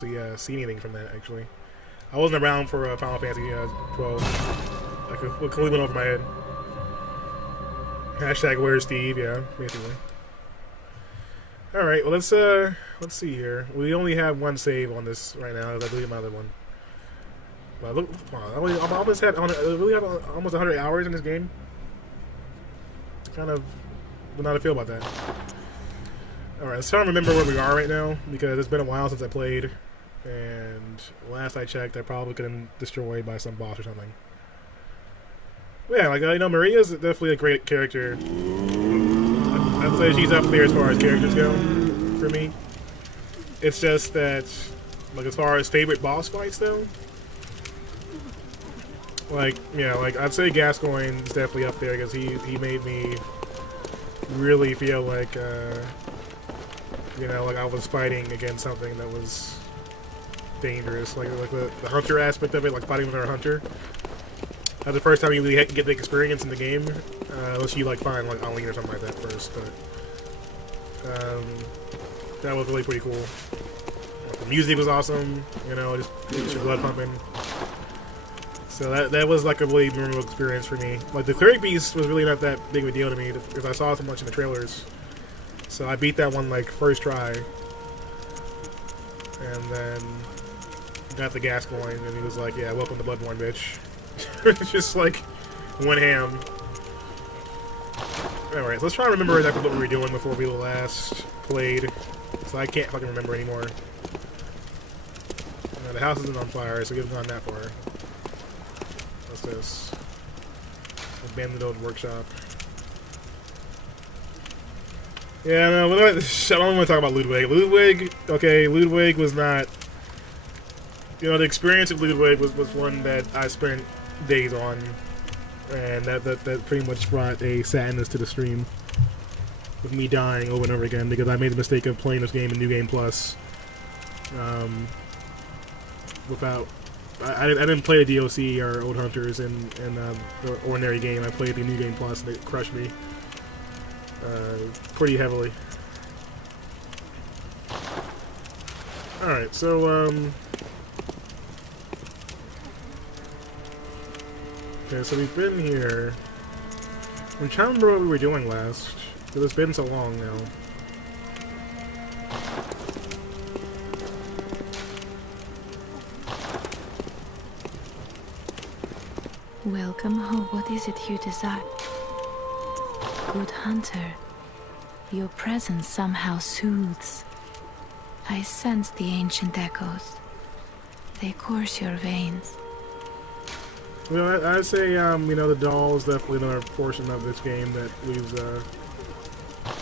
see anything from that actually. I wasn't around for Final Fantasy 12. Like it completely went over my head. Hashtag where's Steve? Yeah, basically. All right, well let's see here. We only have one save on this right now. I believe my other one. But look, wow, I almost had really have almost 100 hours in this game. Kind of don't know how to feel about that. All right, let's try to remember where we are right now because it's been a while since I played, and last I checked, I probably couldn't destroy by some boss or something. But yeah, like Maria's definitely a great character. I'd say she's up there as far as characters go for me. It's just that, like, as far as favorite boss fights though, like like I'd say Gascoigne is definitely up there because he made me really feel like like I was fighting against something that was dangerous, like the hunter aspect of it, like fighting with our hunter. That's the first time you really get the experience in the game, unless you like find like Aline or something like that first. But that was really pretty cool. The music was awesome, just gets your blood pumping. So that was like a really memorable experience for me. Like the cleric beast was really not that big of a deal to me because I saw so much in the trailers. So I beat that one like first try, and then got the Gascoigne, and he was like, "Yeah, welcome to Bloodborne, bitch." Just like one ham. Alright, so let's try to remember exactly what we were doing before we last played. So I can't fucking remember anymore. The house isn't on fire, so we've gone that far. What's this? Abandoned old workshop. Yeah, no, I don't want to talk about Ludwig. Ludwig was not... the experience of Ludwig was one that I spent days on, and that pretty much brought a sadness to the stream with me dying over and over again because I made the mistake of playing this game in New Game Plus without I didn't play the DLC or Old Hunters in the ordinary game. I played the New Game Plus and it crushed me pretty heavily. Alright, so okay, so we've been here. I'm trying to remember what we were doing last, because it's been so long now. Welcome home. What is it you desire? Good hunter, your presence somehow soothes. I sense the ancient echoes. They course your veins. I'd say, the doll is definitely another portion of this game that leaves,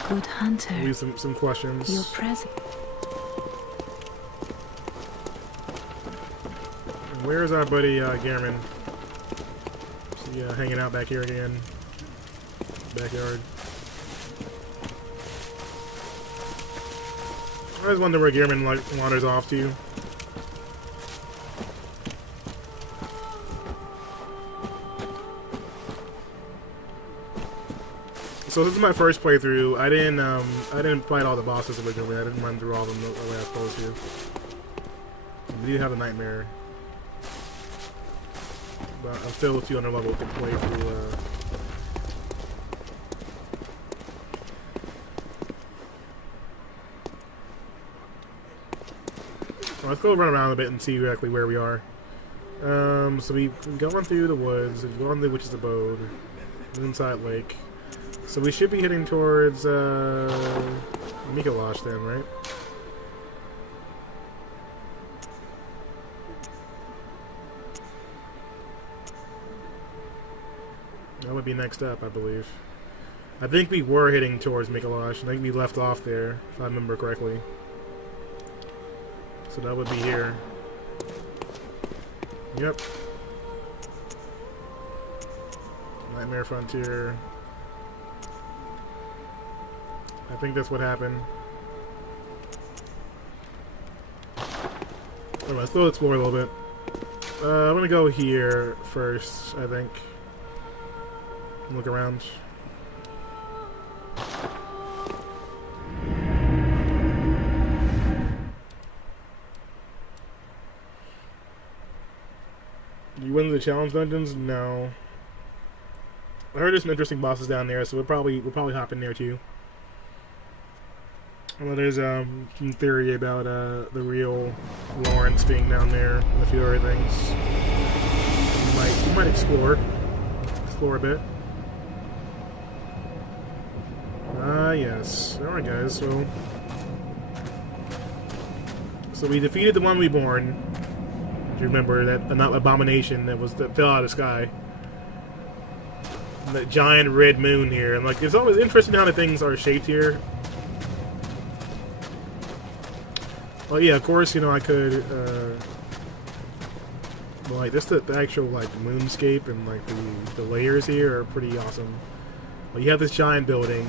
Good hunter. leaves some questions. Your presence. Where's our buddy, Gehrman? Is he, hanging out back here again? Backyard. I always wonder where Gehrman, like, wanders off to. So this is my first playthrough. I didn't fight all the bosses originally. I didn't run through all of them the way I was supposed to. We do have a nightmare, but I'm still a few under level to play through. Well, let's go run around a bit and see exactly where we are. So we've gone through the woods. We've gone to the witch's abode, Moonside Lake. So we should be heading towards Mikolash then, right? That would be next up, I believe. I think we were heading towards Mikolash. I think we left off there, if I remember correctly. So that would be here. Yep. Nightmare Frontier. I think that's what happened. Alright, let's go explore a little bit. I'm gonna go here first, I think. Look around. You went to the challenge dungeons? No. I heard there's some interesting bosses down there, so we'll probably hop in there too. Well, there's some theory about the real Lawrence being down there and a few other things. We might explore a bit. Yes. All right, guys. So we defeated the one reborn. Do you remember that abomination that fell out of the sky? That giant red moon here, and like it's always interesting how the things are shaped here. Well, yeah, of course, you know I could. Like this, the actual like moonscape and like the layers here are pretty awesome. Well, you have this giant building,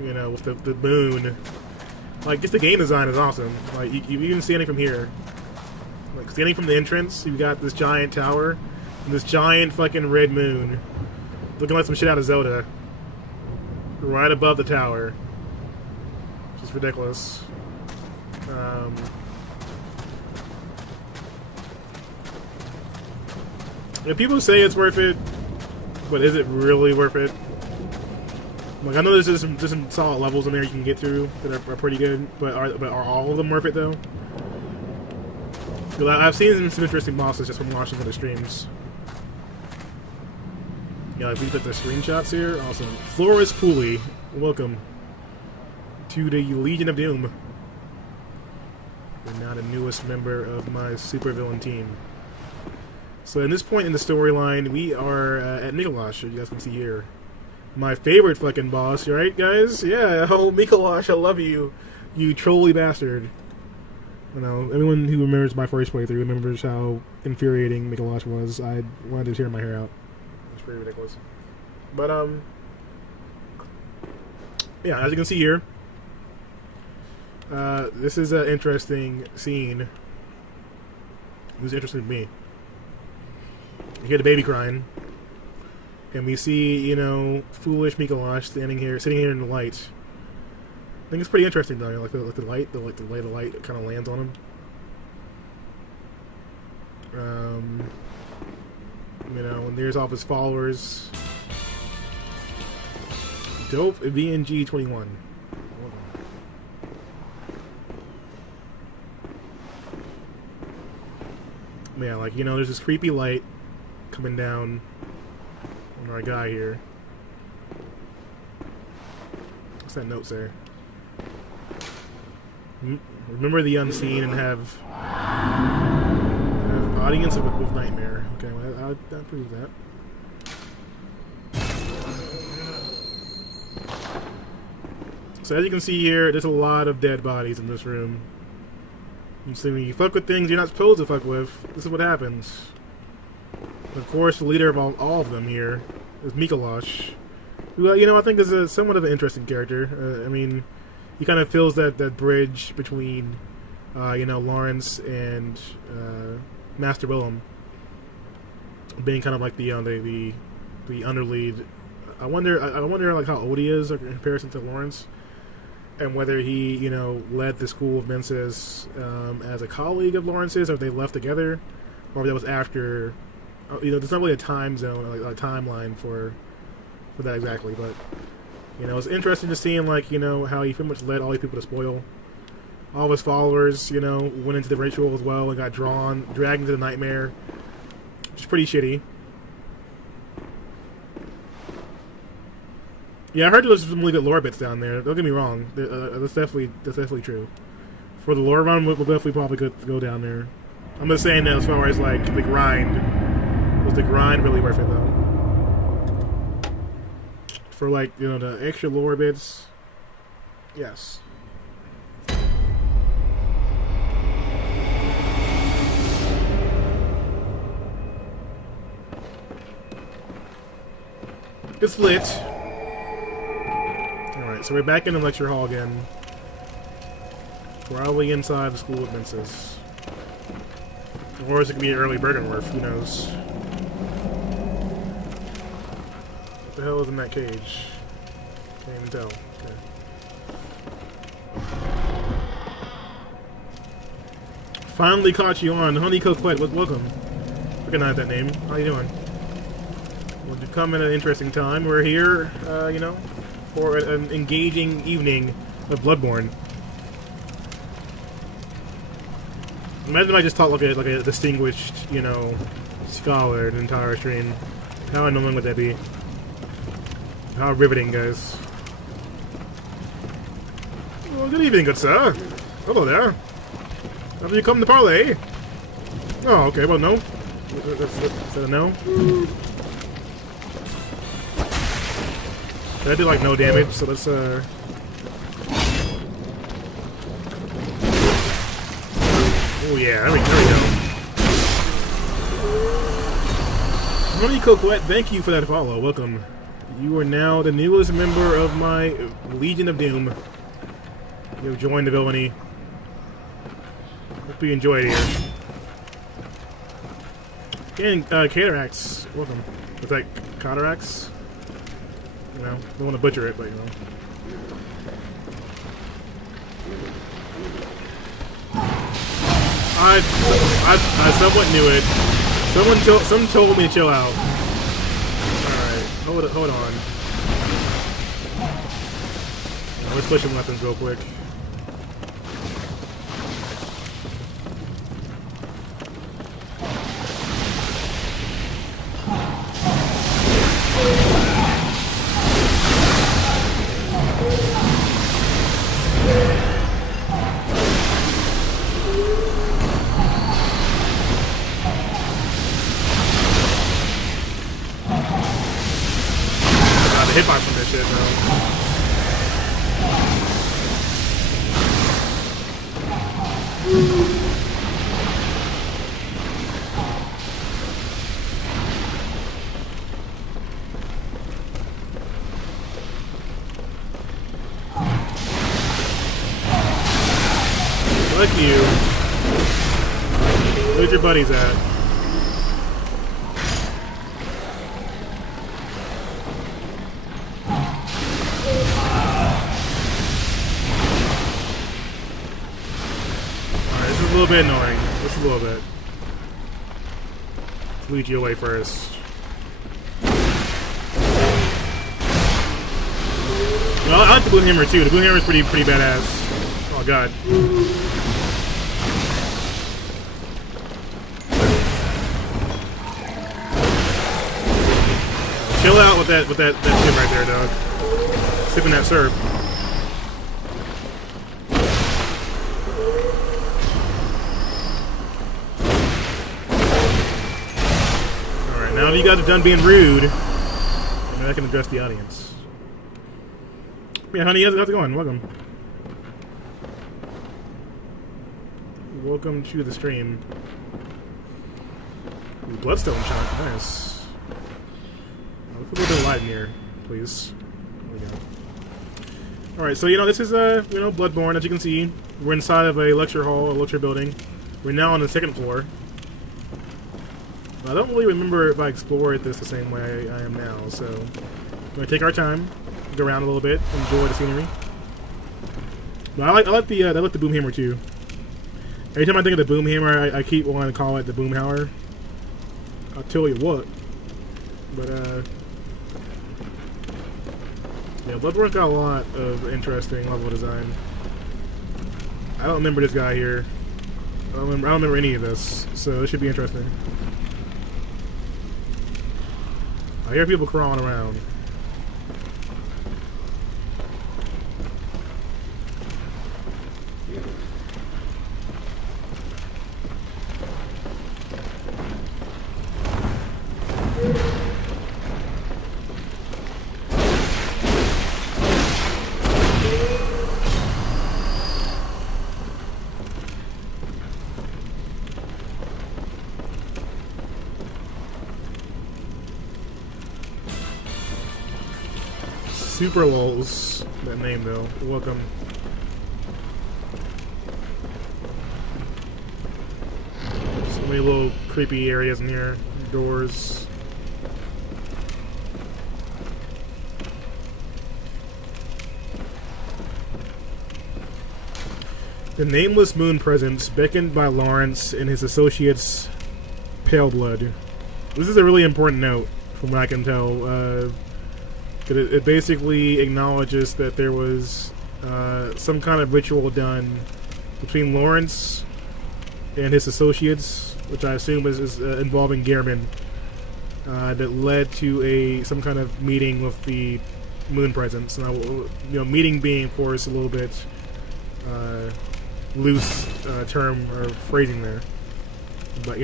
you know, with the moon. Like, just the game design is awesome. Like, you even standing from here. Like, standing from the entrance, you've got this giant tower and this giant fucking red moon. Looking like some shit out of Zelda. Right above the tower. Just ridiculous. And people say it's worth it, but is it really worth it? Like, I know there's some solid levels in there you can get through that are pretty good, but are all of them worth it though? Because I've seen some interesting bosses just from watching other streams. Yeah, like we put the screenshots here. Awesome. Flores Pooley, welcome to the Legion of Doom. You're now the newest member of my supervillain team. So at this point in the storyline, we are at Mikolash, as you guys can see here. My favorite fucking boss, right, guys? Yeah, oh, Mikolash, I love you, you trolly bastard. You know, everyone who remembers my first playthrough remembers how infuriating Mikolash was. I wanted to tear my hair out. It's pretty ridiculous. But, yeah, as you can see here, this is an interesting scene. It was interesting to me. You hear the baby crying. And we see, you know, foolish Mikolash sitting here in the light. I think it's pretty interesting though, like the light kind of lands on him. You know, and there's all of his followers. Dope VNG21. Yeah, like, you know, there's this creepy light coming down on our guy here. What's that note say? Remember the unseen and have audience with nightmare. Okay, well, I'll prove that. So as you can see here, there's a lot of dead bodies in this room. So when you fuck with things you're not supposed to fuck with, this is what happens. Of course, the leader of all of them here is Mikolash, who, you know, I think is a somewhat of an interesting character. I mean, he kind of fills that bridge between, you know, Lawrence and Master Willem, being kind of like the underlead. I wonder like how old he is in comparison to Lawrence, and whether he, you know, led the school of Menses as a colleague of Lawrence's, or if they left together, or if that was after. You know, there's not really a time zone, like a timeline for that exactly, but you know, it's interesting to see him, like, you know, how he pretty much led all these people to spoil. All of his followers, you know, went into the ritual as well and got dragged into the nightmare, which is pretty shitty. Yeah, I heard there's some really good lore bits down there. Don't get me wrong, that's definitely true. For the lore run, we'll definitely probably go down there. I'm just saying that as far as like the grind. Was the grind really worth it though? For like, you know, the extra lore bits, yes. It's lit. Alright, so we're back in the lecture hall again. Probably inside the School of Menses. Or is it going to be an early Bergenworth? Who knows? What the hell is in that cage? Can't even tell. Okay. Finally caught you on. Honey Coquette, welcome. Recognize that name. How you doing? Well, you've come at an interesting time. We're here, you know, for an engaging evening of Bloodborne. Imagine if I just talked like a distinguished, you know, scholar the entire stream. How annoying would that be? How riveting, guys. Well, good evening, good sir. Hello there. Have you come to parley? Oh, okay, well, no. That's a no. That did like no damage, so let's oh yeah, there we go. Honey Coquette, thank you for that follow. Welcome. You are now the newest member of my Legion of Doom. You have joined the villainy. Hope you enjoy it here. And Catarax, welcome. It's like Catarax. You know, don't want to butcher it, but you know. I somewhat knew it. Someone told me to chill out. Alright, hold on. Let's push some weapons real quick. Hitbox from this shit, though. Fuck you. Where's your buddies at? A little bit annoying. Just a little bit. Let's lead you away first. Well, I like the Blue Hammer too. The Blue Hammer is pretty badass. Oh god. Chill out with that shit right there, dog. Sipping that syrup. Now that you guys are done being rude, I can address the audience. Yeah, honey, how's it going? Welcome. Welcome to the stream. Ooh, Bloodstone chunk, nice. Let's put a little bit of light in here, please. There we go. Alright, so you know, this is you know, Bloodborne, as you can see. We're inside of a lecture hall, a lecture building. We're now on the second floor. I don't really remember if I explored this the same way I am now, so we're gonna take our time, go around a little bit, enjoy the scenery. But I like the boom hammer too. Every time I think of the boom hammer, I keep wanting to call it the boom hammer. I'll tell you what. But yeah, Bloodborne's got a lot of interesting level design. I don't remember this guy here. I don't remember any of this, so it should be interesting. I hear people crawling around. Super lols, that name though. Welcome. So many little creepy areas in here. Doors. The nameless moon presence, beckoned by Lawrence and his associates Pale blood. This is a really important note, from what I can tell. It basically acknowledges that there was some kind of ritual done between Lawrence and his associates, which I assume is involving Gehrman, that led to some kind of meeting with the Moon Presence. Now, meeting being, of course, a little bit loose term or phrasing there, but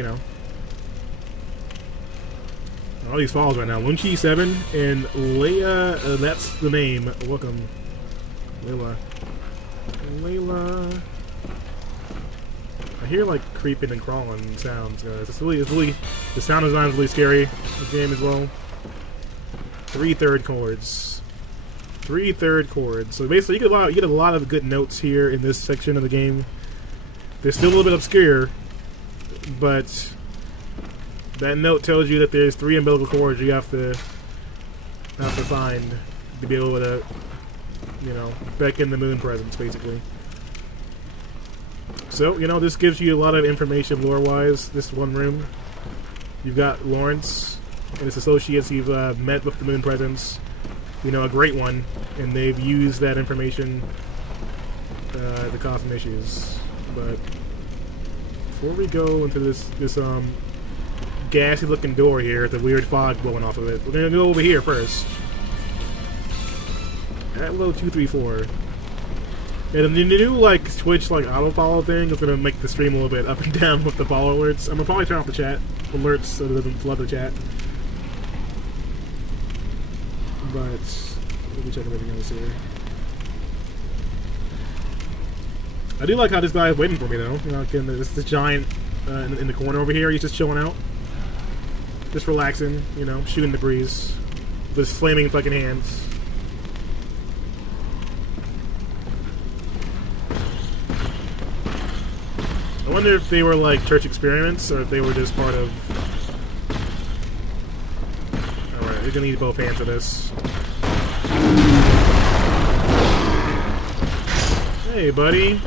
all these files right now. Lunchi 7 and Leia, that's the name. Welcome, Layla. I hear like creeping and crawling sounds, guys. It's really the sound design is really scary. This game as well. 3/3 chords. 3/3 chords. So basically, you get a lot of good notes here in this section of the game. They're still a little bit obscure, but that note tells you that there's 3 umbilical cords you have to find to be able to, beckon the Moon Presence, basically. So, this gives you a lot of information lore-wise, this one room. You've got Lawrence and his associates you've met with the Moon Presence. A great one, and they've used that information to cause some issues. But before we go into this gassy looking door here with the weird fog blowing off of it, we're gonna go over here first. Atlo 234. And the new Twitch auto follow thing is gonna make the stream a little bit up and down with the follow alerts. I'm gonna probably turn off the chat alerts so it doesn't flood the chat. But let me check everything else here. I do like how this guy is waiting for me though. Again, this giant in the corner over here. He's just chilling out, just relaxing. Shooting the breeze with his flaming fucking hands. I wonder if they were church experiments or if they were just part of. Alright, you're gonna need both hands for this. Hey, buddy.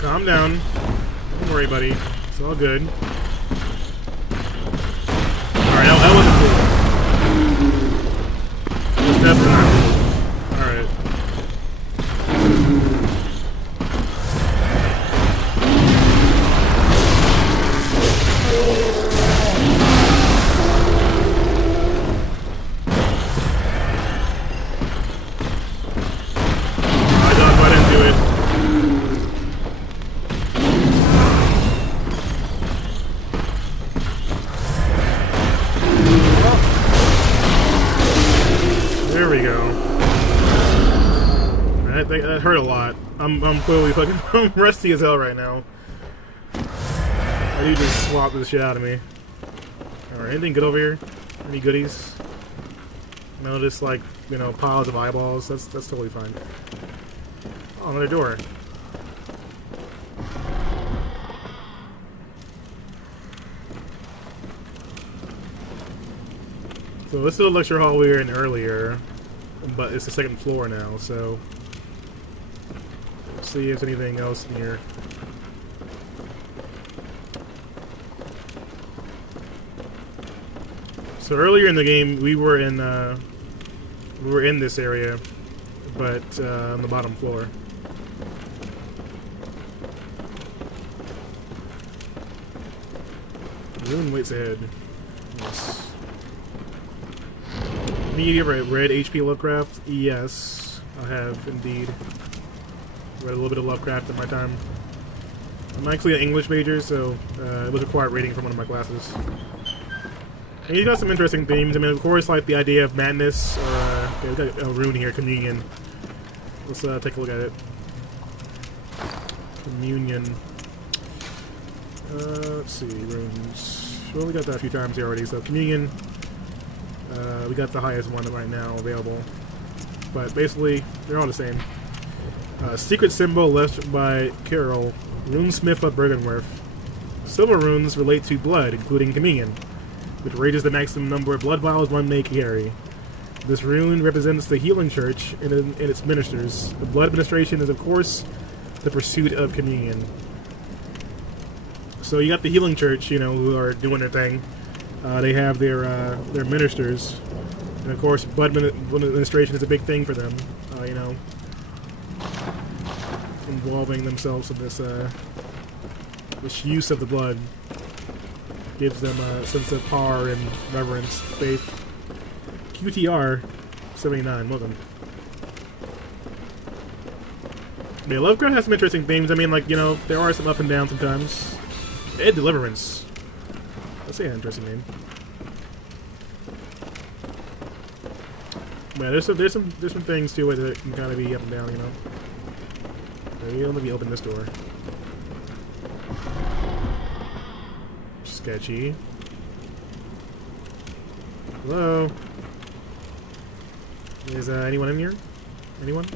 Calm down. Don't worry, buddy. It's all good. Alright, that wasn't cool. That's definitely not cool. Alright. I dodged right into it. There we go. That hurt a lot. I'm clearly fucking rusty as hell right now. You just swapped the shit out of me. Alright, anything good over here? Any goodies? No, just piles of eyeballs. That's totally fine. Oh, another door. So this is the lecture hall we were in earlier, but it's the second floor now, so let's see if there's anything else in here. So earlier in the game we were in this area, but on the bottom floor. Moon waits ahead. Yes. Have you ever read H.P. Lovecraft? Yes, I have indeed. Read a little bit of Lovecraft in my time. I'm actually an English major, so it was required reading from one of my classes. And he's got some interesting themes. I mean, of course, the idea of madness, or okay, we got a rune here, communion. Let's take a look at it. Communion. Let's see, runes. Well, we got that a few times here already, so communion. We got the highest one right now available. But basically, they're all the same. Secret symbol left by Carol, runesmith of Bergenworth. Silver runes relate to blood, including communion, which raises the maximum number of blood vials one may carry. This rune represents the healing church and its ministers. The blood administration is, of course, the pursuit of communion. So you got the healing church, you know, who are doing their thing. They have their ministers, and of course, blood administration is a big thing for them. You know, involving themselves in this use of the blood gives them a sense of power and reverence, faith. QTR 79, welcome. Yeah, Lovecraft has some interesting themes. I mean, like, you know, there are some up and down sometimes. Ed Deliverance. Let's say an interesting name. Yeah, there's some things to it that can kind of be up and down, you know. Maybe let me open this door. Sketchy. Hello. Is anyone in here? Anyone?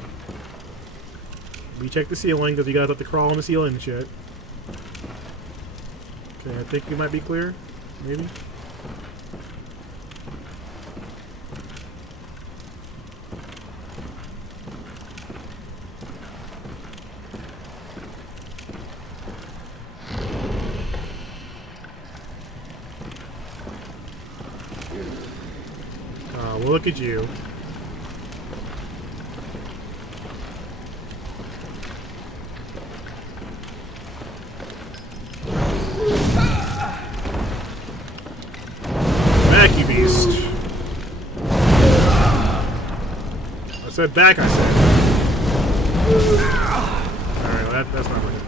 We checked the ceiling because you guys have to crawl on the ceiling and shit. Okay, I think we might be clear. Maybe. Oh, well, look at you. I said back, I said. Alright, well that's not working.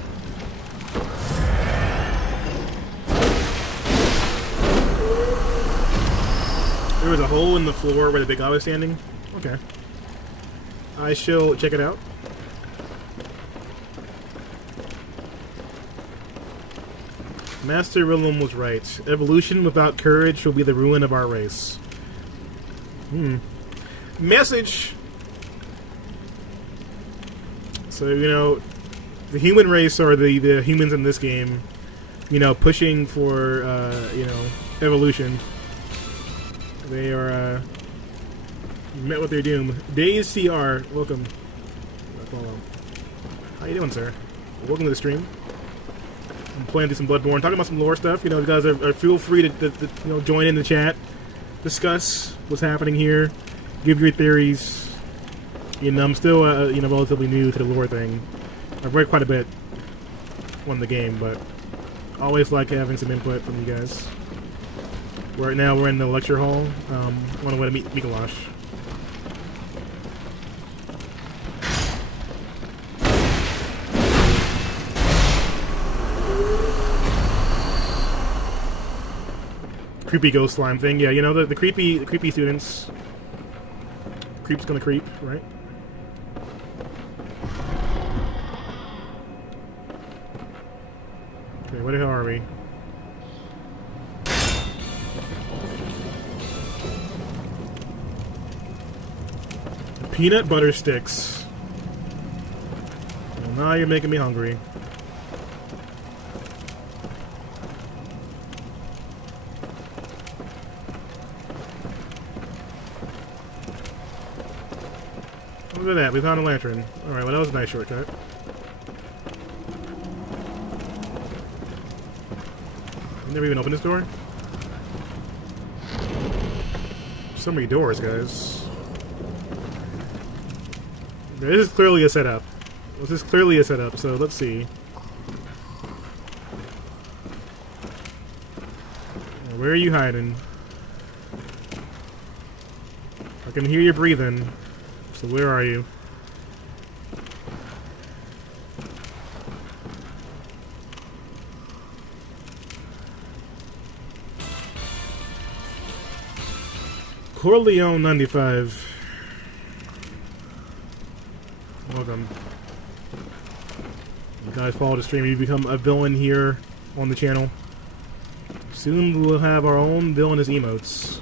There was a hole in the floor where the big guy was standing? Okay. I shall check it out. Master Willem was right. Evolution without courage will be the ruin of our race. Message! So, you know, the human race, or the humans in this game, you know, pushing for, you know, evolution. They are, met with their doom. Days CR, welcome. How you doing, sir? Welcome to the stream. I'm playing through some Bloodborne, talking about some lore stuff. You know, you guys are feel free to you know, join in the chat, discuss what's happening here, give your theories. You know, I'm still, you know, relatively new to the lore thing. I've read quite a bit on the game, but I always like having some input from you guys. Right now, we're in the lecture hall. On the way to meet Mikolash. Creepy ghost slime thing. Yeah, you know, the creepy students. Creep's gonna creep, right? Okay, where the hell are we? Peanut butter sticks. Well, now you're making me hungry. Look at that, we found a lantern. Alright, well that was a nice shortcut. I've never even opened this door. So many doors, guys. This is clearly a setup. This is clearly a setup, so let's see. Where are you hiding? I can hear you breathing. So where are you? Corleone 95. Welcome. You guys follow the stream, you become a villain here on the channel. Soon we'll have our own villainous emotes.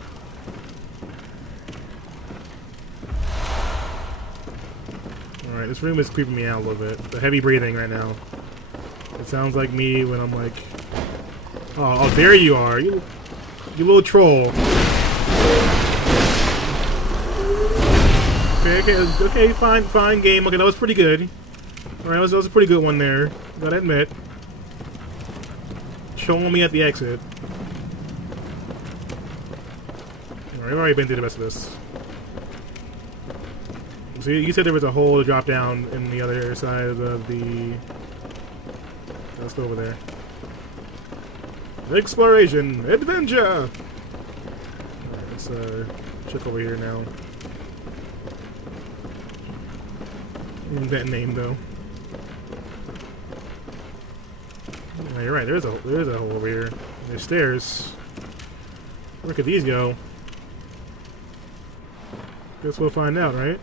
Alright, this room is creeping me out a little bit. The heavy breathing right now. It sounds like me when I'm like, oh, there you are, you little troll. Okay, fine game. Okay, that was pretty good. All right, that was a pretty good one there. Gotta admit. Showing me at the exit. All right, I've already been through the rest of this. So you said there was a hole to drop down in the other side of the... Let's go over there. Exploration! Adventure! Alright, let's check over here now. That name, though. Oh, you're right, there is a hole over here. There's stairs. Where could these go? Guess we'll find out, right?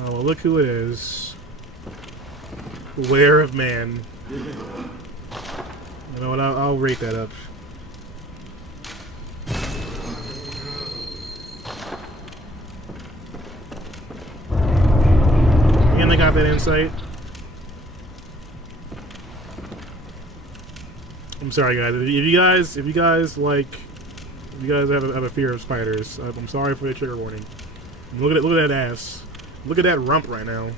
Oh, well, look who it is. Where of man. You know what, I'll rate that up. And they got that insight. I'm sorry, guys. If you guys have a fear of spiders, I'm sorry for the trigger warning. Look at that ass. Look at that rump right now.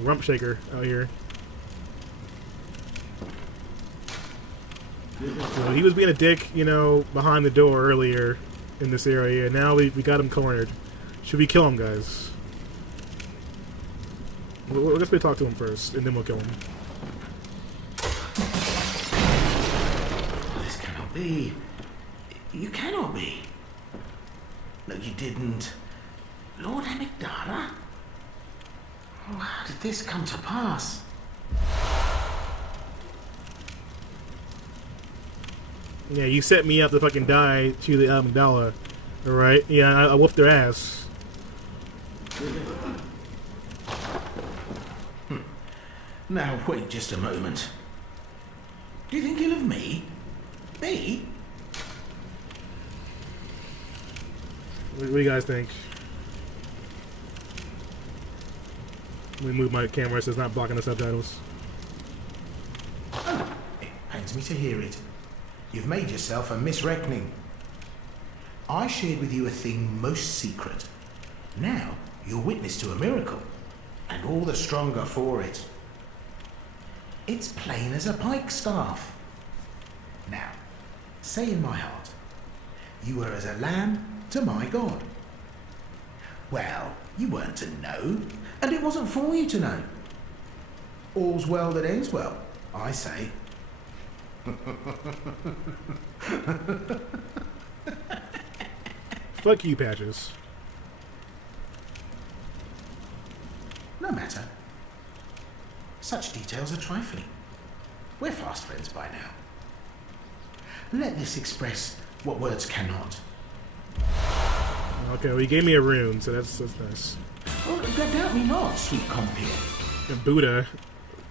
Rump shaker out here. So he was being a dick, you know, behind the door earlier in this area, and now we got him cornered. Should we kill him, guys? I guess we talk to him first, and then we'll kill him. This cannot be. You cannot be. No, you didn't. Lord Amygdala? Oh, how did this come to pass? Yeah, you set me up to fucking die to the Amygdala. Alright? Yeah, I whooped their ass. Now, wait just a moment. Do you think ill of me? Me? What do you guys think? Let me move my camera so it's not blocking the subtitles. Oh, it pains me to hear it. You've made yourself a misreckoning. I shared with you a thing most secret. Now, you're witness to a miracle, and all the stronger for it. It's plain as a pikestaff. Now, say in my heart, you were as a lamb to my God. Well, you weren't to know, and it wasn't for you to know. All's well that ends well, I say. Fuck you, Patches. No matter. Such details are trifling. We're fast friends by now. Let this express what words cannot. Okay, well, he gave me a rune, so that's nice. Oh, doubt me not, sweet compeer. The Buddha.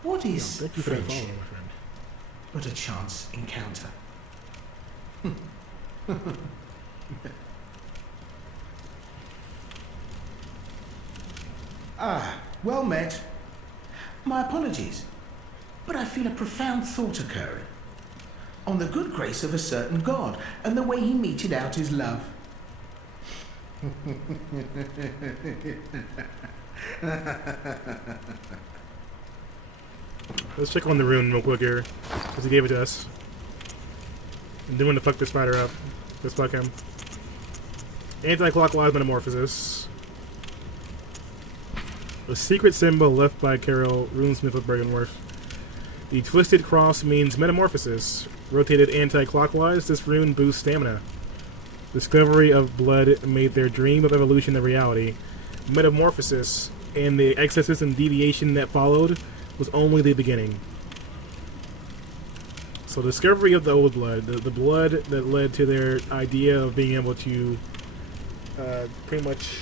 What is Thank you for that follow, friendship my friend. but a chance encounter? Ah, well met. My apologies, but I feel a profound thought occurring on the good grace of a certain God and the way he meted out his love. Let's check on the rune real quick here, because he gave it to us. And then when to fuck this spider up. Let's fuck him. Anti-clockwise metamorphosis. A secret symbol left by Carol, runesmith of Bergenworth. The twisted cross means metamorphosis. Rotated anti-clockwise, this rune boosts stamina. Discovery of blood made their dream of evolution a reality. Metamorphosis and the excesses and deviation that followed was only the beginning. So discovery of the old blood, the blood that led to their idea of being able to pretty much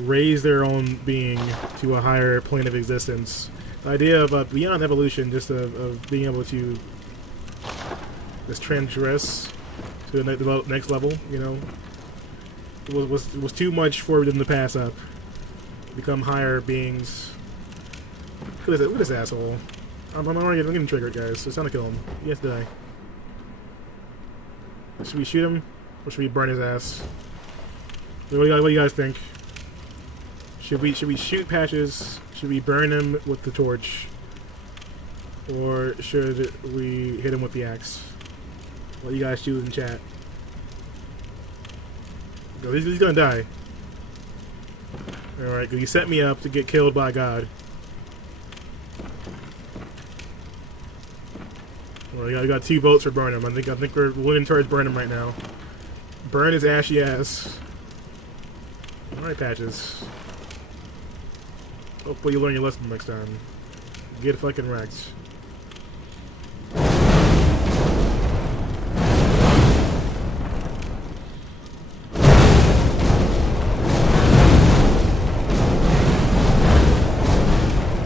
raise their own being to a higher plane of existence. The idea of beyond evolution, just of being able to this transgress to the next level. You know, it was too much for them to pass up. Become higher beings. Look at this asshole. I'm getting triggered, guys. It's time to kill him. He has to die. Should we shoot him, or should we burn his ass? What do you guys think? Should we shoot Patches? Should we burn him with the torch? Or should we hit him with the axe? What do you guys choose in chat? No, he's gonna die. Alright, you set me up to get killed by God. Well, we got 2 votes for burn him. I think we're winning towards burn him right now. Burn his ashy ass. Alright, Patches. Hopefully you learn your lesson next time. Get fucking wrecked.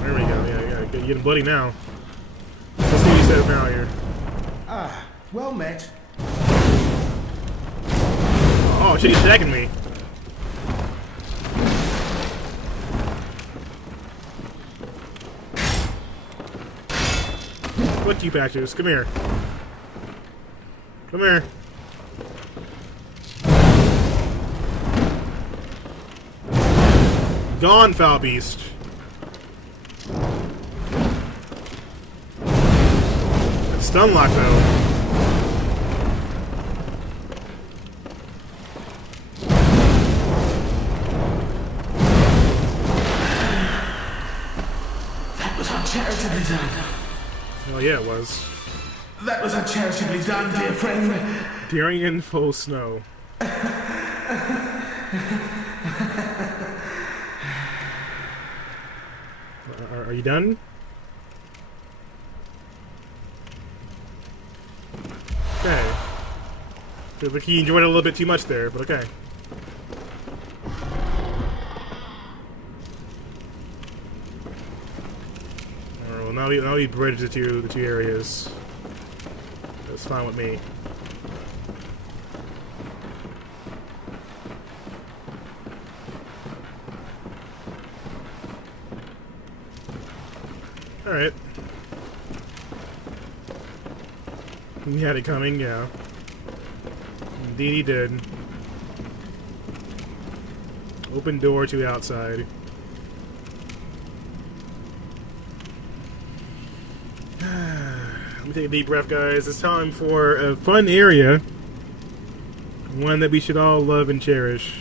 There we go. Yeah, you're getting bloody now. Let's see what he says now here. Ah, well met. Oh shit, he's attacking me. Fuck you, Patches. Come here. Come here. Gone, foul beast. That's stun lock, though. That was uncharitably done. Oh yeah, it was. That was uncharitably done, dear friend. Darian full snow. Are you done? Okay. Feels like he enjoyed it a little bit too much there, but okay. Alright, well now we bridge the two areas. That's fine with me. Alright. He had it coming, yeah. Indeed he did. Open door to the outside. Let me take a deep breath, guys. It's time for a fun area. One that we should all love and cherish.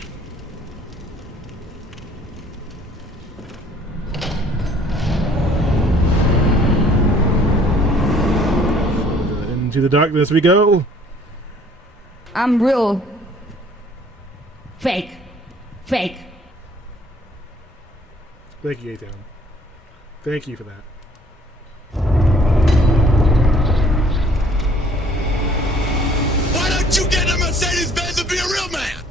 Into the darkness we go. I'm real fake. Thank you, A-Town. Thank you for that. Why don't you get in a Mercedes-Benz and be a real man?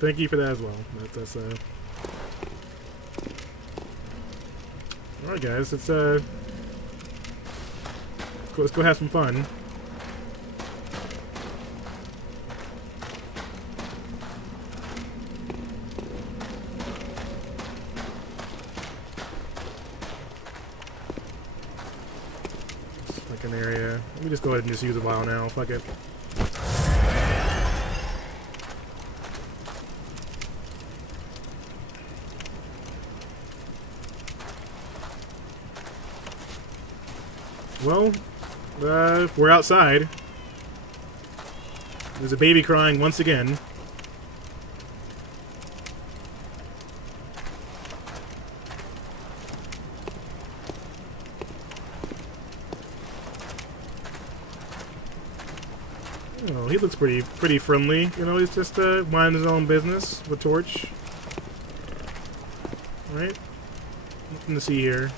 Thank you for that as well. That's Alright, guys, let's go have some fun. Fucking area. Let me just go ahead and just use a vial now. Fuck it. Well, we're outside. There's a baby crying once again. Oh, he looks pretty friendly. You know, he's just minding his own business with a torch. Right? Nothing to see here.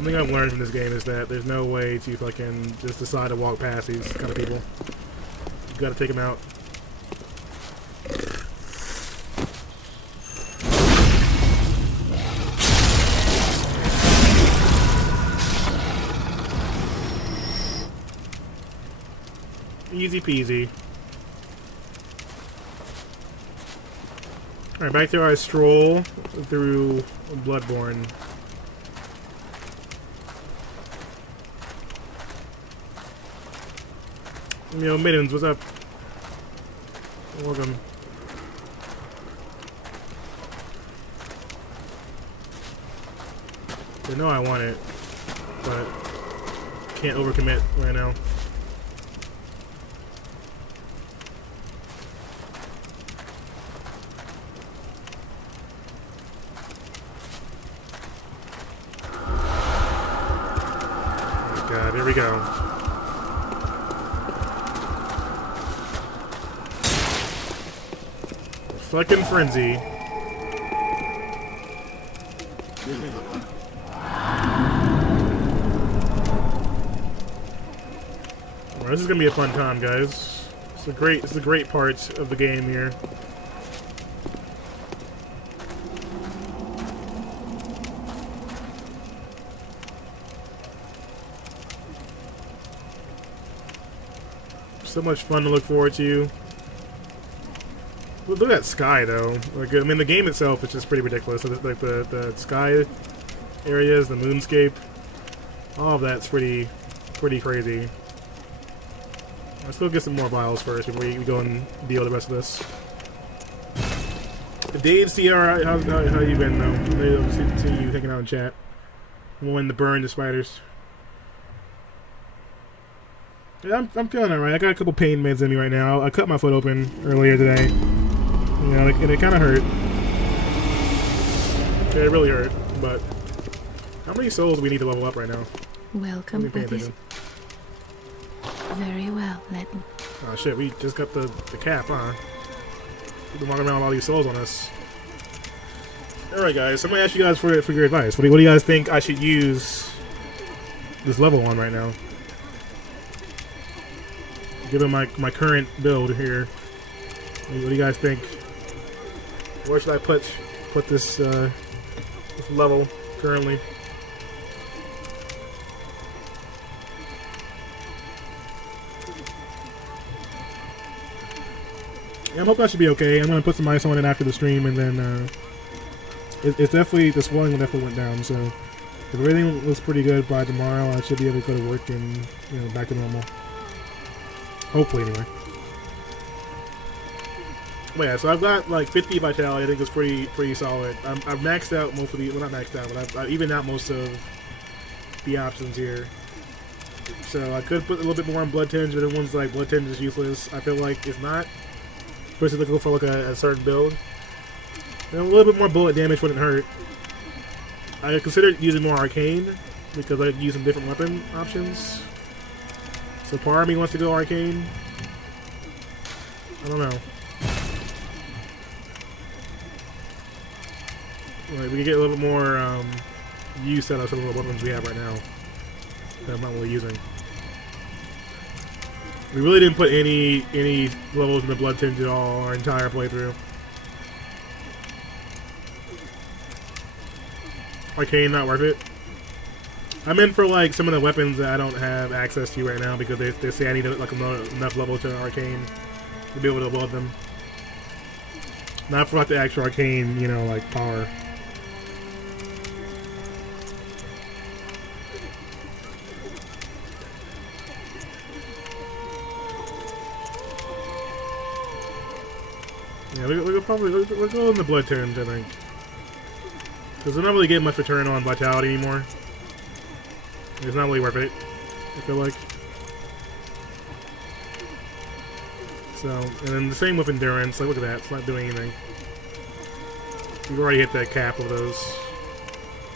Something I've learned from this game is that there's no way to fucking just decide to walk past these kind of people. You gotta take them out. Easy peasy. Alright, back to our stroll through Bloodborne. Yo, Middens, what's up? Welcome. I know I want it, but can't overcommit right now. Oh God, here we go. Fucking frenzy. Well, this is gonna be a fun time, guys. It's a great part of the game here. So much fun to look forward to. Look at that sky, though. Like, I mean, the game itself is just pretty ridiculous. Like the sky areas, the moonscape, all of that's pretty crazy. Let's go get some more vials first before we go and deal with the rest of this. Dave, see, alright, how you been though? See you hanging out in chat. Wanting to burn the spiders. Yeah, I'm feeling alright. I got a couple pain meds in me right now. I cut my foot open earlier today. You know, and it kind of hurt. Yeah, it really hurt. But how many souls do we need to level up right now? Welcome. Very well. Let me. Oh shit, we just got the cap, huh? We've been walking around with all these souls on us. Alright guys, so I'm gonna ask you guys for your advice. What do you guys think I should use this level on right now? Given my current build here. What do you guys think? Where should I put this level currently? Yeah, I'm hoping that should be okay. I'm gonna put some ice on it after the stream, and then it's definitely, the swelling definitely went down. So if everything looks pretty good by tomorrow, I should be able to go to work and, you know, back to normal. Hopefully, anyway. Well, yeah, so I've got like 50 vitality. I think it's pretty solid. I've maxed out most of the, well, not maxed out, but I've evened out most of the options here. So I could put a little bit more on blood tinge, but everyone's like blood tinge is useless. I feel like it's not. Especially looking for like a certain build. And a little bit more bullet damage wouldn't hurt. I considered using more arcane because I could use some different weapon options. So part of me wants to go arcane. I don't know. Like, we can get a little bit more use out of some of the weapons we have right now that I'm not really using. We really didn't put any levels in the blood tinge at all our entire playthrough. Arcane, not worth it. I'm in for like some of the weapons that I don't have access to right now because they say I need like enough level to arcane to be able to load them. Not for like the actual arcane, you know, like power. Yeah, we'll go in the blood tinge, I think. Because we're not really getting much return on vitality anymore. It's not really worth it, I feel like. So, and then the same with endurance. Like, look at that. It's not doing anything. We've already hit that cap of those.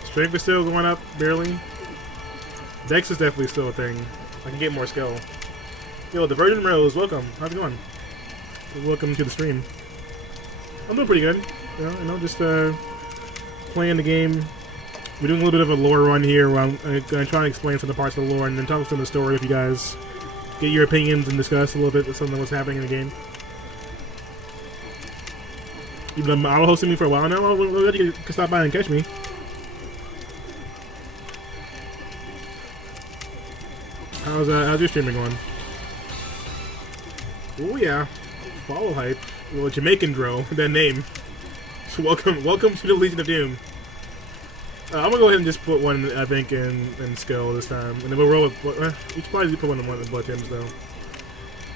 Strength is still going up, barely. Dex is definitely still a thing. I can get more skill. Yo, the Virgin Rose, welcome. How's it going? Welcome to the stream. I'm doing pretty good. You know, just playing the game We're doing a little bit of a lore run here where I'm going to try and explain some of the parts of the lore and then talk some of the story if you guys get your opinions and discuss a little bit of something what's happening in the game. You've been auto hosting me for a while now. Well, you can stop by and catch me. How's your streaming going? Oh yeah, follow hype. Well, Jamaican Dro, that name. So welcome to the Legion of Doom. I'm gonna go ahead and just put one, I think, in skill this time, and then we'll roll with. We should probably put one in the blood gems though.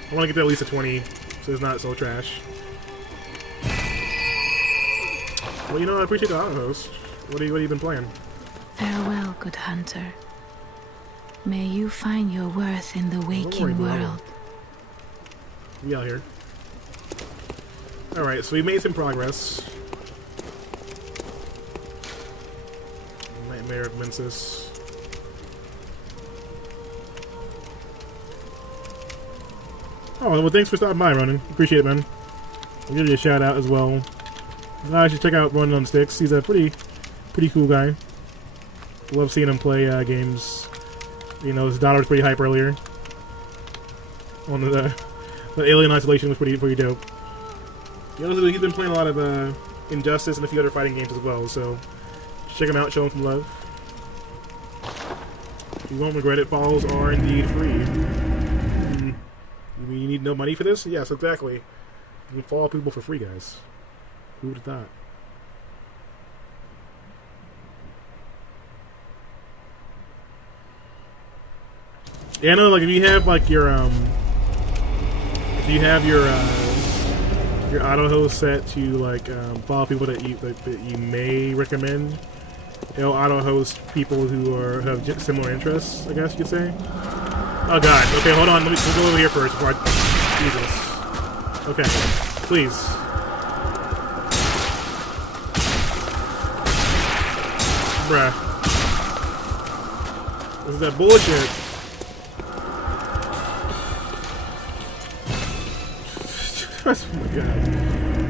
I want to get to at least a 20, so it's not so trash. Well, you know, I appreciate the auto host. What have you been playing? Farewell, good hunter. May you find your worth in the waking world. We out here. Alright, so we made some progress. Nightmare of Mensis. Oh, well, thanks for stopping by, Ronan. Appreciate it, man. I'll give you a shout out as well. I should check out Ronan on Sticks. He's a pretty cool guy. Love seeing him play games. You know, his daughter was pretty hype earlier. On the Alien Isolation was pretty dope. You know, he's been playing a lot of Injustice and a few other fighting games as well, so check him out, show him some love. You won't regret it, falls are indeed free. You mean you need no money for this? Yes, exactly. You can follow people for free, guys. Who would have thought? Yeah, I know, like, if you have, like, your auto host set to, like, follow people that you may recommend, it'll auto host people who have similar interests, I guess you could say. Oh, God. Okay, hold on. We'll go over here first before I do this. Okay. Please. Bruh. This is that bullshit. Oh my god.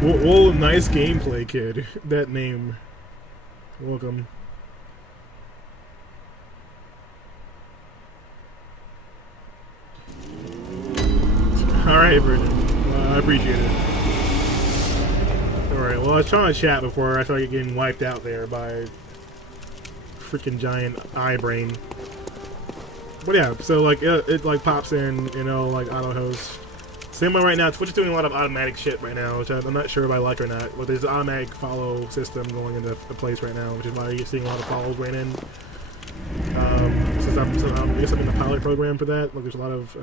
Whoa, nice gameplay, kid. That name. Welcome. Alright, Brendan. I appreciate it. Alright, well, I was trying to chat before I started getting wiped out there by freaking giant eye brain. But yeah, so like it like pops in, you know, like auto host. Same way right now, Twitch is doing a lot of automatic shit right now, which I'm not sure if I like or not. But there's an automatic follow system going into place right now, which is why you're seeing a lot of follows right in. I guess I'm in the pilot program for that. Like, there's a lot of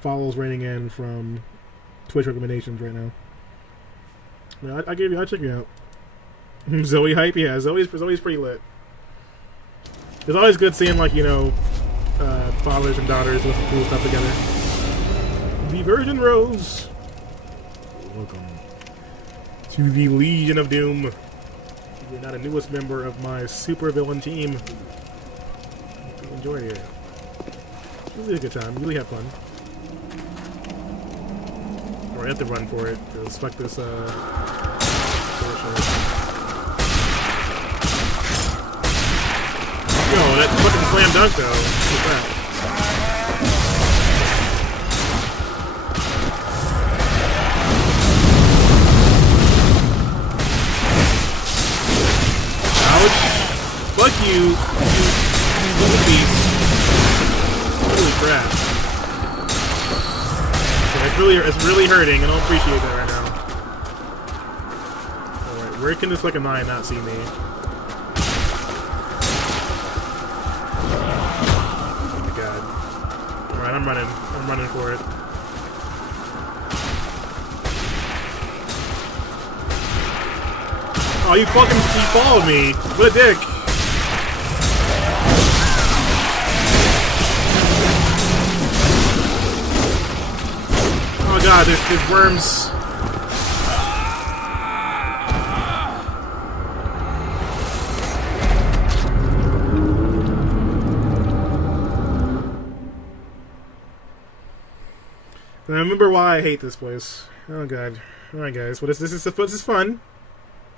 follows raining in from Twitch recommendations right now. Yeah, I'll check you out. Zoe hype, yeah, Zoe's pretty lit. It's always good seeing, like, you know, fathers and daughters with some cool stuff together. The Virgin Rose. Welcome to the Legion of Doom. You're now the newest member of my super villain team. Hope you enjoy it. It's really a good time. Really have fun. Or I have to run for it. Because fuck this, bullshit. Yo, that fucking slam dunk though. Look at that. Ouch. Fuck you little beast. Holy crap. Okay, it's really hurting. I don't appreciate that right now. Alright, where can this fucking eye not see me? Alright, I'm running for it. Oh, you followed me! What a dick! Oh god, there's worms. I remember why I hate this place. Oh god. Alright guys, this is fun.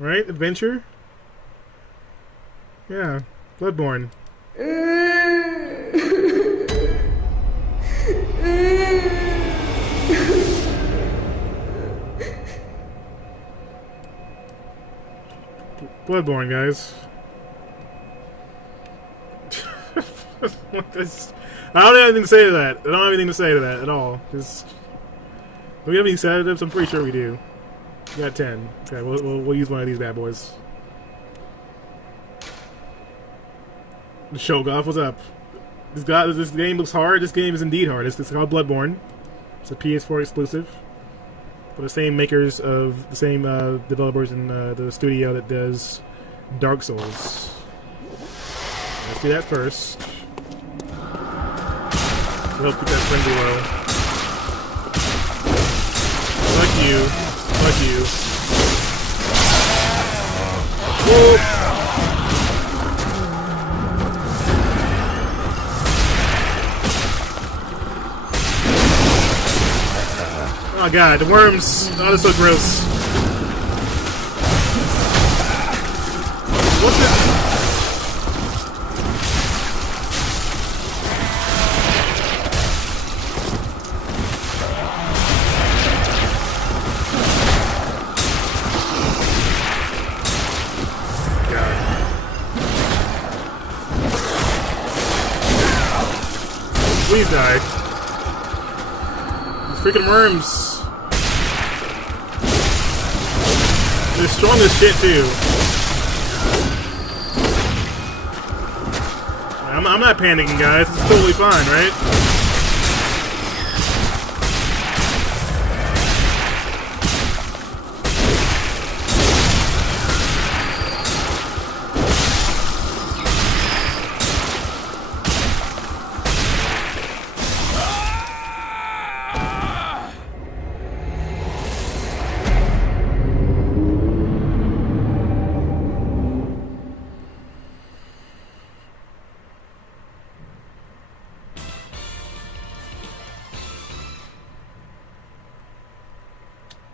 Right? Adventure? Yeah, Bloodborne. Bloodborne, guys. I don't have anything to say to that. I don't have anything to say to that at all. Just, do we have any sedatives? I'm pretty sure we do. We got 10. Okay, we'll use one of these bad boys. Shogoff, what's up? This game looks hard. This game is indeed hard. It's called Bloodborne. It's a PS4 exclusive. For the same makers of the same developers in the studio that does Dark Souls. Let's do that first. We'll keep that frenzy low. Fuck you. Fuck you. Whoop. Oh god, the worms! Oh, that's so gross. What's it? God. Please die. These freaking worms. They're strong as shit too. I'm not panicking, guys. It's totally fine, right?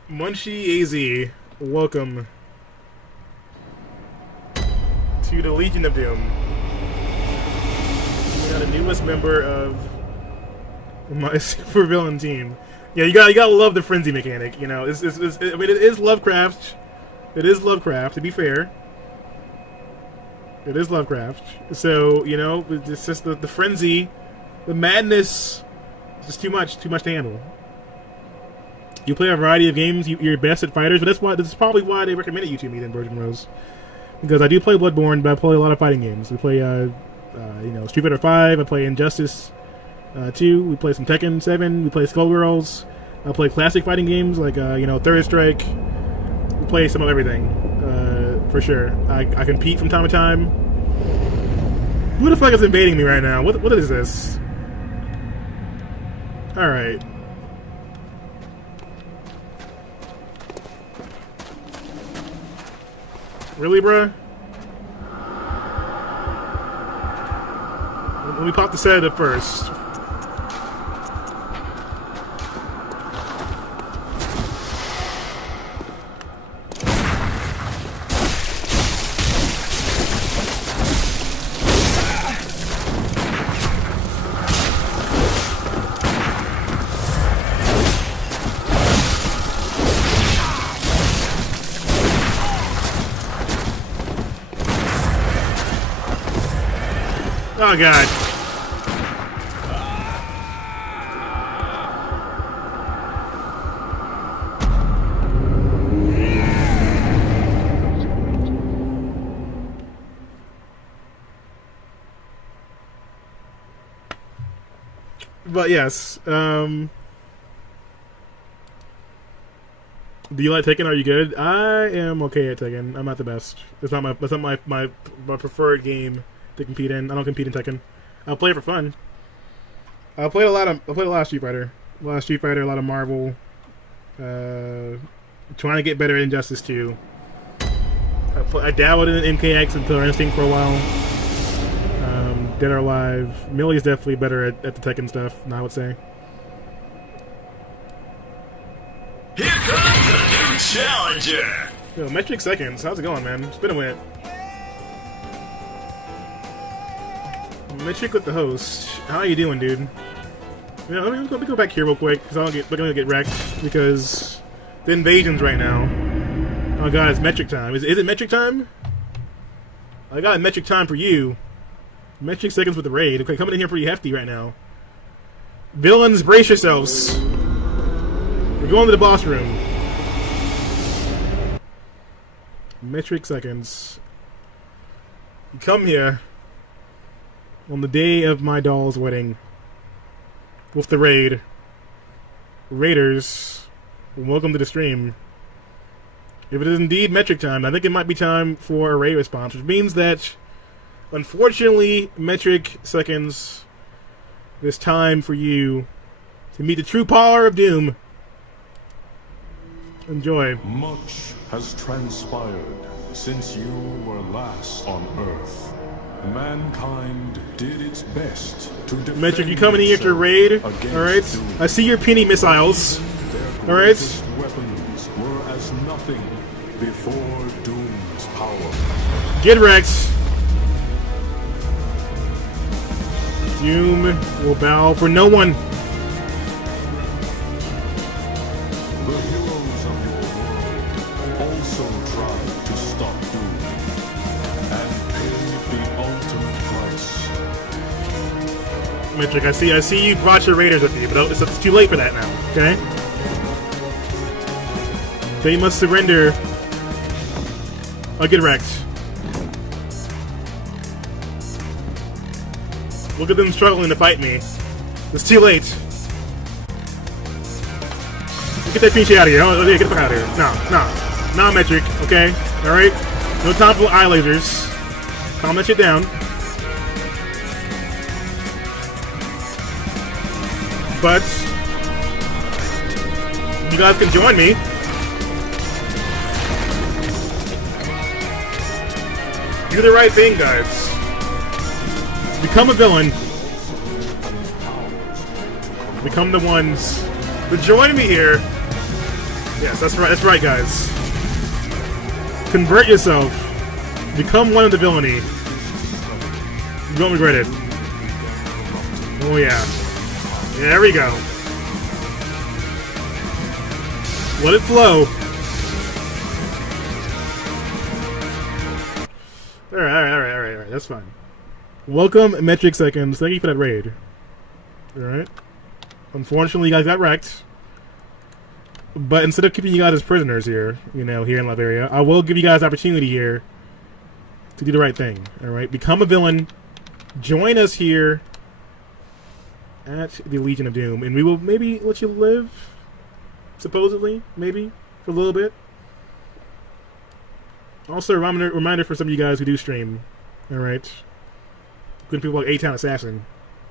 Munchie AZ, welcome to the Legion of Doom. We got a newest member of my supervillain team. Yeah, you gotta love the frenzy mechanic. You know, I mean, it is Lovecraft. It is Lovecraft. To be fair, it is Lovecraft. So you know, it's just the frenzy, the madness. It's just too much to handle. You play a variety of games. You're best at fighters, but that's probably why they recommended you to me, then, Virgin Rose. Because I do play Bloodborne, but I play a lot of fighting games. We play, you know, Street Fighter 5. I play Injustice 2. We play some Tekken 7. We play Skullgirls. I play classic fighting games like, you know, Third Strike. We play some of everything, for sure. I compete from time to time. Who the fuck is invading me right now? What is this? All right. Really, bruh? Let me pop the setup first. Oh god. But yes, do you like Tekken? Are you good? I am okay at Tekken. I'm not the best. It's not my preferred game to compete in. I don't compete in Tekken. I'll play it for fun. I played a lot of Street Fighter. A lot of Marvel. Trying to get better at Injustice 2. I dabbled in MKX and Killer Instinct for a while. Dead or Alive. Millie's definitely better at the Tekken stuff, I would say. Here comes a new challenger. Yo, Metric Seconds, how's it going, man? It's been a minute. Metric with the host. How you doing, dude? You know, let me go back here real quick, because I'm gonna get wrecked, because the invasion's right now. Oh god, it's metric time. Is it metric time? I got metric time for you. Metric seconds with the raid. Okay, coming in here pretty hefty right now. Villains, brace yourselves. We're going to the boss room. Metric seconds. You come here on the day of my doll's wedding with the raid. Raiders, welcome to the stream. If it is indeed metric time, I think it might be time for a raid response, which means that, unfortunately, metric seconds, it's time for you to meet the true power of Doom. Enjoy. Much has transpired since you were last on Earth. Mankind did its best to defend Metric, you coming in here to raid? Alright. I see your penny missiles. Alright. Weapons were as nothing before Doom's power. Get wrecked. Doom will bow for no one. The heroes of your world also tried to stop Doom and paid the ultimate price. Metric, I see you brought your raiders with you, but it's too late for that now, okay? They must surrender. I'll get wrecked. Look at them struggling to fight me. It's too late. Get that piece out of here. Oh, get the fuck out of here. No. Not metric, okay? Alright? No time for eye lasers. Calm that shit down. But you guys can join me. Do the right thing, guys. Become a villain. Become the ones. But join me here. Yes, that's right, guys. Convert yourself. Become one of the villainy. You won't regret it. Oh yeah. Yeah, there we go. Let it flow. Alright. That's fine. Welcome, Metric Seconds. Thank you for that raid. Alright. Unfortunately, you guys got wrecked. But instead of keeping you guys as prisoners here, here in Liberia, I will give you guys opportunity here to do the right thing. Alright? Become a villain. Join us here at the Legion of Doom. And we will maybe let you live, supposedly, maybe, for a little bit. Also, a reminder for some of you guys who do stream. Alright? Good people like A-Town Assassin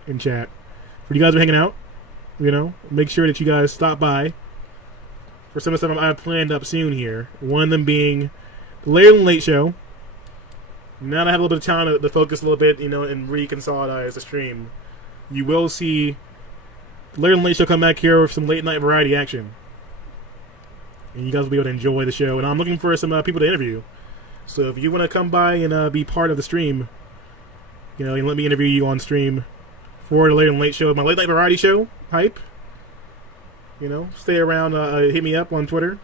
in chat. For you guys who are hanging out, make sure that you guys stop by for some of the stuff I have planned up soon here. One of them being the Later Than Late Show. Now that I have a little bit of time to focus a little bit, and reconsolidate the stream, you will see the Later Than Late Show come back here with some late night variety action. And you guys will be able to enjoy the show. And I'm looking for some people to interview. So if you want to come by and be part of the stream, you can let me interview you on stream for the Later Than Late Show, my late night variety show, hype. Stay around, hit me up on Twitter.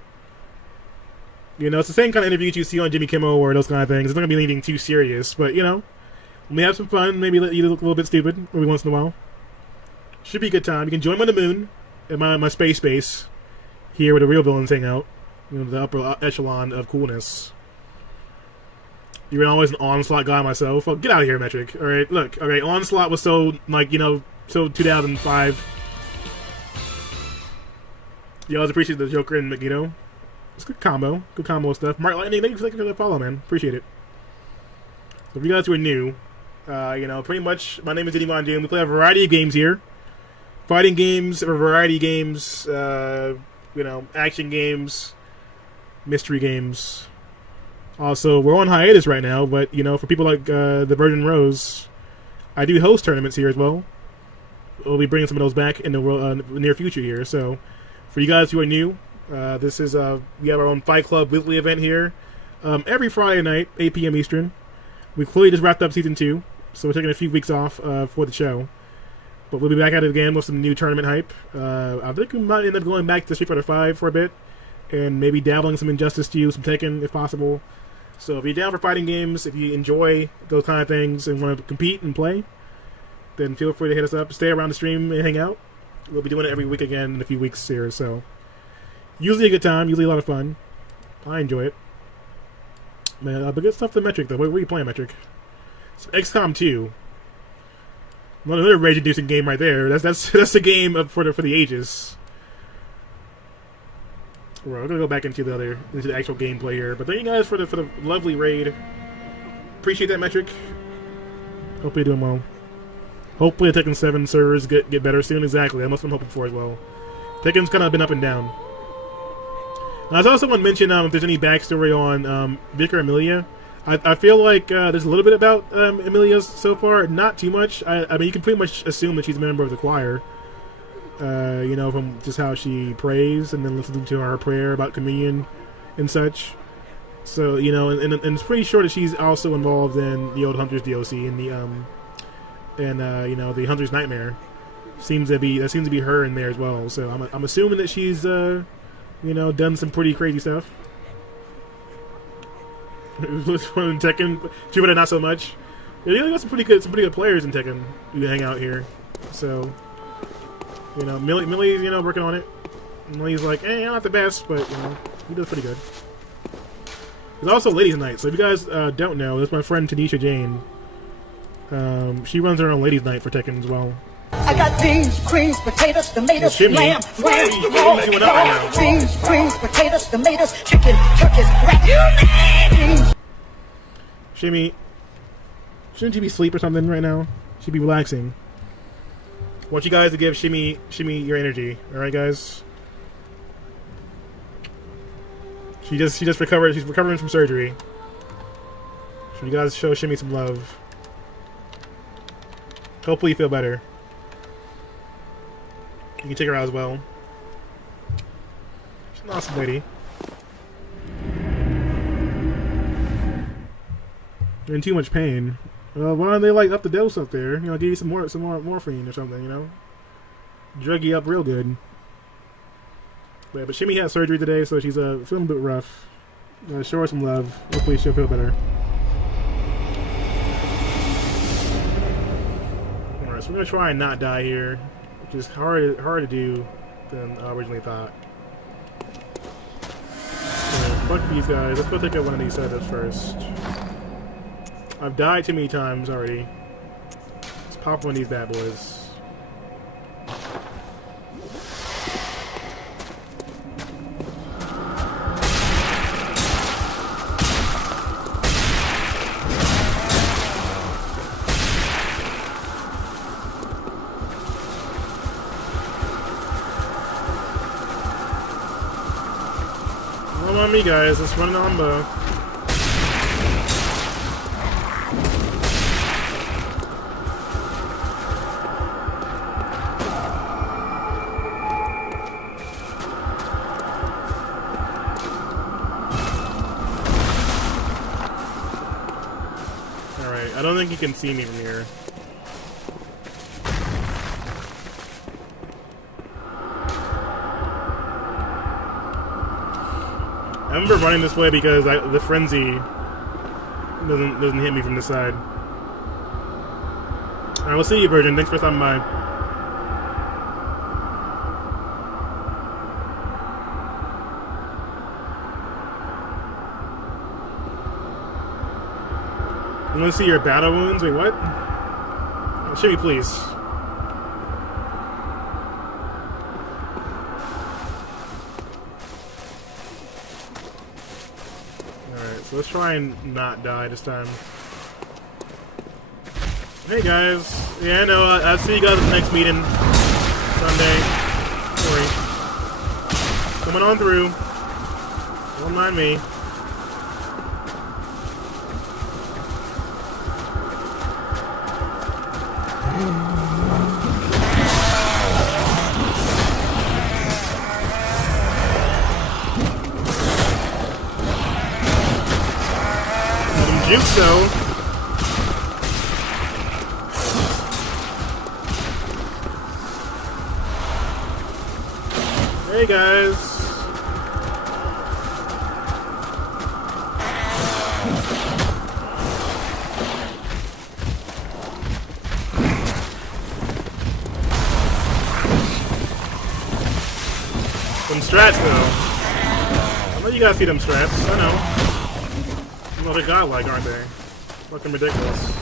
It's the same kind of interviews you see on Jimmy Kimmel or those kind of things. It's not going to be anything too serious, but, let me have some fun, maybe let you look a little bit stupid every once in a while. Should be a good time. You can join me on the moon at my space base here where the real villains hang out. The upper echelon of coolness. You're always an Onslaught guy myself. Oh, get out of here, Metric. Alright, look. Okay, Onslaught was so, so 2005. You always appreciate the Joker and Magneto. It's a good combo. Good combo stuff. Mark Lightning, thank you for the follow, man. Appreciate it. So if you guys who are new, pretty much, my name is DennyVonDoom. We play a variety of games here. Fighting games, or variety games, action games, mystery games. Also, we're on hiatus right now, but, for people like the Virgin Rose, I do host tournaments here as well. We'll be bringing some of those back in the near future here. So, for you guys who are new, this is, we have our own Fight Club weekly event here. Every Friday night, 8 p.m. Eastern. We've clearly just wrapped up Season 2. so we're taking a few weeks off for the show. But we'll be back at it again with some new tournament hype. I think we might end up going back to Street Fighter 5 for a bit, and maybe dabbling some Injustice 2, some Tekken if possible. So if you're down for fighting games, if you enjoy those kind of things and want to compete and play, then feel free to hit us up. Stay around the stream and hang out. We'll be doing it every week again in a few weeks here. So usually a good time, usually a lot of fun. I enjoy it. Man, but good stuff to Metric though. What are you playing, Metric? So XCOM 2. Another rage-inducing game right there. That's a game for the ages. Well, I'm gonna go back into the actual gameplay here. But thank you guys for the lovely raid. Appreciate that, Metric. Hope you're doing well. Hopefully, the Tekken 7 servers get better soon. Exactly, that's what I'm hoping for as well. Tekken's kind of been up and down. Now, I saw someone mention if there's any backstory on Vicar Amelia. I feel like there's a little bit about Amelia so far, not too much. I mean, you can pretty much assume that she's a member of the choir. You know, from just how she prays and then listening to her prayer about communion and such. So, you know, and it's pretty sure that she's also involved in the old Hunter's DLC and the you know, the Hunter's Nightmare. Seems to be her in there as well. So I'm assuming that she's you know, done some pretty crazy stuff. In Tekken, Jupiter not so much. Yeah, you got some pretty good players in Tekken who hang out here. So, you know, Millie's, you know, working on it. Millie's like, I'm not the best, but you know, he does pretty good. There's also Ladies Night. So if you guys don't know, that's my friend Tanisha Jane. She runs her own Ladies Night for Tekken as well. I got beans, creams, potatoes, tomatoes, lamb, beans, creams, potatoes, tomatoes, chicken, turkeys, rat, you name. Shimmy, shouldn't you be asleep or something right now? She'd be relaxing. I want you guys to give Shimmy your energy. All right, guys. She just recovered. She's recovering from surgery. So you guys show Shimmy some love. Hopefully you feel better. You can take her out as well. She's an awesome lady. You're in too much pain. Why don't they like up the dose up there? You know, give you some more morphine or something. You know, drug you up real good. But Shimmy had surgery today, so she's feeling a bit rough. Show her some love. Hopefully she'll feel better. Alright, so we're gonna try and not die here. Which is harder to do than I originally thought. So, fuck these guys. Let's go take out one of these setups first. I've died too many times already. Let's pop one of these bad boys. Come on me, guys. Let's run an ombo. Alright, I don't think you can see me from here. I remember running this way because the frenzy doesn't hit me from this side. Alright, we'll see you, Virgin. Thanks for stopping by. You want to see your battle wounds? Wait, what? Show me, please. So let's try and not die this time. Hey guys. Yeah, I know. I'll see you guys at the next meeting. Sunday. Don't worry. Coming on through. Don't mind me. Juke though. Hey guys. Some strats though. I know you guys see them strats. I know. Well, they're godlike, aren't they? Fucking ridiculous.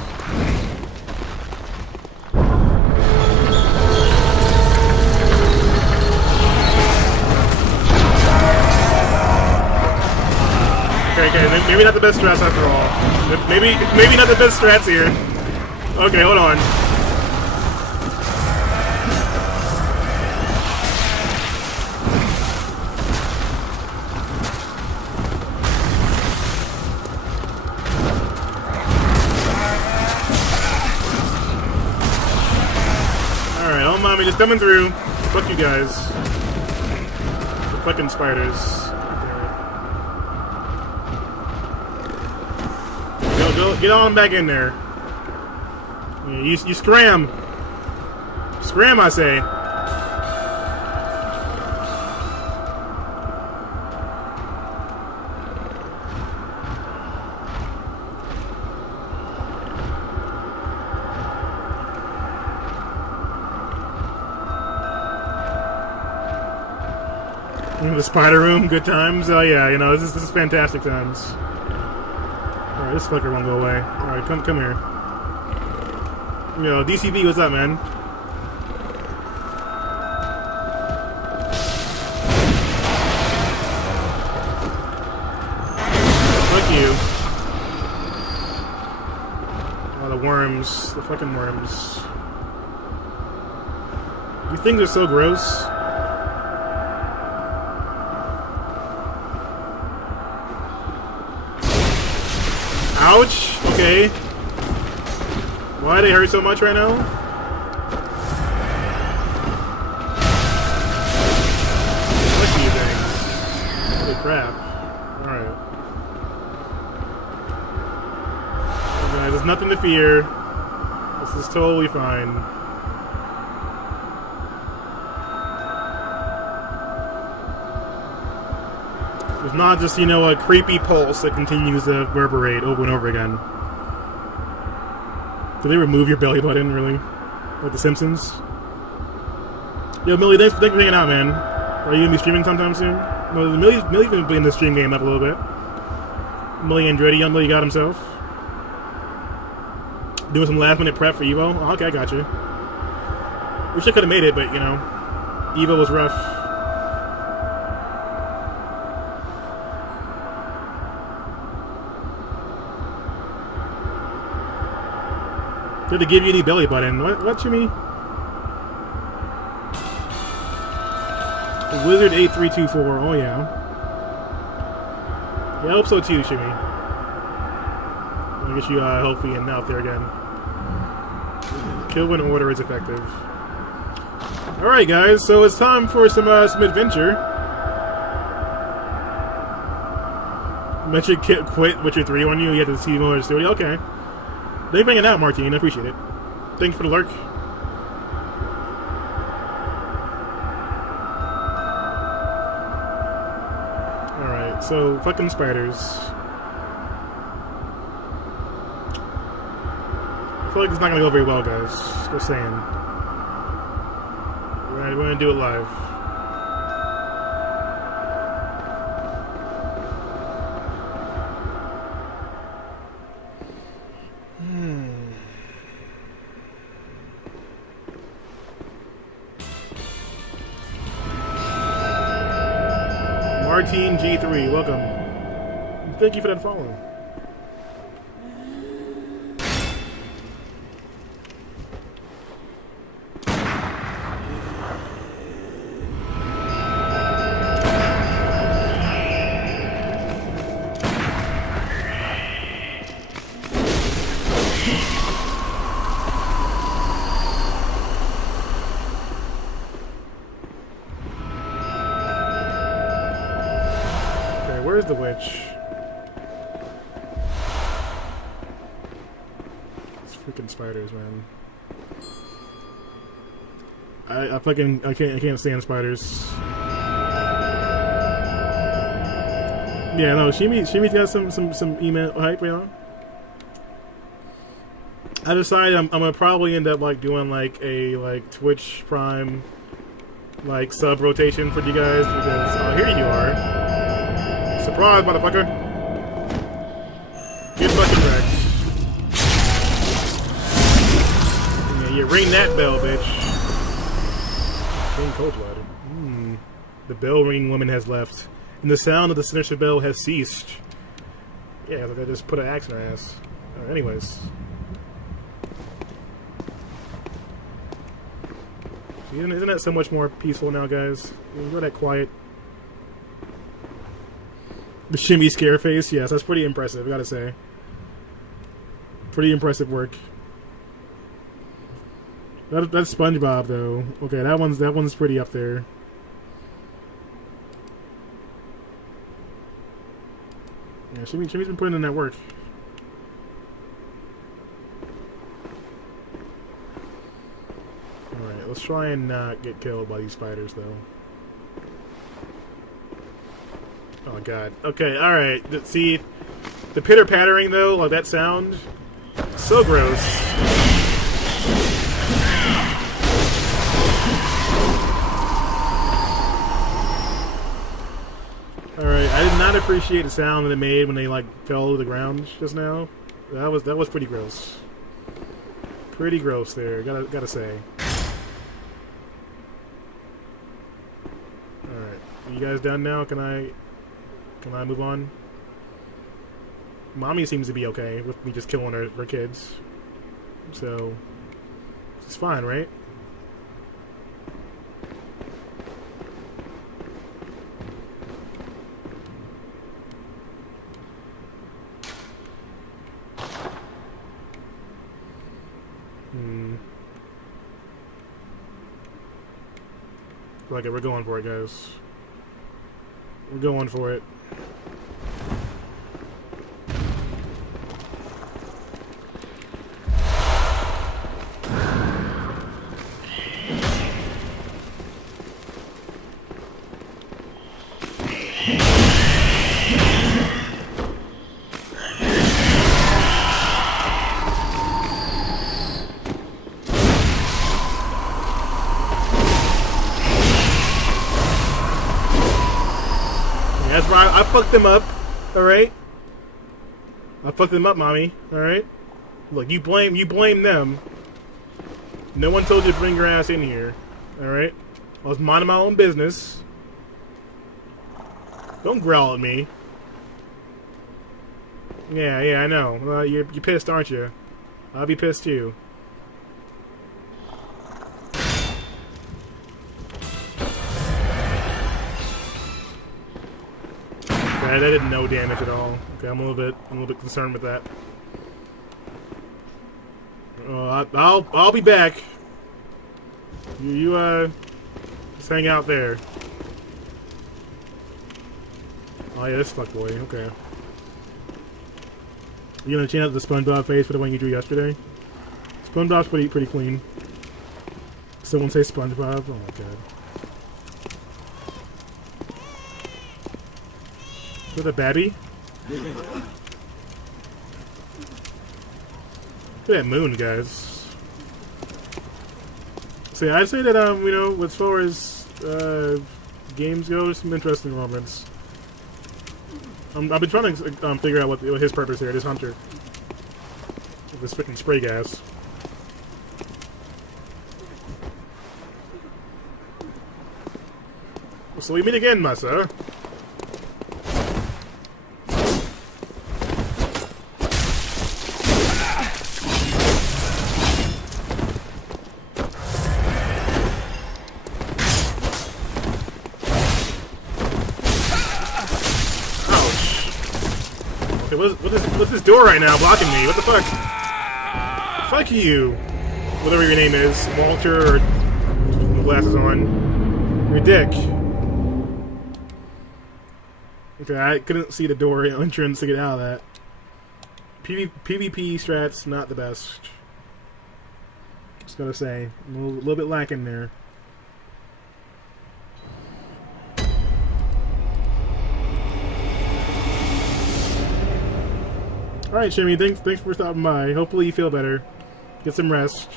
Okay, maybe not the best strats after all. Maybe not the best strats here. Okay, hold on. Alright, don't mind me just coming through. Fuck you guys. The fucking spiders. Get on back in there. Yeah, you scram. Scram, I say. The spider room, good times. Oh yeah, you know, this is fantastic times. Alright, this fucker won't go away. Alright, come here. Yo, DCB, what's up, man? Fuck you. Oh, the worms. The fucking worms. These things are so gross. Ouch! Okay. Why do they hurt so much right now? Fuck you things. Holy crap. Alright. Oh, guys, there's nothing to fear. This is totally fine. It's not just, you know, a creepy pulse that continues to reverberate over and over again. Did they remove your belly button, really? Like The Simpsons? Yo, Millie, thanks for hanging out, man. Are you gonna be streaming sometime soon? Well, Millie's been playing the stream game up a little bit. Millie Andretti, young Millie got himself. Doing some last minute prep for Evo. Oh, okay, I got you. Wish I could have made it, but, you know, Evo was rough. Did they give you any belly button? What you mean? Wizard 8324. Oh yeah. Yeah, I hope so too, Shimmy. I'll get you healthy and out there again. Kill when order is effective. All right, guys. So it's time for some adventure. Mention quit Witcher 3 on you. You have to see more story. Okay. Thanks for hanging out, Martine. I appreciate it. Thanks for the lurk. Alright, so fucking spiders. I feel like it's not gonna go very well, guys. Just saying. We're gonna do it live. Martine G3, welcome. Thank you for that follow. Where's the witch? These freaking spiders, man. I can't stand spiders. Yeah, no, Shimi's got some email hype, you know. I decided I'm gonna probably end up like doing like a Twitch Prime like sub rotation for you guys because here you are. Surprise, motherfucker! Get fucking wrecked. Yeah, you ring that bell, bitch. King Coldblood. The bell ringing woman has left, and the sound of the signature bell has ceased. Yeah, like I just put an axe in her ass. Anyways. Isn't that so much more peaceful now, guys? You know that quiet. The shimmy scare face, yes, that's pretty impressive, I gotta say. Pretty impressive work. That's SpongeBob, though. Okay, that one's pretty up there. Yeah, Shimmy's been putting in that work. Alright, let's try and not get killed by these spiders, though. Oh, God. Okay, alright. See, the pitter-pattering, though, like that sound, so gross. Alright, I did not appreciate the sound that it made when they, like, fell to the ground just now. That was pretty gross. Pretty gross there, gotta say. Alright, you guys done now? Can I move on? Mommy seems to be okay with me just killing her kids. So, it's fine, right? Like it, we're going for it, guys. We're going for it. That's right, I fucked them up, alright? I fucked them up, mommy, alright? Look, you blame them. No one told you to bring your ass in here, alright? I was minding my own business. Don't growl at me. Yeah, I know. You're pissed, aren't you? I'll be pissed too. That did no damage at all. Okay, I'm a little bit concerned with that. I'll be back. You just hang out there. Oh yeah, this fuckboy. Okay. You gonna change up the SpongeBob face for the one you drew yesterday? SpongeBob's pretty clean. Someone say SpongeBob? Oh my god. Is that a babby? Look at that moon, guys. See, I'd say that, you know, as far as, games go, there's some interesting moments. I've been trying to, figure out what his purpose here, this hunter. With this freaking spray gas. So we meet again, my sir. What's this door right now blocking me? What the fuck? Fuck you. Whatever your name is. Walter or glasses on. Your dick. Okay, I couldn't see the door entrance to get out of that. PvP strats, not the best. Just gotta say. A little bit lacking there. Alright, Shimmy, thanks for stopping by. Hopefully you feel better. Get some rest.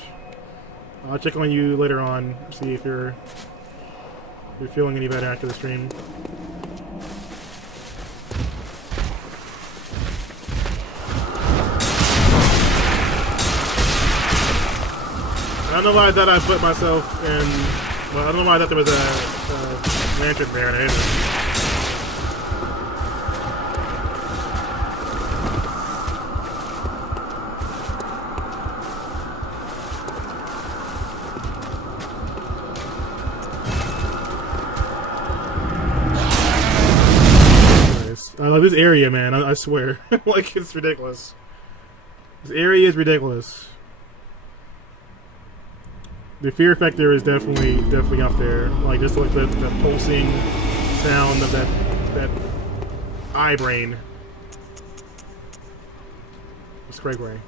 I'll check on you later on, see if you're feeling any better after the stream. I don't know why I thought I put myself in... Well, I don't know why I thought there was a lantern there and I didn't. I love this area, man. I swear. Like, it's ridiculous. This area is ridiculous. The fear factor is definitely up there. Like, just like the pulsing sound of that eye brain. It's Craig Ray.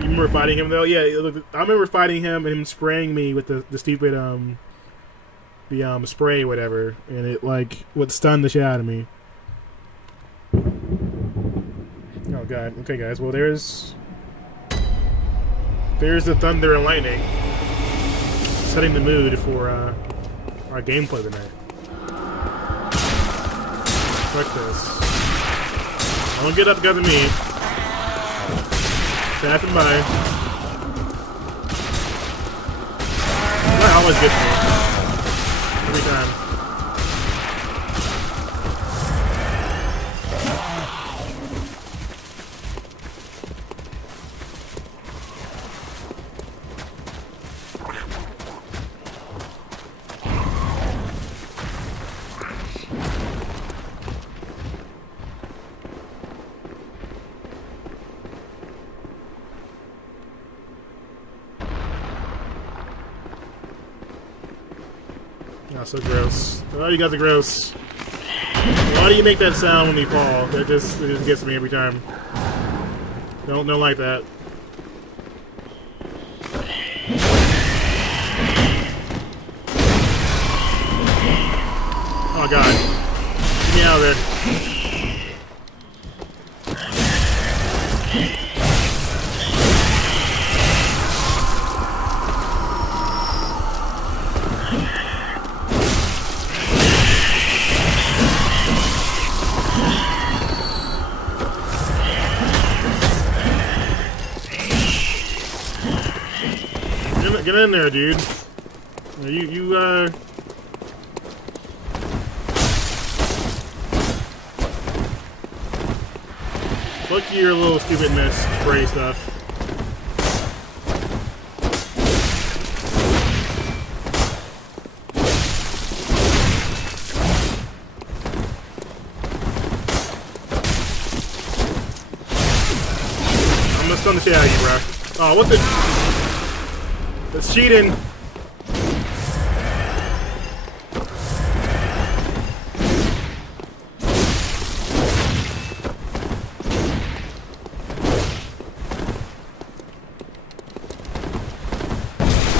You remember fighting him though? Yeah, I remember fighting him and him spraying me with the stupid spray or whatever, and it like would stun the shit out of me. Oh god. Okay, guys. Well, there's the thunder and lightning, setting the mood for our gameplay tonight. Fuck this. Don't get up because of me. Passing by. That always gets me. Every time. Oh, so gross. Oh, you guys are gross. Why do you make that sound when you fall? It just gets me every time. Don't like that. Oh god. Get me out of there. Get in there, dude. You fuck your little stupid mist spray stuff. I'm gonna stun the shit out of you, bro. Oh, what the? That's cheating.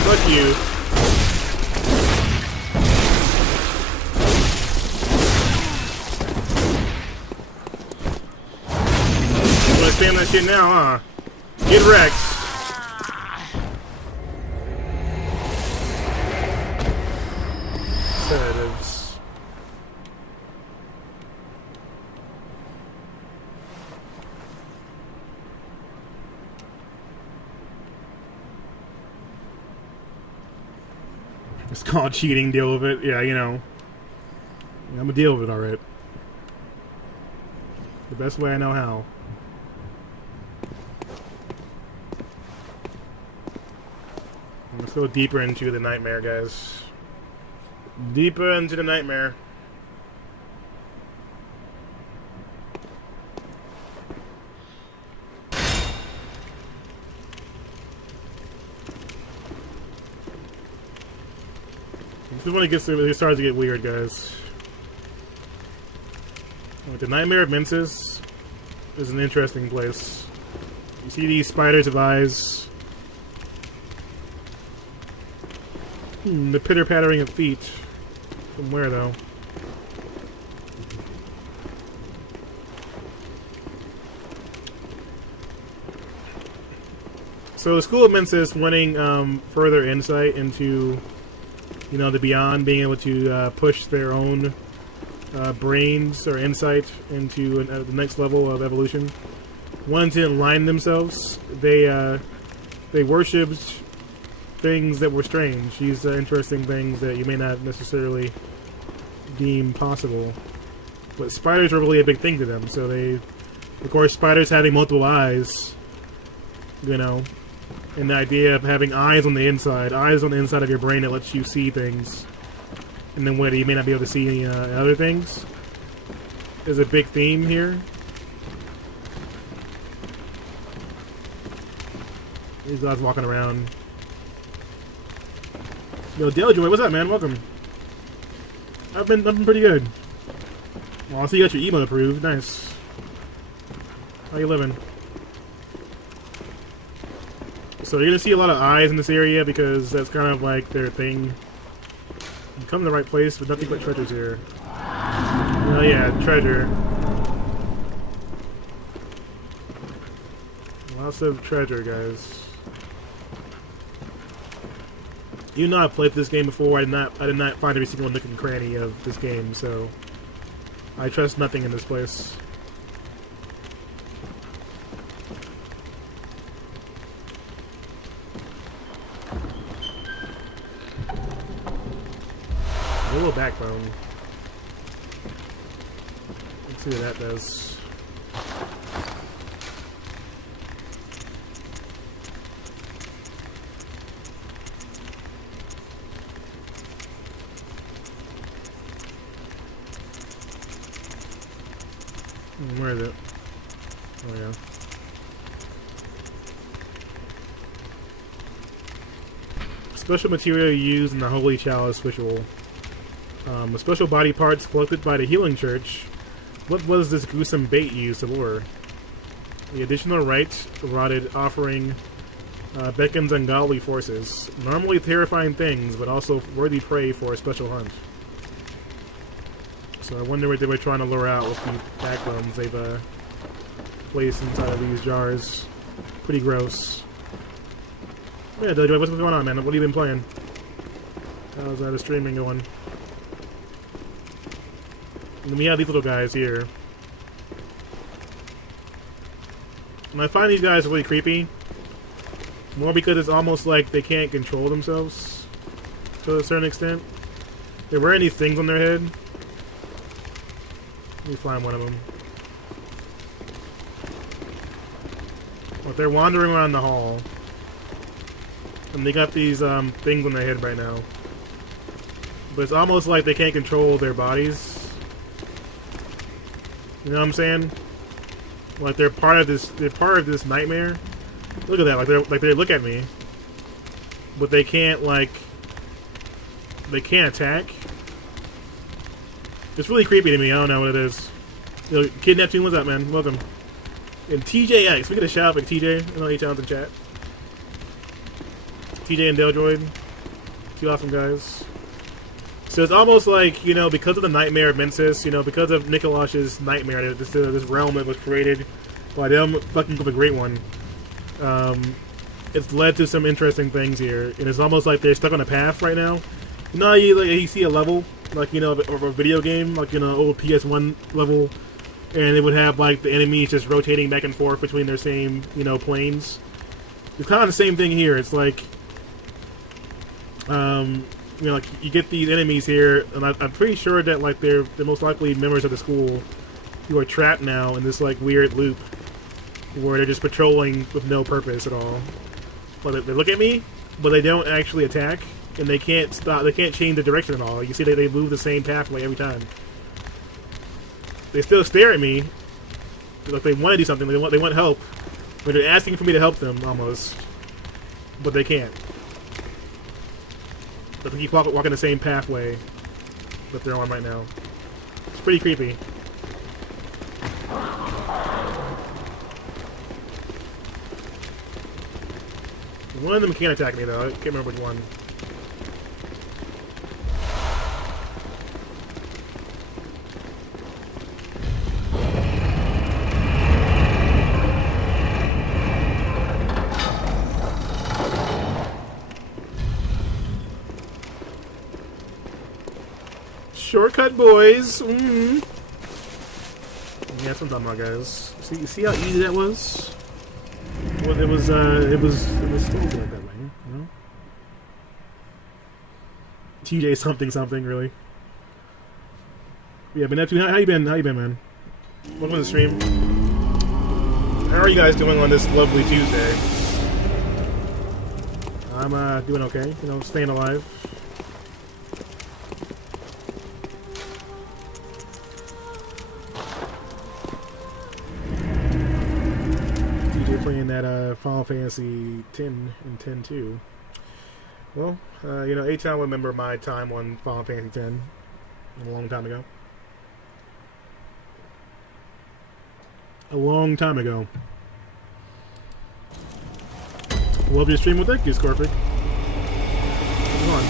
Fuck you. I'm gonna spam that shit now, huh? Get wrecked. Sedatives. It's called cheating, deal with it. Yeah, you know. I'm gonna deal with it, alright. The best way I know how. Let's go deeper into the nightmare, guys. Deeper into the nightmare. This is when it starts to get weird, guys. Like, the Nightmare of Menses is an interesting place. You see these spiders of eyes. The pitter-pattering of feet. From where, though? So the School of Mensis wanting further insight into, you know, the beyond, being able to push their own brains or insight into the next level of evolution. Wanting to enlighten themselves, they worshipped things that were strange. These interesting things that you may not necessarily deem possible. But spiders are really a big thing to them, so they, of course, spiders having multiple eyes, you know, and the idea of having eyes on the inside of your brain that lets you see things, and then what you may not be able to see other things, is a big theme here. These guys walking around. Yo, Dalejoy, what's up, man? Welcome. I've been pretty good. Well, I see you got your emote approved. Nice. How you living? So you're gonna see a lot of eyes in this area because that's kind of like their thing. You come to the right place, but nothing but treasures here. Oh yeah, treasure. Lots of treasure, guys. Even though I played this game before, I did not find every single nook and cranny of this game, so I trust nothing in this place. A little backbone. Let's see what that does. Where is it? Oh yeah. Special material used in the Holy Chalice ritual. A special body parts collected by the Healing Church. What was this gruesome bait used to lure? The additional rite rotted offering beckons ungodly forces. Normally terrifying things, but also worthy prey for a special hunt. So I wonder what they were trying to lure out with the backbones they've placed inside of these jars. Pretty gross. Yeah, Dojo, what's going on, man? What have you been playing? How's the streaming going? And then we have these little guys here. And I find these guys really creepy. More because it's almost like they can't control themselves to a certain extent. They're wearing these things on their head. Let me find one of them. But they're wandering around the hall. And they got these things on their head right now. But it's almost like they can't control their bodies. You know what I'm saying? Like they're part of this nightmare. Look at that, like they look at me. But they can't attack. It's really creepy to me. I don't know what it is. Yo, Kid Neptune, what's up, man? Welcome. And TJX, we get a shout out for TJ. I know he challenged in chat. TJ and Dalejoid, two awesome guys. So it's almost like, you know, because of the nightmare of Mensis, you know, because of Nikolash's nightmare, this realm that was created by them, fucking of a great one. It's led to some interesting things here, and it's almost like they're stuck on a path right now. You know how you see a level, like, you know, of a video game, like, you know, old PS1 level, and it would have, like, the enemies just rotating back and forth between their same, you know, planes. It's kind of the same thing here. It's like, you know, like, you get these enemies here, and I'm pretty sure that, like, they're most likely members of the school who are trapped now in this, like, weird loop where they're just patrolling with no purpose at all. But they look at me, but they don't actually attack, and they can't stop. They can't change the direction at all. You see, they move the same pathway every time. They still stare at me, like they want to do something. They want help, but they're asking for me to help them almost, but they can't. But they keep walking the same pathway that they're on right now. It's pretty creepy. One of them can attack me though. I can't remember which one. Shortcut boys. Mm. Yeah, that's what I'm talking about, guys. See how easy that was? Well, it was supposed to be like that way, you know? TJ something, really. Yeah, but Neptune, how you been? How you been, man? Welcome to the stream. How are you guys doing on this lovely Tuesday? I'm doing okay, you know, staying alive. DJ playing that Final Fantasy X and X too. Well, you know, A-Town will remember my time on Final Fantasy X a long time ago. A long time ago. Love your stream with that, Goose Corpic. Come on.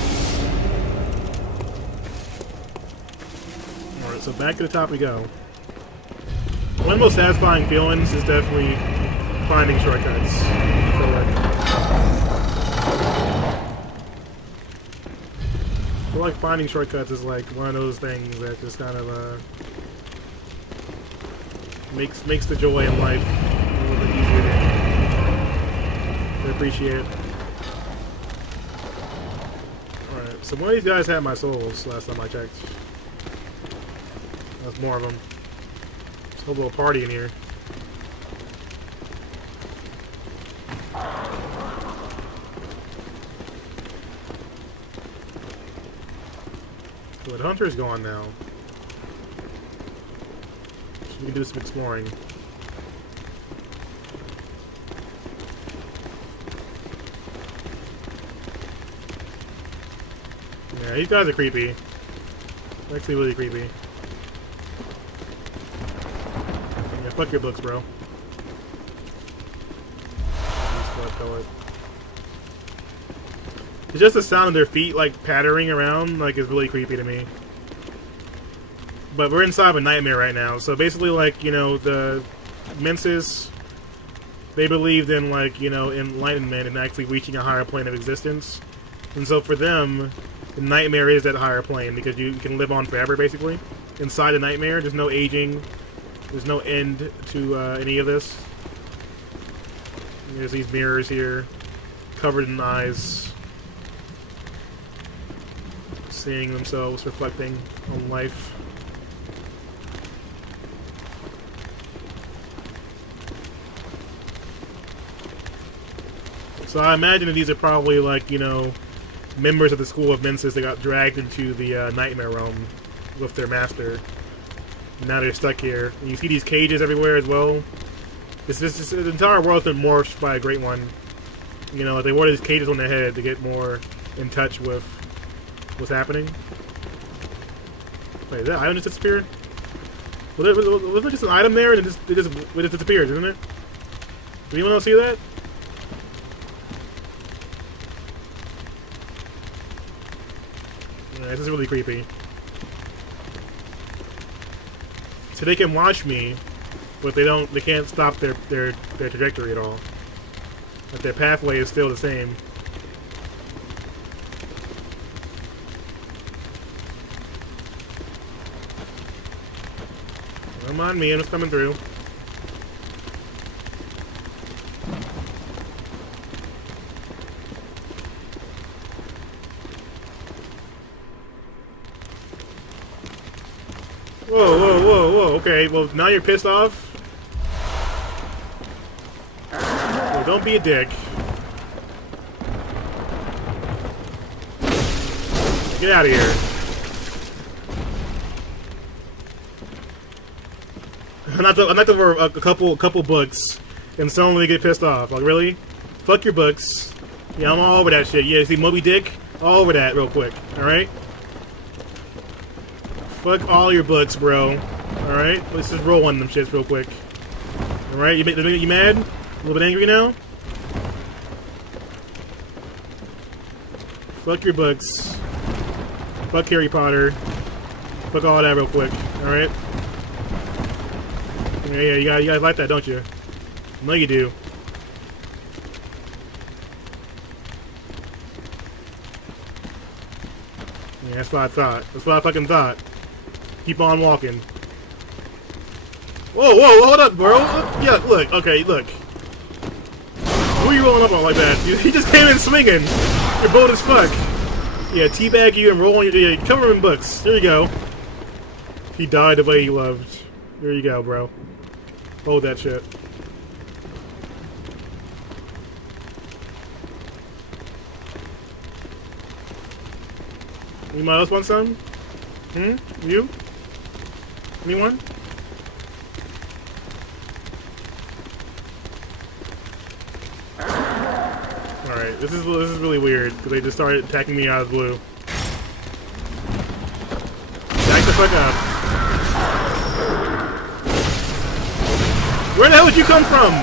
Alright, so back to the top we go. One of the most satisfying feelings is definitely finding shortcuts. I feel like finding shortcuts is like one of those things that just kind of makes the joy in life a little bit easier to appreciate. Alright, so one of these guys had my souls last time I checked. That's more of them. There's a whole little party in here. So the hunter's gone now. So we can do some exploring. Yeah, these guys are creepy. Actually really creepy. Yeah, fuck your books, bro. It's just the sound of their feet, like, pattering around, like, is really creepy to me. But we're inside of a nightmare right now, so basically, like, you know, the Mensis, they believed in, like, you know, enlightenment and actually reaching a higher plane of existence. And so for them, the nightmare is that higher plane, because you can live on forever, basically. Inside the nightmare, there's no aging, there's no end to any of this. There's these mirrors here, covered in eyes, seeing themselves, reflecting on life. So I imagine that these are probably, like, you know, members of the School of Mensis that got dragged into the Nightmare Realm with their master. And now they're stuck here. And you see these cages everywhere as well. The entire world's been morphed by a great one. You know, they wore these cages on their head to get more in touch with what's happening. Wait, is that item just disappeared? Was there just an item there and it just disappeared, isn't it? Did anyone else see that? Yeah, this is really creepy. So they can watch me, but they can't stop their trajectory at all. But their pathway is still the same. Don't mind me, I'm just coming through. Whoa, okay, well now you're pissed off? Well, don't be a dick. Get out of here. I'm not over a couple books and suddenly get pissed off. Like, really? Fuck your books. Yeah, I'm all over that shit. Yeah, see Moby Dick? All over that real quick. Alright? Fuck all your books, bro. Alright? Let's just roll one of them shits real quick. Alright? You mad? A little bit angry now? Fuck your books. Fuck Harry Potter. Fuck all that real quick. Alright? Yeah, you guys like that, don't you? I know you do. Yeah, that's what I thought. That's what I fucking thought. Keep on walking. Whoa, whoa, hold up, bro. Yeah, look, okay, look. Who are you rolling up on like that? He just came in swinging. You're bold as fuck. Yeah, teabag you and roll on your... Yeah, cover him in books. There you go. He died the way he loved. There you go, bro. Hold that shit. Anybody else want some? You? Anyone? Alright, this is really weird, because they just started attacking me out of the blue. Back the fuck up. Where the hell did you come from?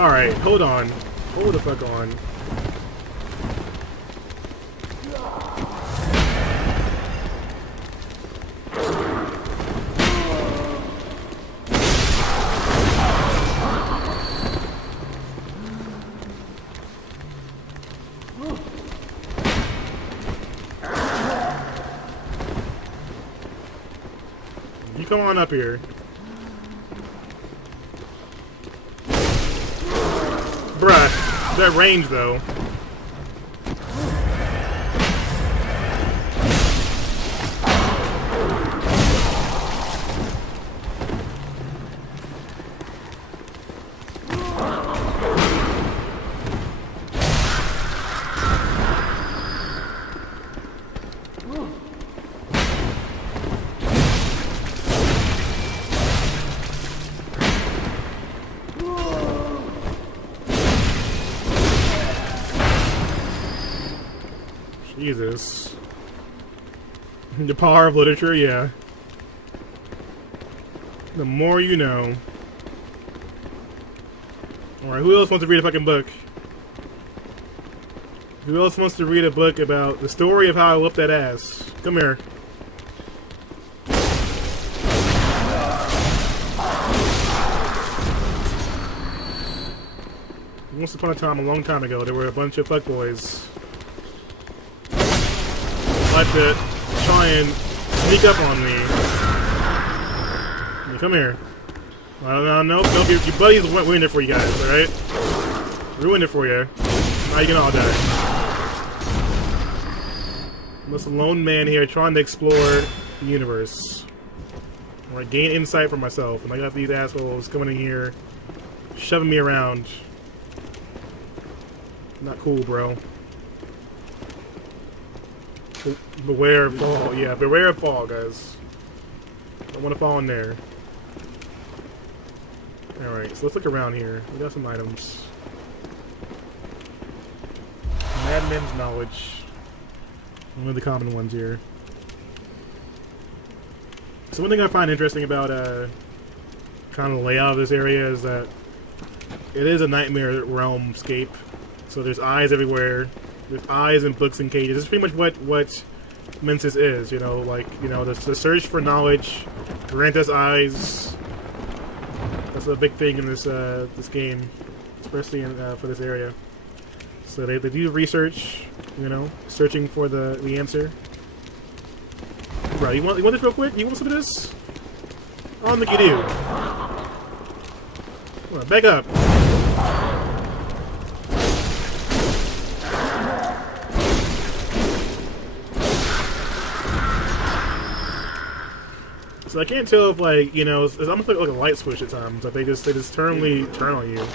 Alright, hold on. Hold the fuck on. You come on up here. Bruh, that range though. Jesus. The power of literature, yeah. The more you know. Alright, who else wants to read a fucking book? Who else wants to read a book about the story of how I whooped that ass? Come here. Once upon a time, a long time ago, there were a bunch of fuckboys like to try and sneak up on me. Hey, come here. No, your buddies ruined it for you guys, alright? Ruined it for you. Now you can all die. I'm just a lone man here trying to explore the universe. Or gain insight for myself. And I got these assholes coming in here, shoving me around. Not cool, bro. Beware of fall. Yeah, beware of fall, guys. Don't want to fall in there. Alright, so let's look around here. We got some items. Madman's knowledge. One of the common ones here. So one thing I find interesting about kind of the layout of this area is that it is a nightmare realm-scape. So there's eyes everywhere. There's eyes and books and cages. This is pretty much what Mensis is, you know, like, you know, the search for knowledge, grant us eyes. That's a big thing in this this game, especially in, for this area. So they do research, you know, searching for the answer. Bro, you want this real quick? You want some of this? Oh, look, you do. Come on, back up. So I can't tell if, like, you know, it's almost like a light switch at times. Like they just turn on you.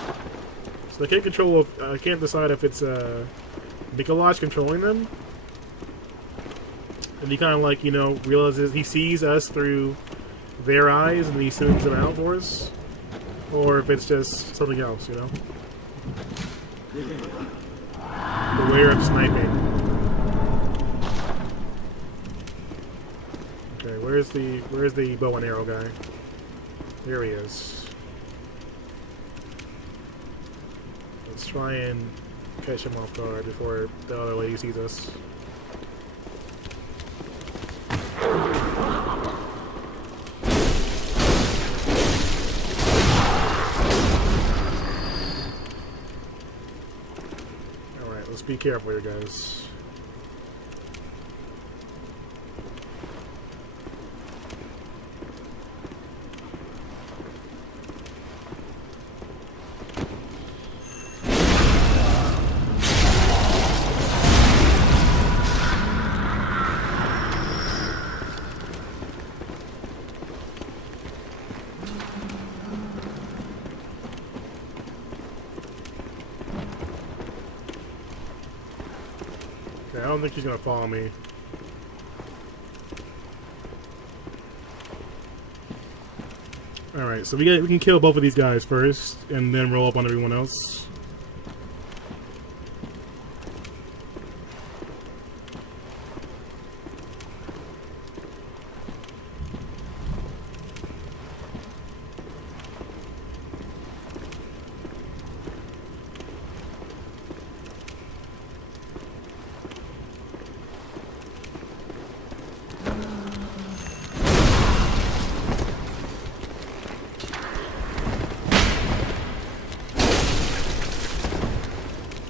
So I can't control. I can't decide if it's Nikolaj controlling them, and he kind of, like, you know, realizes he sees us through their eyes and he sends them out for us, or if it's just something else, you know. Beware of sniping. Okay, where's the bow and arrow guy? There he is. Let's try and catch him off guard before the other lady sees us. Alright, let's be careful here, guys. Okay, I don't think she's gonna follow me. Alright, so we can kill both of these guys first, and then roll up on everyone else.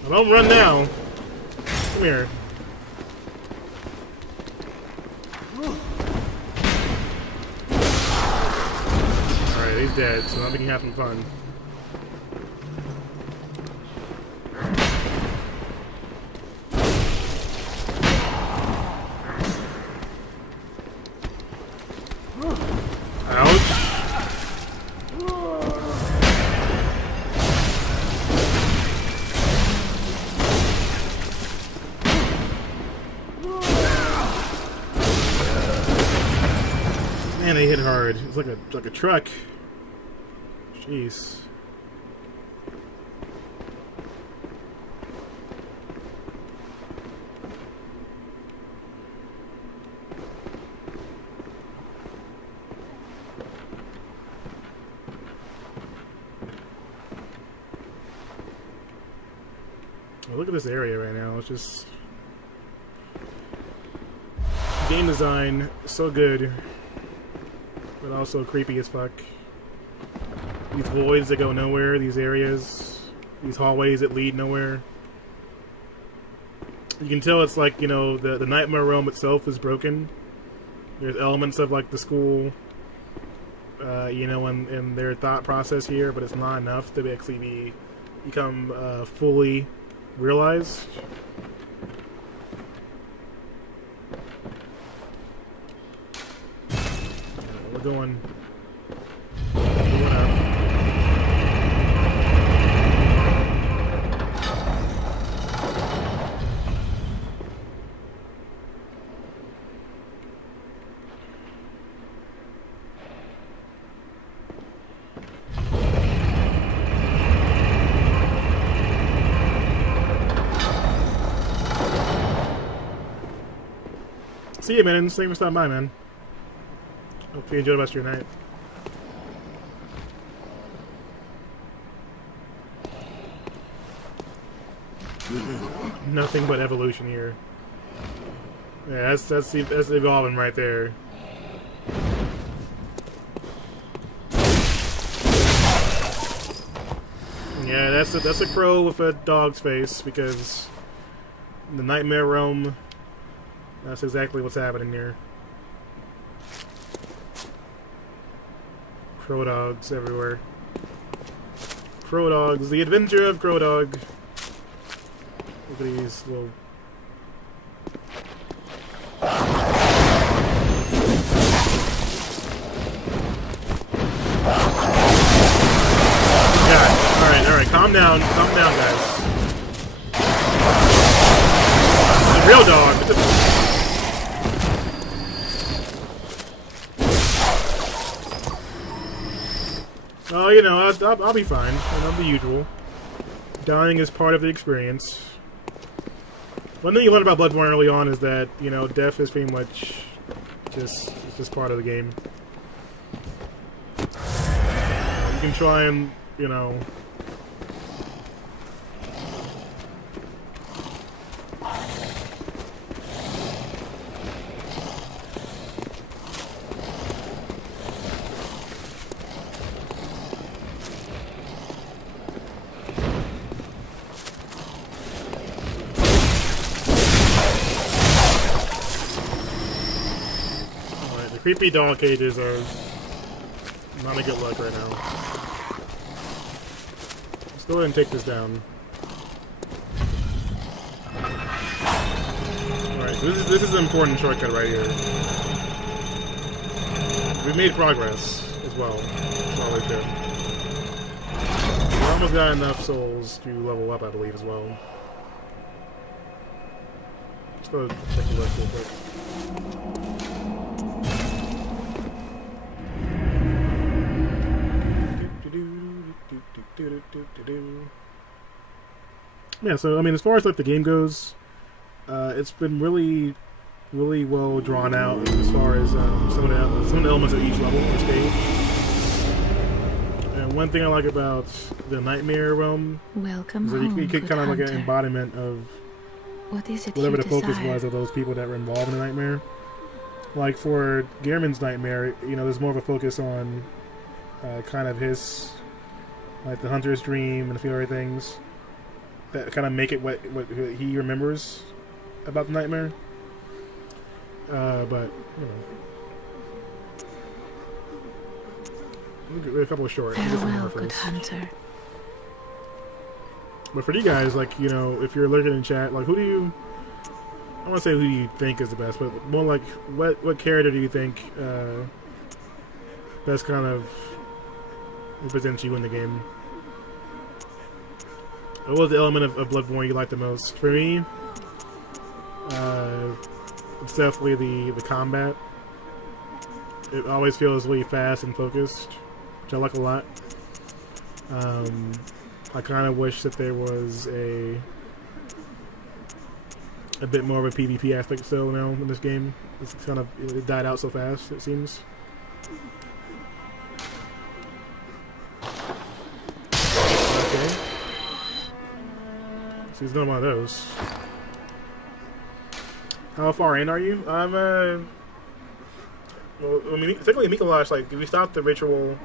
Don't run now. Come here. Alright, he's dead, so now we can have some fun. Ouch. Man, they hit hard. It's like a truck. Jeez. Well, look at this area right now. It's just game design so good. But also creepy as fuck. These voids that go nowhere, these areas, these hallways that lead nowhere. You can tell it's like, you know, the Nightmare Realm itself is broken. There's elements of like the school, you know, in their thought process here, but it's not enough to actually become fully realized. We're going up. See you, man. Thanks for stopping by, man. Hope you enjoy the rest of your night. Nothing but evolution here. Yeah, that's evolving right there. Yeah, that's a crow with a dog's face, because the Nightmare Realm, that's exactly what's happening here. Crow dogs everywhere. Crow dogs, the adventure of Crow Dog. Look at these little... God, alright, calm down, guys. It's a real dog. It's a... Oh, you know, I'll be fine. You know, the usual. Dying is part of the experience. One thing you learn about Bloodborne early on is that, you know, death is pretty much just part of the game. You can try and, you know... Creepy dog cages are not a good look right now. Let's go ahead and take this down. Alright, so this is an important shortcut right here. We've made progress as well. That's always good. We almost got enough souls to level up, I believe, as well. go check the list real quick. Yeah, so I mean, as far as like the game goes, it's been really well drawn out as far as some of the elements at each level or stage. And one thing I like about the Nightmare realm Welcome is that home, you could good kind of like an hunter. embodiment of What is it whatever you the focus desire? was of those people that were involved in the Nightmare. Like for Gehrman's Nightmare, you know, there's more of a focus on kind of his, like the hunter's dream and a few other things that kind of make it what he remembers about the Nightmare. But you know, a couple of short. Farewell, good hunter. But for you guys, like, you know, if you're lurking in chat, like, who do you? I want to say who do you think is the best, but more like what character do you think best kind of represents you in the game? What was the element of Bloodborne you liked the most? For me, it's definitely the combat. It always feels really fast and focused, which I like a lot. I kind of wish that there was a bit more of a PvP aspect still now in this game. It's kind of, it died out so fast, it seems. Okay. So he's done one of those. How far in are you? I'm, well, I mean, technically Mikolaj, like, if you stop the ritual,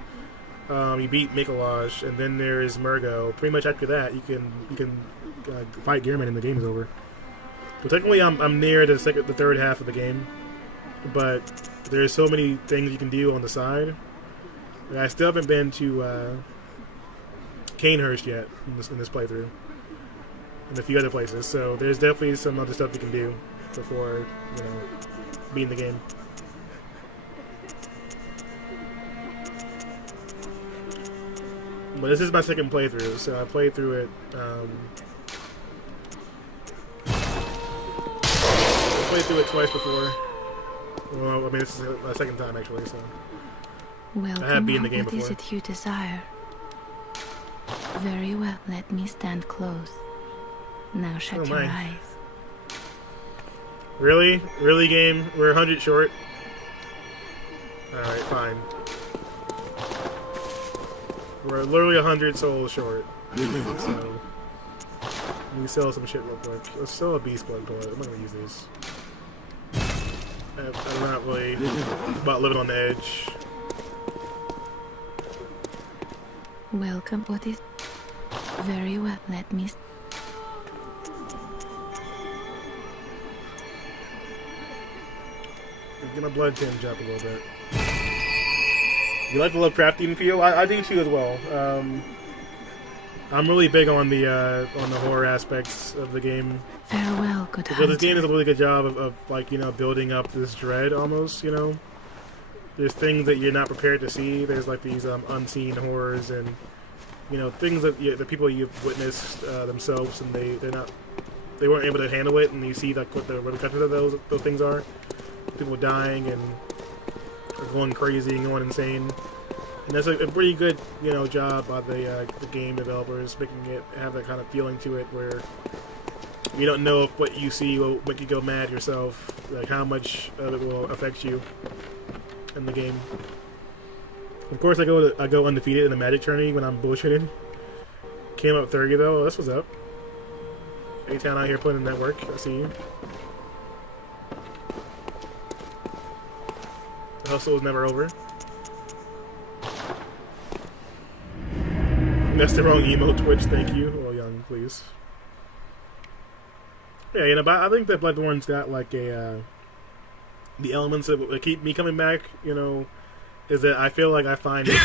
you beat Mikolaj, and then there's Murgo. Pretty much after that, you can fight Gehrman and the game is over. So technically, I'm near the third half of the game, but there's so many things you can do on the side. And I still haven't been to Canehurst yet in this playthrough, and a few other places. So there's definitely some other stuff you can do before, you know, beating the game. But this is my second playthrough, so I played through it. I played through it twice before. Well, I mean, this is my second time actually. So Welcome I have beaten the home. game What is before. it you desire? Very well. Let me stand close. Now shut Oh, your my. eyes. Really, game? We're 100 short. All right, fine. We're literally 100 souls short. So let me sell some shit real quick. Let's sell a beast blood bullet. I'm not gonna use these. I'm not really about living on the edge. Welcome. What is? Very well. Let me. Get my blood tinge up a little bit. You like the Lovecraftian feel? I do too as well. I'm really big on the horror aspects of the game. Farewell, good Because this game does hunter. a really good job of like, you know, building up this dread almost, you know. There's things that you're not prepared to see. There's like these unseen horrors and, you know, things that the people you've witnessed themselves and they weren't able to handle it, and you see like what the repercussions of those things are. People dying and going crazy and going insane. And that's a pretty good, you know, job by the game developers, making it have that kind of feeling to it where you don't know if what you see will make you go mad yourself, like how much of it will affect you in the game. Of course, I go undefeated in the Magic tourney when I'm bullshitting. Came up 30 though. That's what's up. A-Town out here playing the network. I see you. The hustle is never over. That's the wrong emote, Twitch. Thank you. Well, young, please. Yeah, you know, but I think that Bloodborne's got like a the elements that keep me coming back. You know, is that I feel like I find it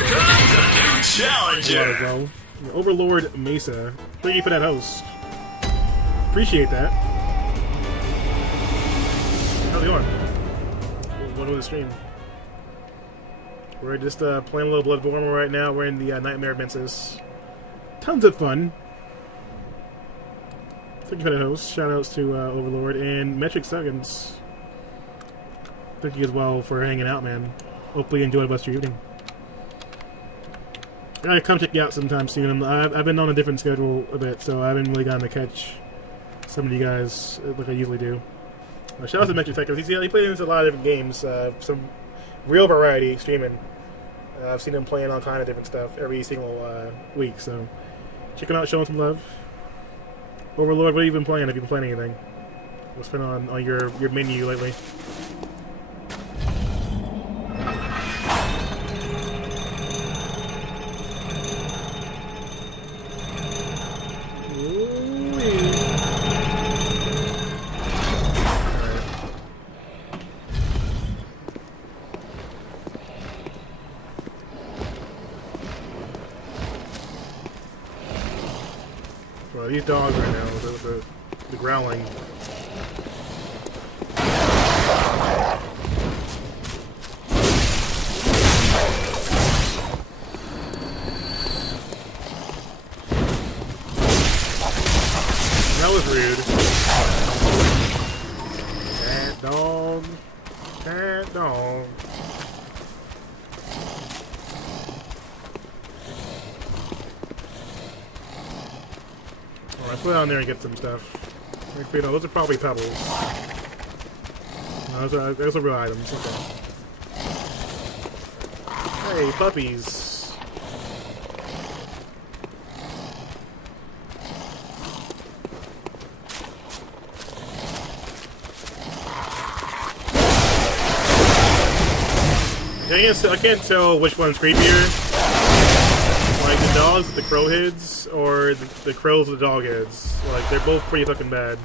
Challenger! well. Overlord Mesa. Thank you for that host. Appreciate that. How's it going? Welcome to the stream. We're just playing a little Bloodborne right now. We're in the Nightmare Mensis. Tons of fun. Thank you for the host. Shoutouts to Overlord and Metric Seconds. Thank you as well for hanging out, man. Hopefully you enjoyed the rest of your evening. I gotta come check you out sometime soon. I've been on a different schedule a bit, so I haven't really gotten to catch some of you guys like I usually do. Shout out to Metric Seconds. He plays a lot of different games. Some real variety streaming. I've seen him playing all kind of different stuff every single week, so check him out, show him some love. Overlord, what have you been playing? Have you been playing anything? What's been on your menu lately? These dogs right now, the growling. That was rude. Cat dog. Cat dog. Let's go down there and get some stuff. Actually, no, those are probably pebbles. No, those are real items. Okay. Hey, puppies. I can't tell which one's creepier. Like the dogs with the crow heads, or the crows with the dog heads. Like, they're both pretty fucking bad.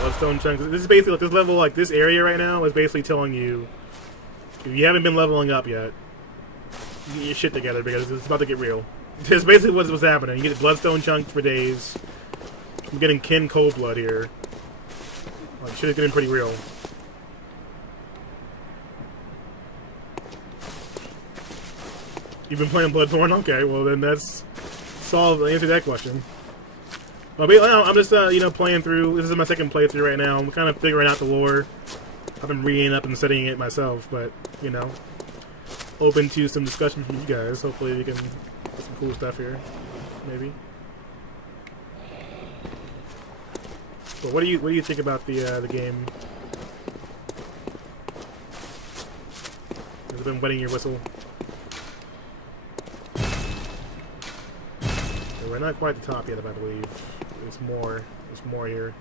Bloodstone chunks. This is basically, like, this level, like, this area right now is basically telling you, if you haven't been leveling up yet, you get your shit together because it's about to get real. That's basically what's happening. You get bloodstone chunks for days. I'm getting kin cold blood here. Like, shit is getting pretty real. You've been playing Bloodborne? Okay, well then that's solved. Answer that question. Well, I'm just playing through. This is my second playthrough right now. I'm kind of figuring out the lore. I've been reading up and studying it myself, but open to some discussion from you guys. Hopefully, we can get some cool stuff here. Maybe. But what do you think about the game? Has it been wetting your whistle? We're not quite at the top yet, I believe. There's more. There's more here.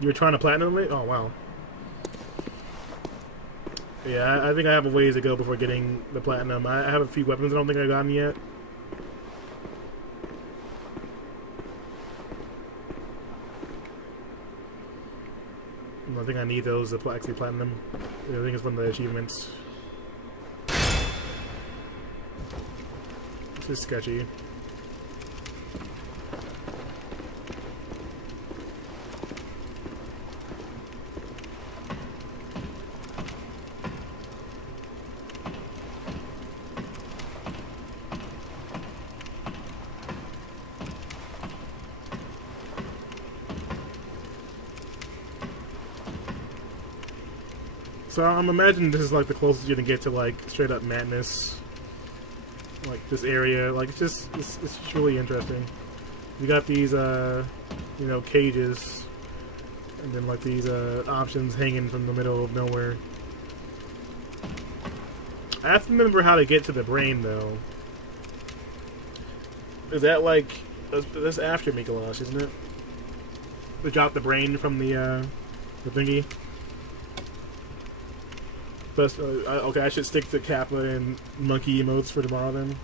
You were trying to platinum it? Oh, wow. Yeah, I think I have a ways to go before getting the platinum. I have a few weapons I don't think I've gotten yet. I think I need those to actually platinum. I think it's one of the achievements. This is sketchy. So I'm imagining this is like the closest you're gonna get to like straight up madness. Like this area, like it's just really interesting. You got these cages, and then like these options hanging from the middle of nowhere. I have to remember how to get to the brain though. Is that like that's after Mikolash, isn't it? They drop the brain from the thingy. But, okay, I should stick to Kappa and monkey emotes for tomorrow then.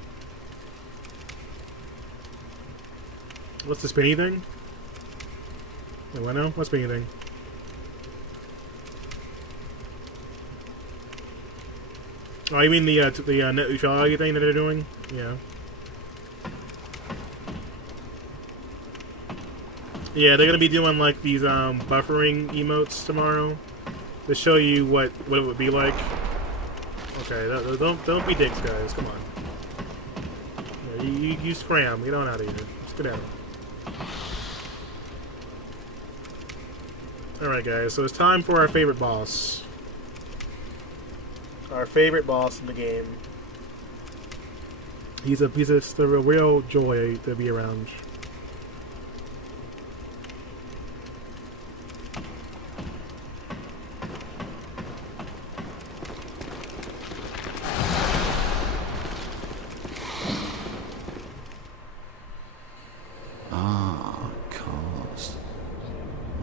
What's the spinny thing? Wait, what now? What's spinny thing? Oh, you mean the net neutrality thing that they're doing? Yeah. Yeah, they're gonna be doing like these buffering emotes tomorrow to show you what it would be like. Okay, don't be dicks, guys. Come on. Yeah, you scram. Get on out of here. Let's get out. Alright, guys. So it's time for our favorite boss. Our favorite boss in the game. He's a real joy to be around.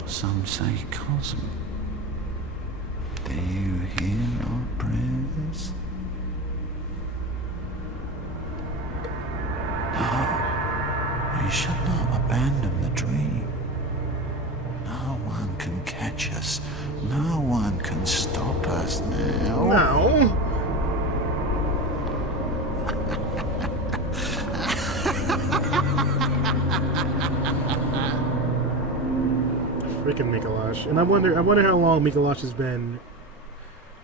Some say Cosm. Do you hear our prayers? No, we shall not abandon the dream. No one can catch us. No one can stop us now. No. Freaking Mikolash. And I wonder how long Mikolash has been.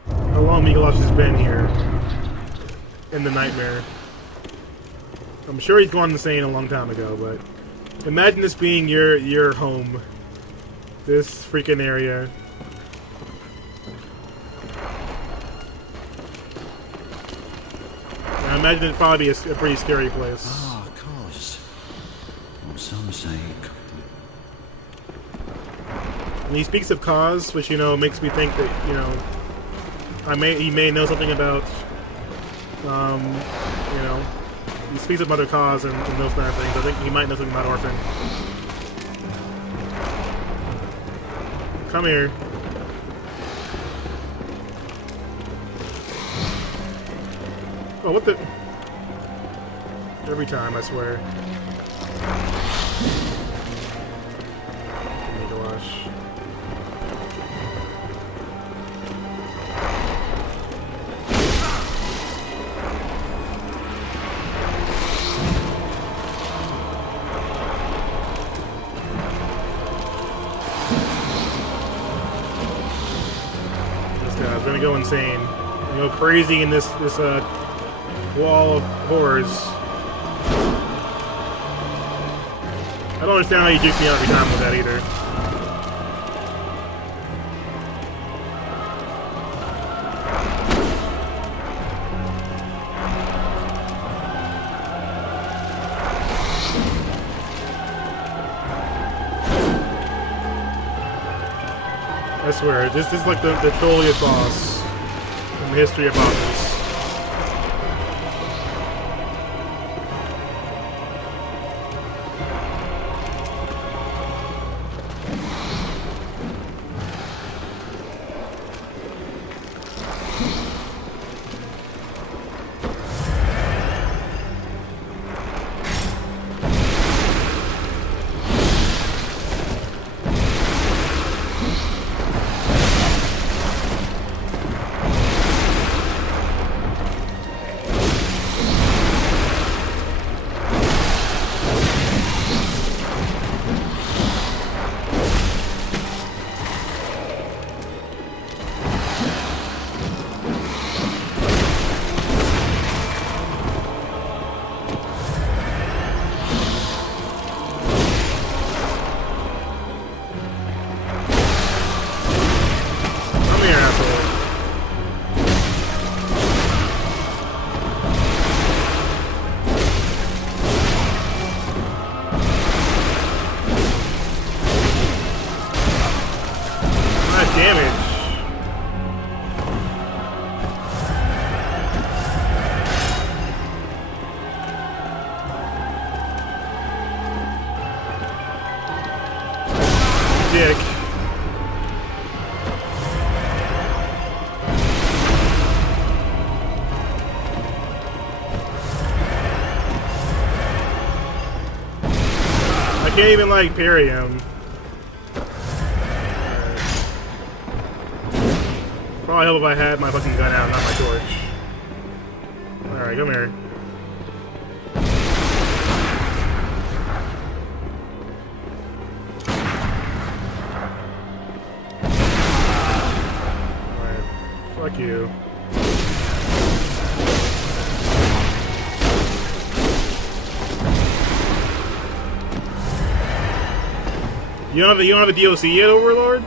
How long Mikolash has been here in the nightmare. I'm sure he's gone insane a long time ago, but imagine this being your home. This freaking area. I imagine it'd probably be a pretty scary place. Ah, cause. Or some say. And he speaks of cause, which, you know, makes me think that, you know, he may know something about, you know, he speaks of Mother Cause and those kind of things. I think he might know something about Orphan. Come here. Oh, what the? Every time, I swear. Gosh. This guy's gonna go insane. Go crazy in this wall of horrors. I don't understand how you juke me out every time with that either. I swear, this is like the trolliest boss in the history of bosses. Dick. I can't even, like, parry him. Probably help if I had my fucking gun out, not my torch. Alright, come here. Fuck you. You don't have a DLC yet, Overlord?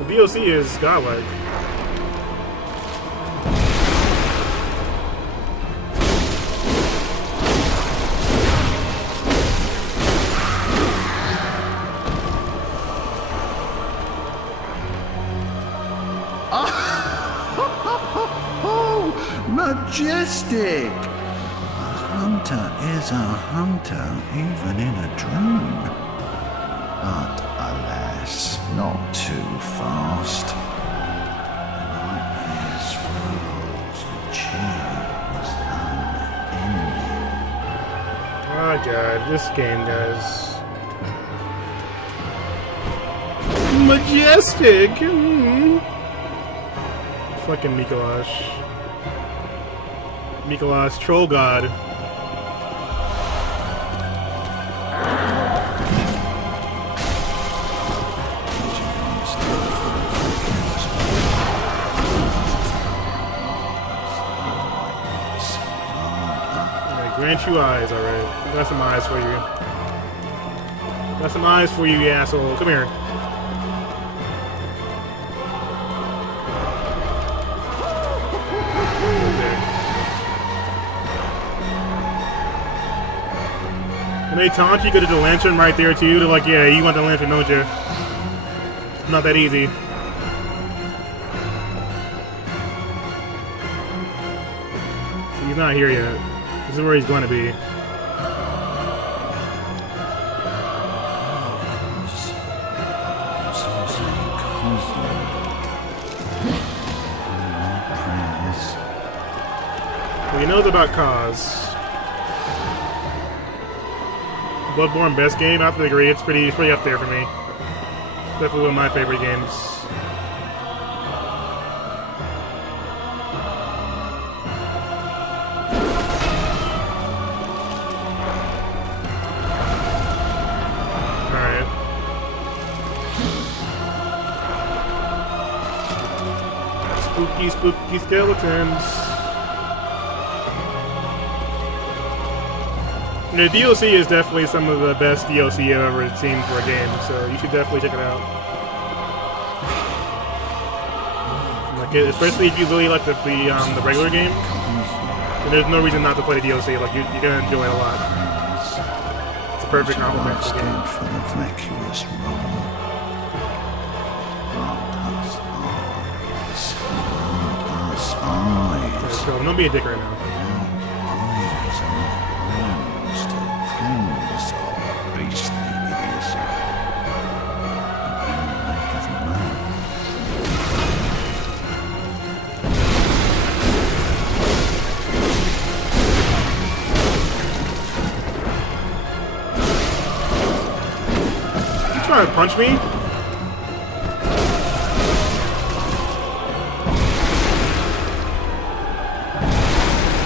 The DLC is godlike. Oh, majestic! A hunter is a hunter, even in a dream. But alas, not too fast. The nightmare's rose and cheers unending. Oh god, this game, guys. Majestic! Fucking Mikolash. Mikolash, troll god. Grant you eyes, alright. Got some eyes for you. Got some eyes for you, you asshole. Come here. And they taunt you, go to the lantern right there too. They're like, yeah, you want the lantern, don't you? It's not that easy. So he's not here yet. This is where he's going to be. Well, he knows about Cause. Bloodborne best game? I have to agree. It's pretty up there for me. Definitely one of my favorite games. Alright. Spooky, spooky skeletons. The DLC is definitely some of the best DLC I've ever seen for a game, so you should definitely check it out. Like, especially if you really like the regular game, then there's no reason not to play the DLC. Like, you're gonna enjoy it a lot. It's a perfect complement to the game. For the vacuous roll. Okay, so don't be a dick right now. Trying to punch me?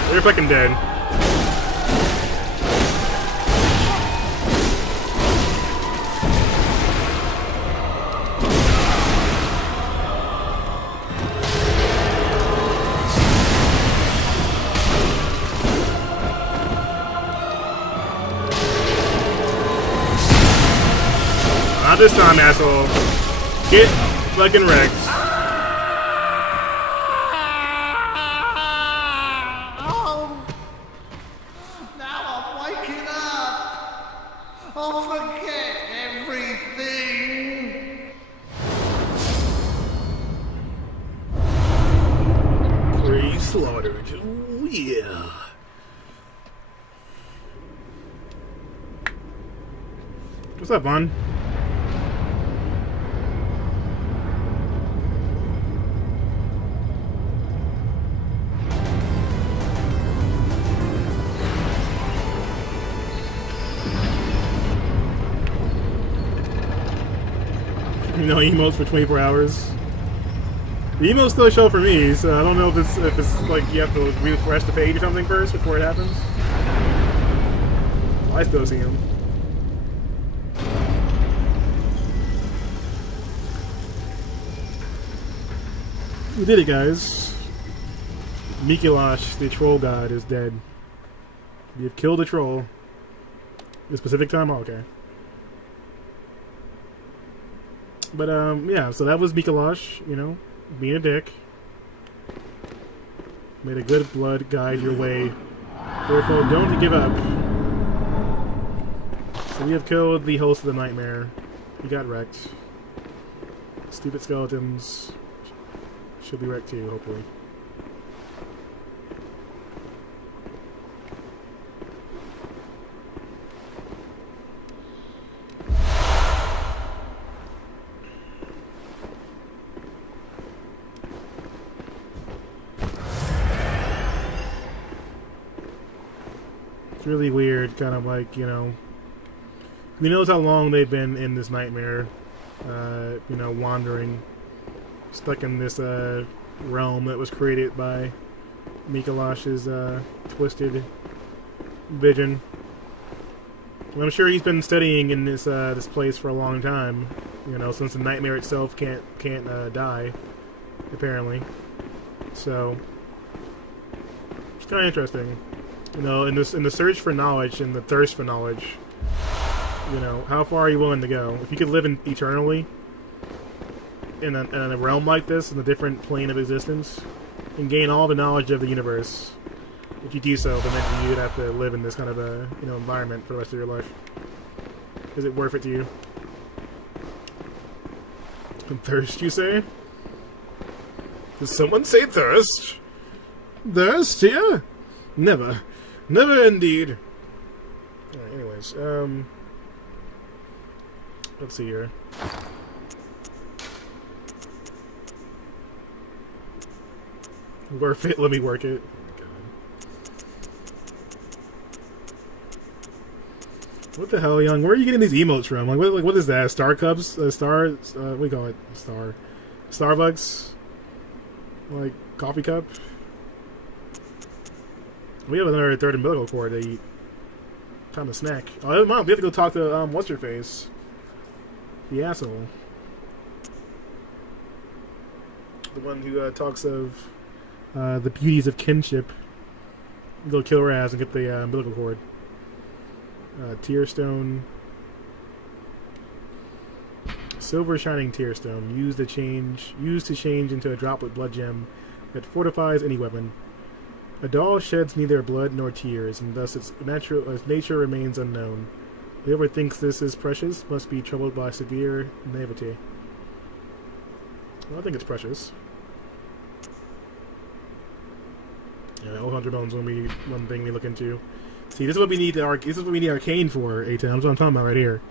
They're fucking dead. Not this time, asshole. Get fucking wrecked. Oh, now I'm waking up. I'll forget everything. Pre-slaughtered. Ooh, yeah. What's up, Vaughn? No emotes for 24 hours. The emotes still show for me, so I don't know if it's like you have to refresh the page or something first before it happens. I still see them. We did it, guys. Mikolash, the troll god, is dead. We have killed a troll. The specific time? Oh, okay. But yeah. So that was Mikolash. You know, being a dick. May the good blood guide your way. Therefore, don't give up. So we have killed the host of the nightmare. He got wrecked. Stupid skeletons should be wrecked too, hopefully. It's really weird, kind of like, you know, who knows how long they've been in this nightmare, you know, wandering, stuck in this realm that was created by Mikolash's twisted vision. And I'm sure he's been studying in this this place for a long time, you know, since the nightmare itself can't die, apparently. So it's kind of interesting, you know, in the search for knowledge and the thirst for knowledge. You know, how far are you willing to go? If you could live eternally in a realm like this, in a different plane of existence, and gain all the knowledge of the universe, if you do so, then you'd have to live in this kind of a, you know, environment for the rest of your life. Is it worth it to you? And thirst, you say? Did someone say thirst? Thirst here? Never. Never indeed. Alright, anyways, let's see here. Worth it, let me work it. God. What the hell, young? Where are you getting these emotes from? Like what is that? Star Cubs? What do we call it? Starbucks? Like, coffee cup? We have another third umbilical cord to eat. Time to snack. Oh, Mom, we have to go talk to, what's-her-face? The asshole. The one who talks of the beauties of kinship. Go kill her ass and get the umbilical cord. Tearstone. Silver shining tearstone. Used to change into a droplet blood gem that fortifies any weapon. A doll sheds neither blood nor tears, and thus its nature remains unknown. Whoever thinks this is precious must be troubled by severe naivety. Well, I think it's precious. Yeah, Old Hunter Bone's gonna be one thing we look into. See, this is what we need Arcane for, A10. That's what I'm talking about right here.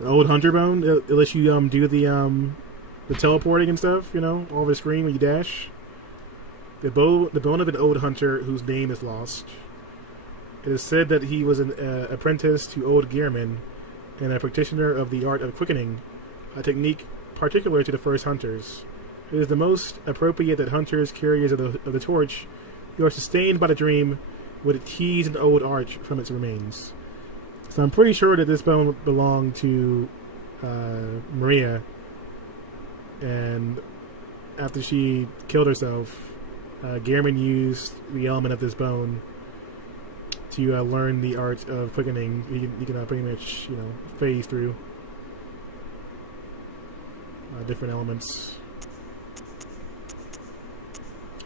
The Old Hunter Bone, it lets you do the teleporting and stuff, you know, over the screen when you dash. The bone of an old hunter whose name is lost. It is said that he was an apprentice to old Gearman and a practitioner of the art of quickening, a technique particular to the first hunters. It is the most appropriate that hunters, carriers of the torch, who are sustained by the dream, would tease an old arch from its remains. So I'm pretty sure that this bone belonged to Maria, and after she killed herself, Gearman used the element of this bone to learn the art of quickening. You can pretty much, you know, phase through different elements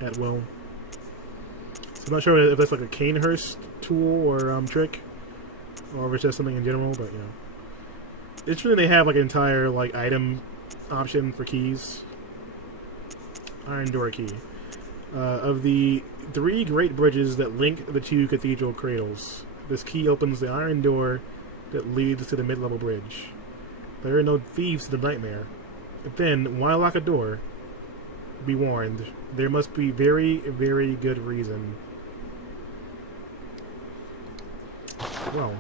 at will. So I'm not sure if that's like a Canehurst tool or trick, or if it's just something in general. But you know, it's really they have like an entire like item option for keys. Iron door key. Of the 3 great bridges that link the 2 cathedral cradles, this key opens the iron door that leads to the mid-level bridge. There are no thieves to the nightmare. But then, why lock a door? Be warned, there must be very, very good reason. Well,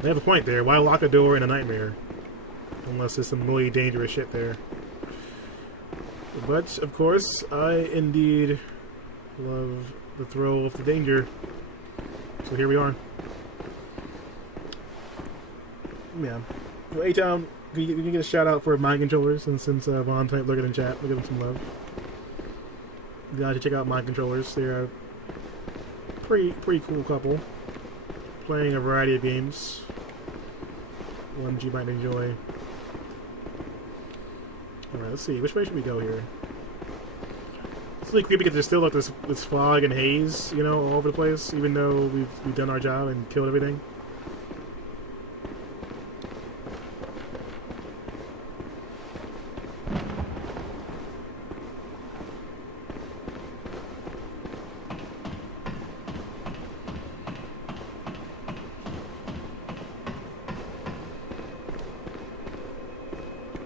they have a point there. Why lock a door in a nightmare? Unless there's some really dangerous shit there. But, of course, I indeed love the thrill of the danger. So here we are. Yeah. Well, A-Town, can you get a shout out for mind controllers? And since Von typed looking in chat, we'll give them some love. You guys should check out mind controllers. They're a pretty cool couple. Playing a variety of games. Ones you might enjoy. let's see. Which way should we go here? It's really creepy because there's still like this fog and haze, you know, all over the place, even though we've done our job and killed everything.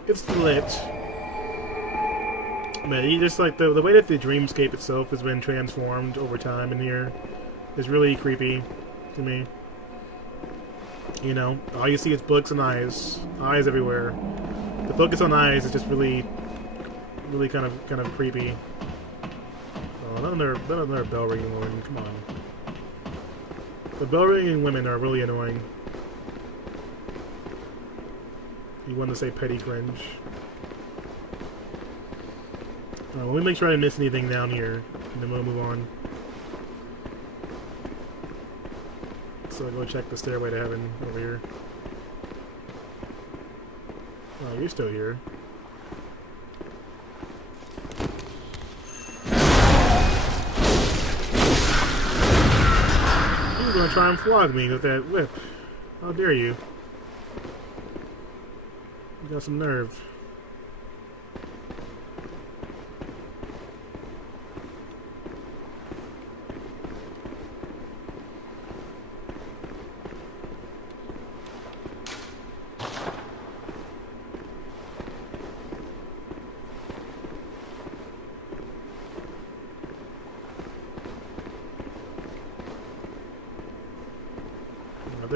It's lit. Man, you just like the way that the dreamscape itself has been transformed over time in here is really creepy to me. You know, all you see is books and eyes everywhere. The focus on eyes is just really kind of creepy. Oh, not another bell ringing woman. Come on, the bell ringing women are really annoying. You want to say petty cringe. Let me make sure I didn't miss anything down here, and then we'll move on. So I'll go check the stairway to heaven over here. Oh, you're still here. You're gonna try and flog me with that whip. How dare you? You got some nerve.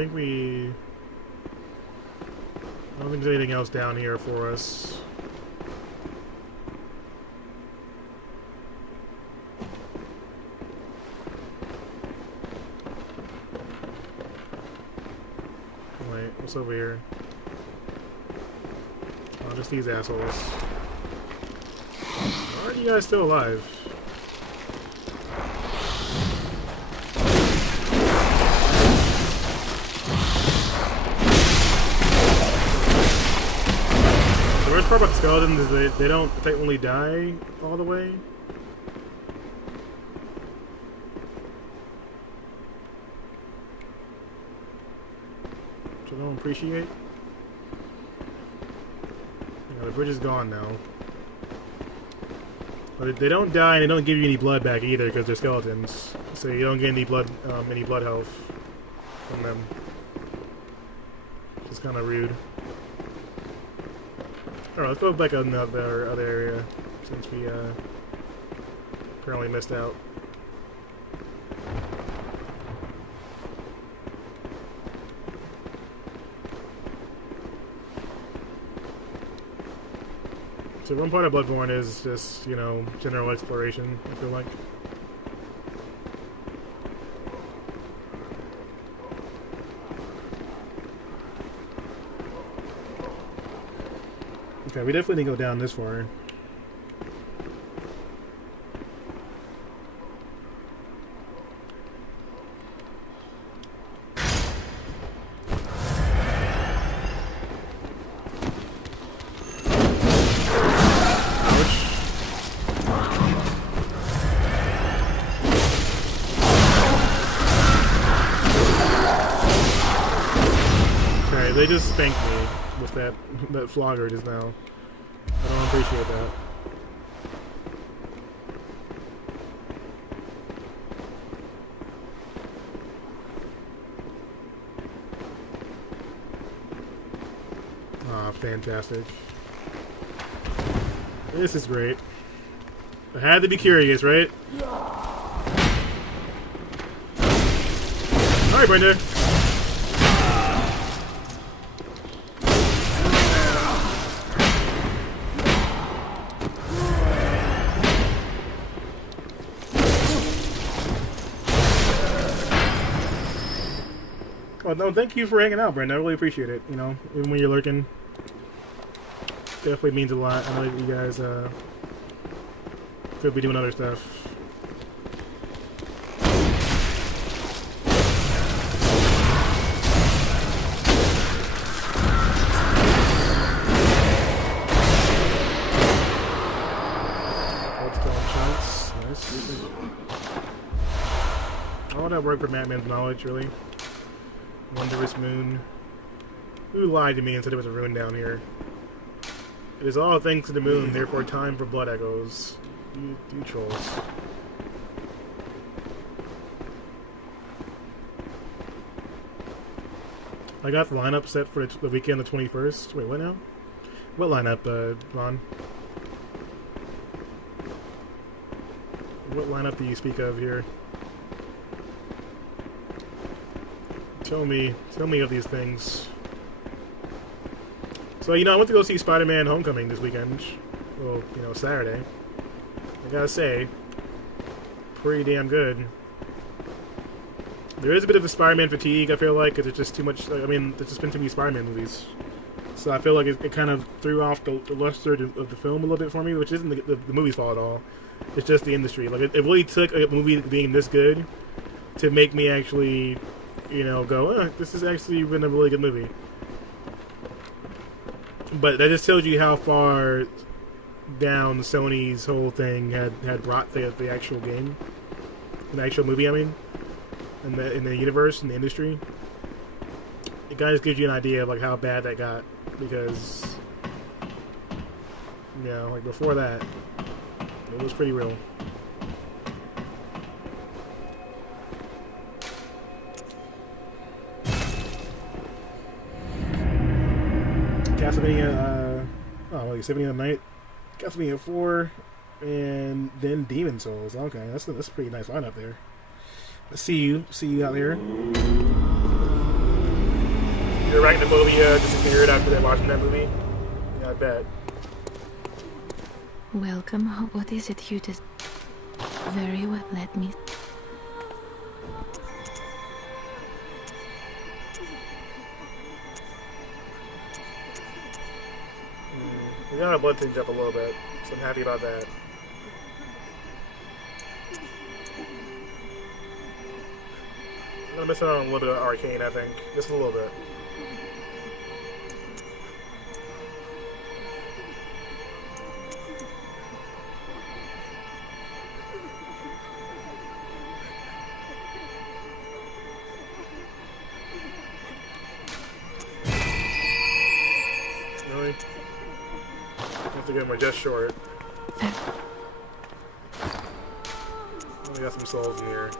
I don't think there's anything else down here for us. Wait, what's over here? Oh, just these assholes. Why are you guys still alive? The worst part about the skeletons is they don't technically die all the way. Which I don't appreciate. You know, the bridge is gone now. But they don't die and they don't give you any blood back either because they're skeletons. So you don't get any blood health from them. Which is kind of rude. Alright, let's go back on the other area, since we apparently missed out. So one part of Bloodborne is just, you know, general exploration, I feel like. Okay, we definitely didn't go down this far. Okay, they just spanked me with that flogger just now. I don't appreciate that. Ah, fantastic. This is great. I had to be curious, right? Alright, Brenda. Oh, no, thank you for hanging out, Brenda. I really appreciate it. You know, even when you're lurking, definitely means a lot. I know that you guys could be doing other stuff. All that work for Madman's knowledge, really. Wondrous moon. Who lied to me and said it was a ruin down here? It is all thanks to the moon, therefore time for blood echoes. You trolls. I got the lineup set for the weekend, the 21st. Wait, what now? What lineup, Ron? What lineup do you speak of here? Tell me of these things. So, I went to go see Spider-Man Homecoming this weekend. Well, Saturday. I gotta say, pretty damn good. There is a bit of a Spider-Man fatigue, I feel like, because it's just too much. There's just been too many Spider-Man movies. So I feel like it kind of threw off the luster of the film a little bit for me, which isn't the movie's fault at all. It's just the industry. Like, it really took a movie being this good to make me actually, go, this has actually been a really good movie. But that just tells you how far down Sony's whole thing had brought the actual game, the actual movie. I mean, in the universe, in the industry. It kind of gives you an idea of like how bad that got, because like before that, it was pretty real. Castlevania, Castlevania Night, Castlevania 4, and then Demon Souls. Okay, that's a pretty nice lineup there. Let's see you out there. Your arachnophobia disappeared after watching that movie? Yeah, I bet. Welcome. What is it you just... Very well, let me... We got our blood tinge up a little bit, so I'm happy about that. I'm gonna miss out on a little bit of Arcane, I think. Just a little bit. Really? Once again, we're just short. We got some souls in here.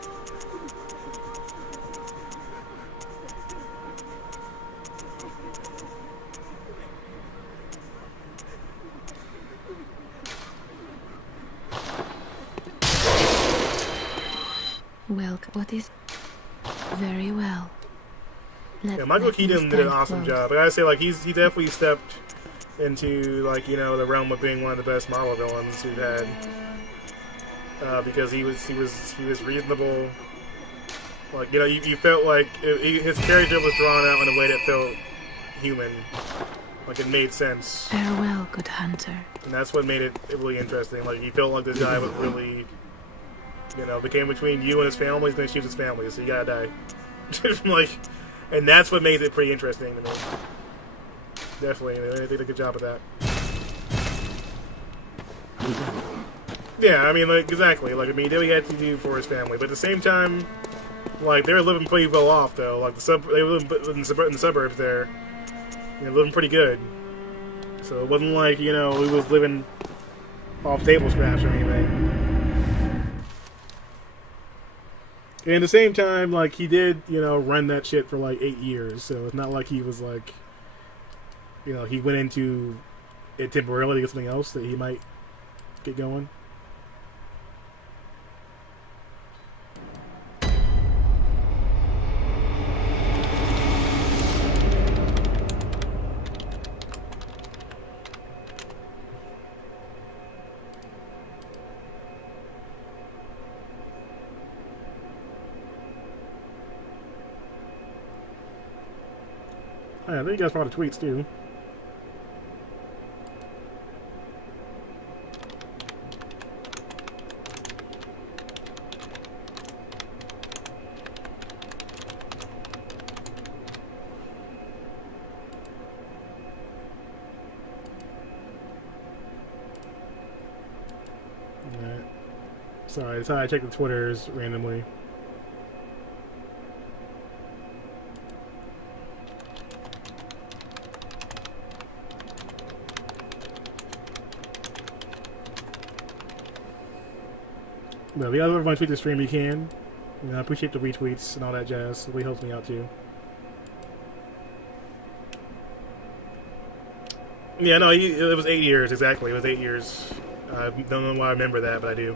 Welcome. What is... Very well. Yeah, Michael Keaton did an awesome job. I gotta say, like, he definitely stepped into, like, the realm of being one of the best Marvel villains we've had. Because he was reasonable. Like, you felt like his character was drawn out in a way that felt human. Like, it made sense. Farewell, good hunter. And that's what made it really interesting. Like, you felt like this guy was really, became between you and his family. He's gonna shoot his family, so you gotta die. Like, and that's what made it pretty interesting to me. Definitely, they did a good job of that. Yeah, I mean, like, exactly. Like, I mean, he did what he had to do for his family, but at the same time, like, they were living pretty well off, though. Like, they were living in the suburbs there, living pretty good. So it wasn't like, we was living off table scraps or anything. And at the same time, like, he did, run that shit for, like, 8 years. So it's not like he was, like, he went into it temporarily to get something else that he might get going. Oh, yeah, I think you guys found the tweets too. Alright. Sorry, that's how I check the Twitters randomly. But if you guys ever want to tweet the stream, you can. You know, I appreciate the retweets and all that jazz. It really helps me out too. Yeah, no, it was 8 years exactly. It was 8 years. I don't know why I remember that, but I do.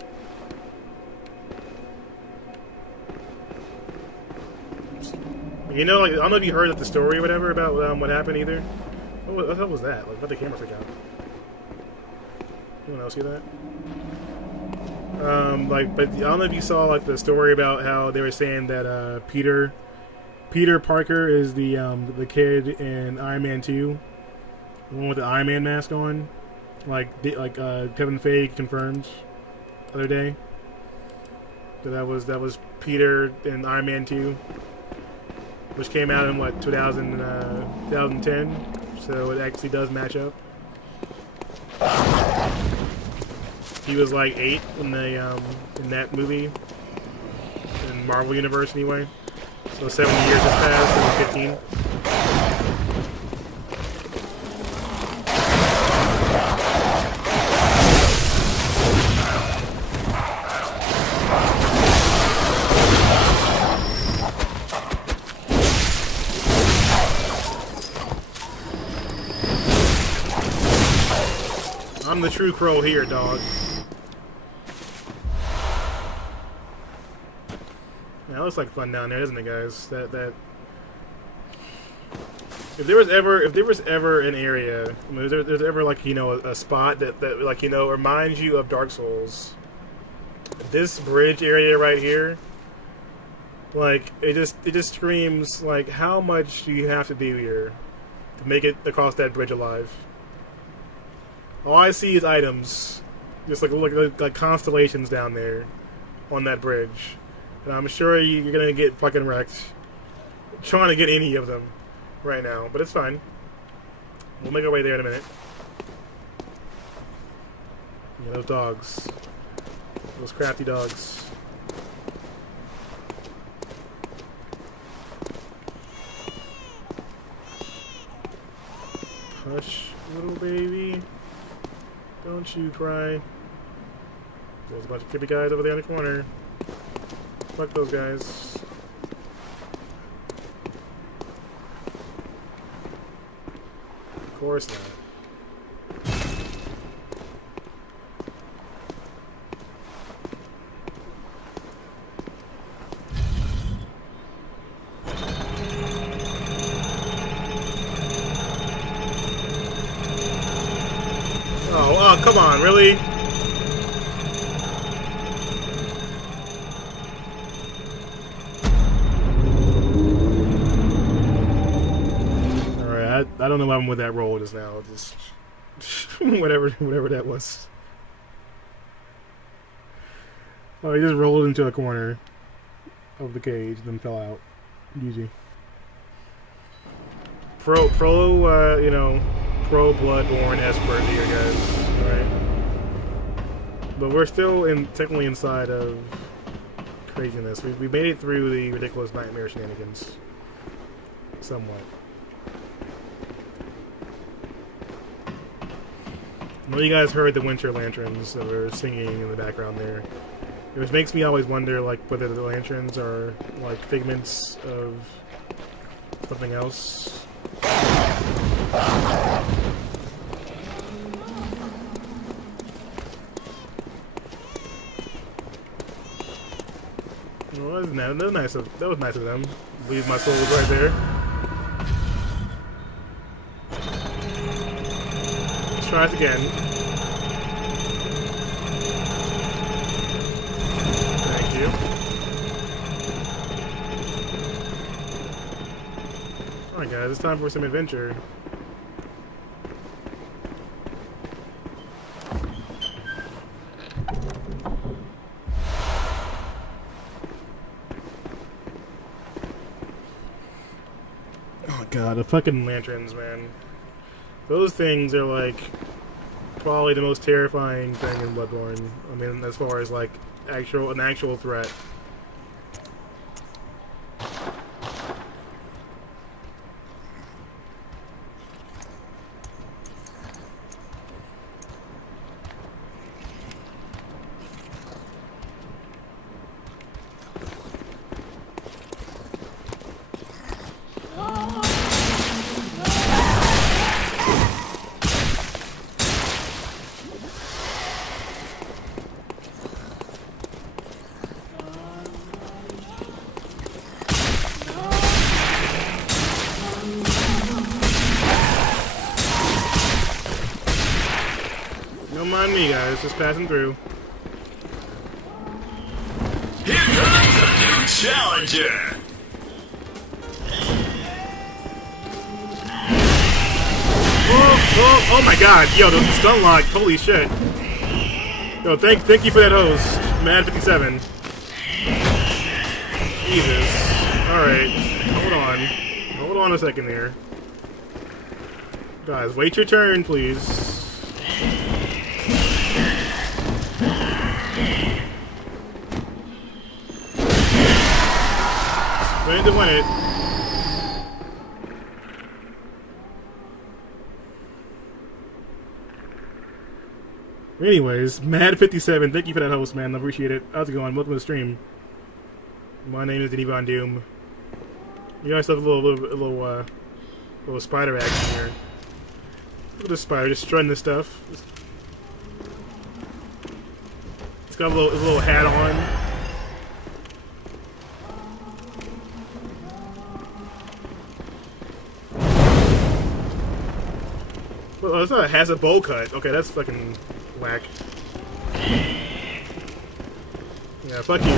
You know, like, I don't know if you heard of the story or whatever about what happened either. What the hell was that? Like, what the camera freak out? Anyone else see that? Like, but I don't know if you saw like the story about how they were saying that Peter Parker is the kid in Iron Man 2, the one with the Iron Man mask on, like Kevin Feige confirmed the other day that was Peter in Iron Man 2. Which came out in what 2010, so it actually does match up. He was like 8 in the in that movie, in Marvel Universe anyway. So 7 years has passed, so he's 15. I'm the true crow here, dog. Yeah, that looks like fun down there, doesn't it, guys? That if there was ever an area, I mean, there's ever like, you know, a spot that like, you know, reminds you of Dark Souls. This bridge area right here, like it just screams like, how much do you have to do here to make it across that bridge alive? All I see is items, just like constellations down there on that bridge, and I'm sure you're gonna get fucking wrecked trying to get any of them right now. But it's fine. We'll make our way there in a minute. Yeah, those dogs, those crafty dogs. Hush, little baby. Don't you cry. There's a bunch of creepy guys over there in the corner. Fuck those guys. Of course not. Oh, come on, really? Alright, I don't know why I'm with that roll just now. Just whatever that was. Oh, he just rolled into a corner of the cage, then fell out. GG. Pro Bloodborne expert here, guys. Alright. But we're still technically inside of craziness. We made it through the ridiculous nightmare shenanigans. Somewhat. I know you guys heard the winter lanterns that were singing in the background there. Which makes me always wonder, like, whether the lanterns are, like, figments of something else. Well, that was nice of them. Leave my souls right there. Let's try it again. Thank you. Alright guys, it's time for some adventure. God, the fucking lanterns, man. Those things are, like, probably the most terrifying thing in Bloodborne. I mean, as far as, like, an actual threat. me, guys. Just passing through. Here comes a new challenger. Oh my god, yo, the stun lock, holy shit. Yo, thank you for that host, Mad57. Jesus. Alright, hold on a second here. Guys, wait your turn, please. Ready to win it. Anyways, Mad57, thank you for that host, man. I appreciate it. How's it going? Welcome to the stream. My name is DennyVonDoom. You guys have a little spider action here. Look at this spider, just strutting this stuff. It's got a little hat on. Well, it's not. It has a bowl cut. Okay, that's fucking whack. Yeah, fuck you.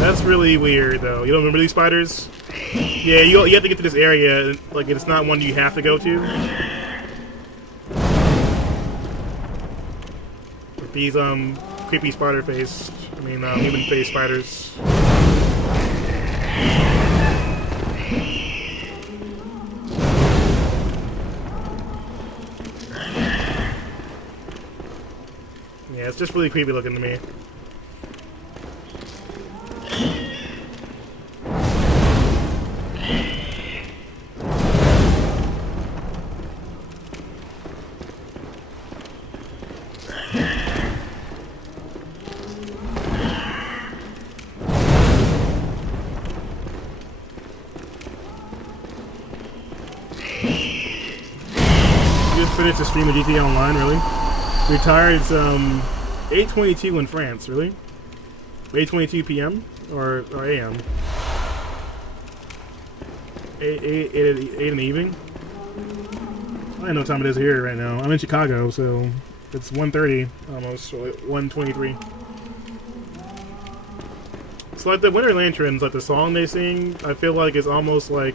That's really weird, though. You don't remember these spiders? Yeah, you have to get to this area. Like, it's not one you have to go to. With these creepy spider face. I mean, human face spiders. Yeah, it's just really creepy looking to me. Finished the stream of GTA Online, really? Retired, it's 8:22 in France, really? 8:22 p.m. or a.m. 8 in the evening? I don't know what time it is here right now. I'm in Chicago, so it's 1:30 almost, so 1:23. It's like the Winter Lanterns, like the song they sing, I feel like it's almost like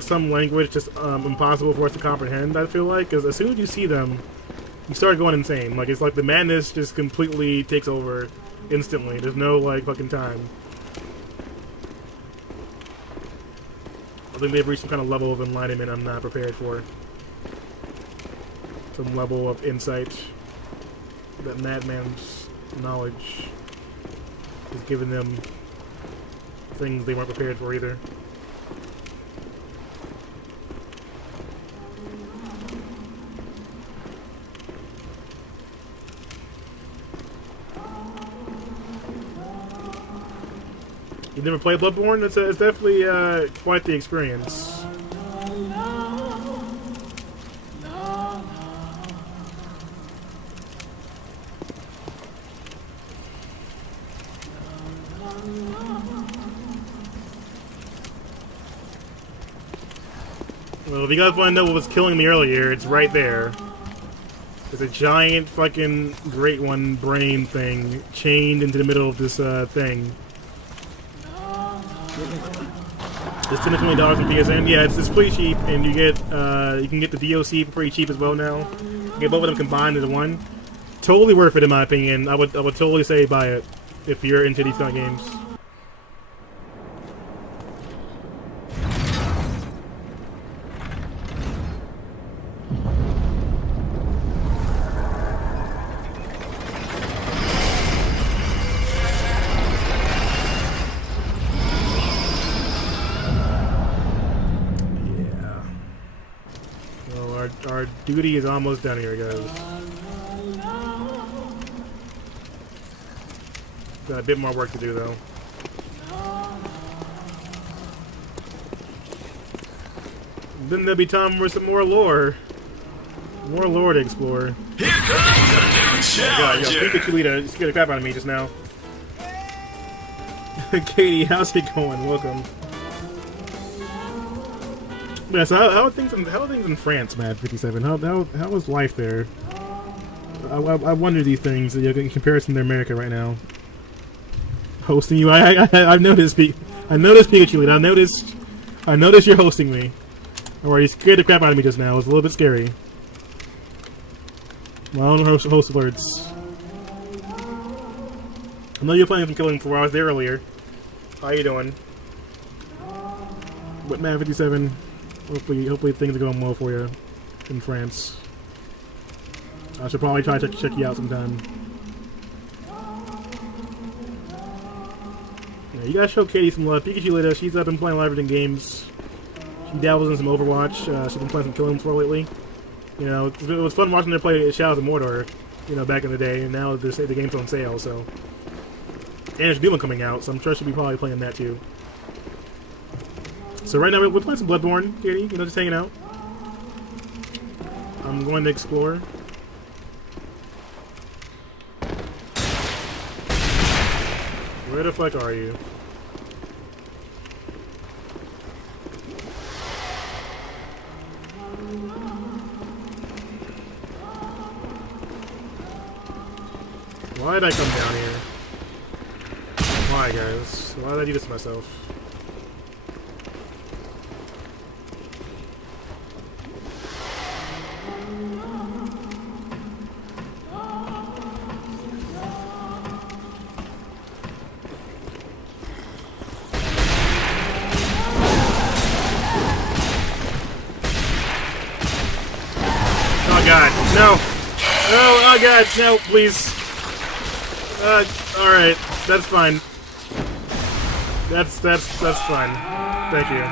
some language just impossible for us to comprehend, I feel like, because as soon as you see them, you start going insane. Like, it's like the madness just completely takes over instantly. There's no, like, fucking time. I think they've reached some kind of level of enlightenment I'm not prepared for. Some level of insight that madman's knowledge is giving them things they weren't prepared for either. You never played Bloodborne? It's definitely quite the experience. Well, if you guys want to know what was killing me earlier, it's right there. There's a giant fucking Great One brain thing chained into the middle of this thing. It's $10 to $20 from PSN. Yeah, it's pretty cheap, and you can get the DLC for pretty cheap as well now. You get both of them combined into one. Totally worth it in my opinion. I would totally say buy it if you're into these kind of games. Our duty is almost done here, guys. Got a bit more work to do, though. Then there'll be time for some more lore. More lore to explore. Here comes a new Oh god, yo, challenger. Pikachu scared the crap out of me just now. Katie, how's it going? Welcome. Yeah, so how are things in France, Mad 57? How is life there? I wonder these things in comparison to America right now. Hosting you, I've noticed. I noticed Pikachu. I noticed you're hosting me. Or you scared the crap out of me just now. It was a little bit scary. My own host alerts. I know you're playing some Killing Floor. I was there earlier. How you doing? But Mad 57. Hopefully things are going well for you in France. I should probably try to check you out sometime. Yeah, you gotta show Katie some love. Pikachu later, she's been playing a lot of different games. She dabbles in some Overwatch. She's been playing some Killing Floor lately. You know, it was fun watching her play Shadows of Mordor, you know, back in the day, and now the game's on sale, so. And there's a new one coming out, so I'm sure she'll be probably playing that too. So right now we're playing some Bloodborne, Katie, you know, just hanging out. I'm going to explore. Where the fuck are you? Why did I come down here? Why, guys? Why did I do this to myself? Oh god, no! No, oh god, no, please. Alright, that's fine. That's fine. Thank you.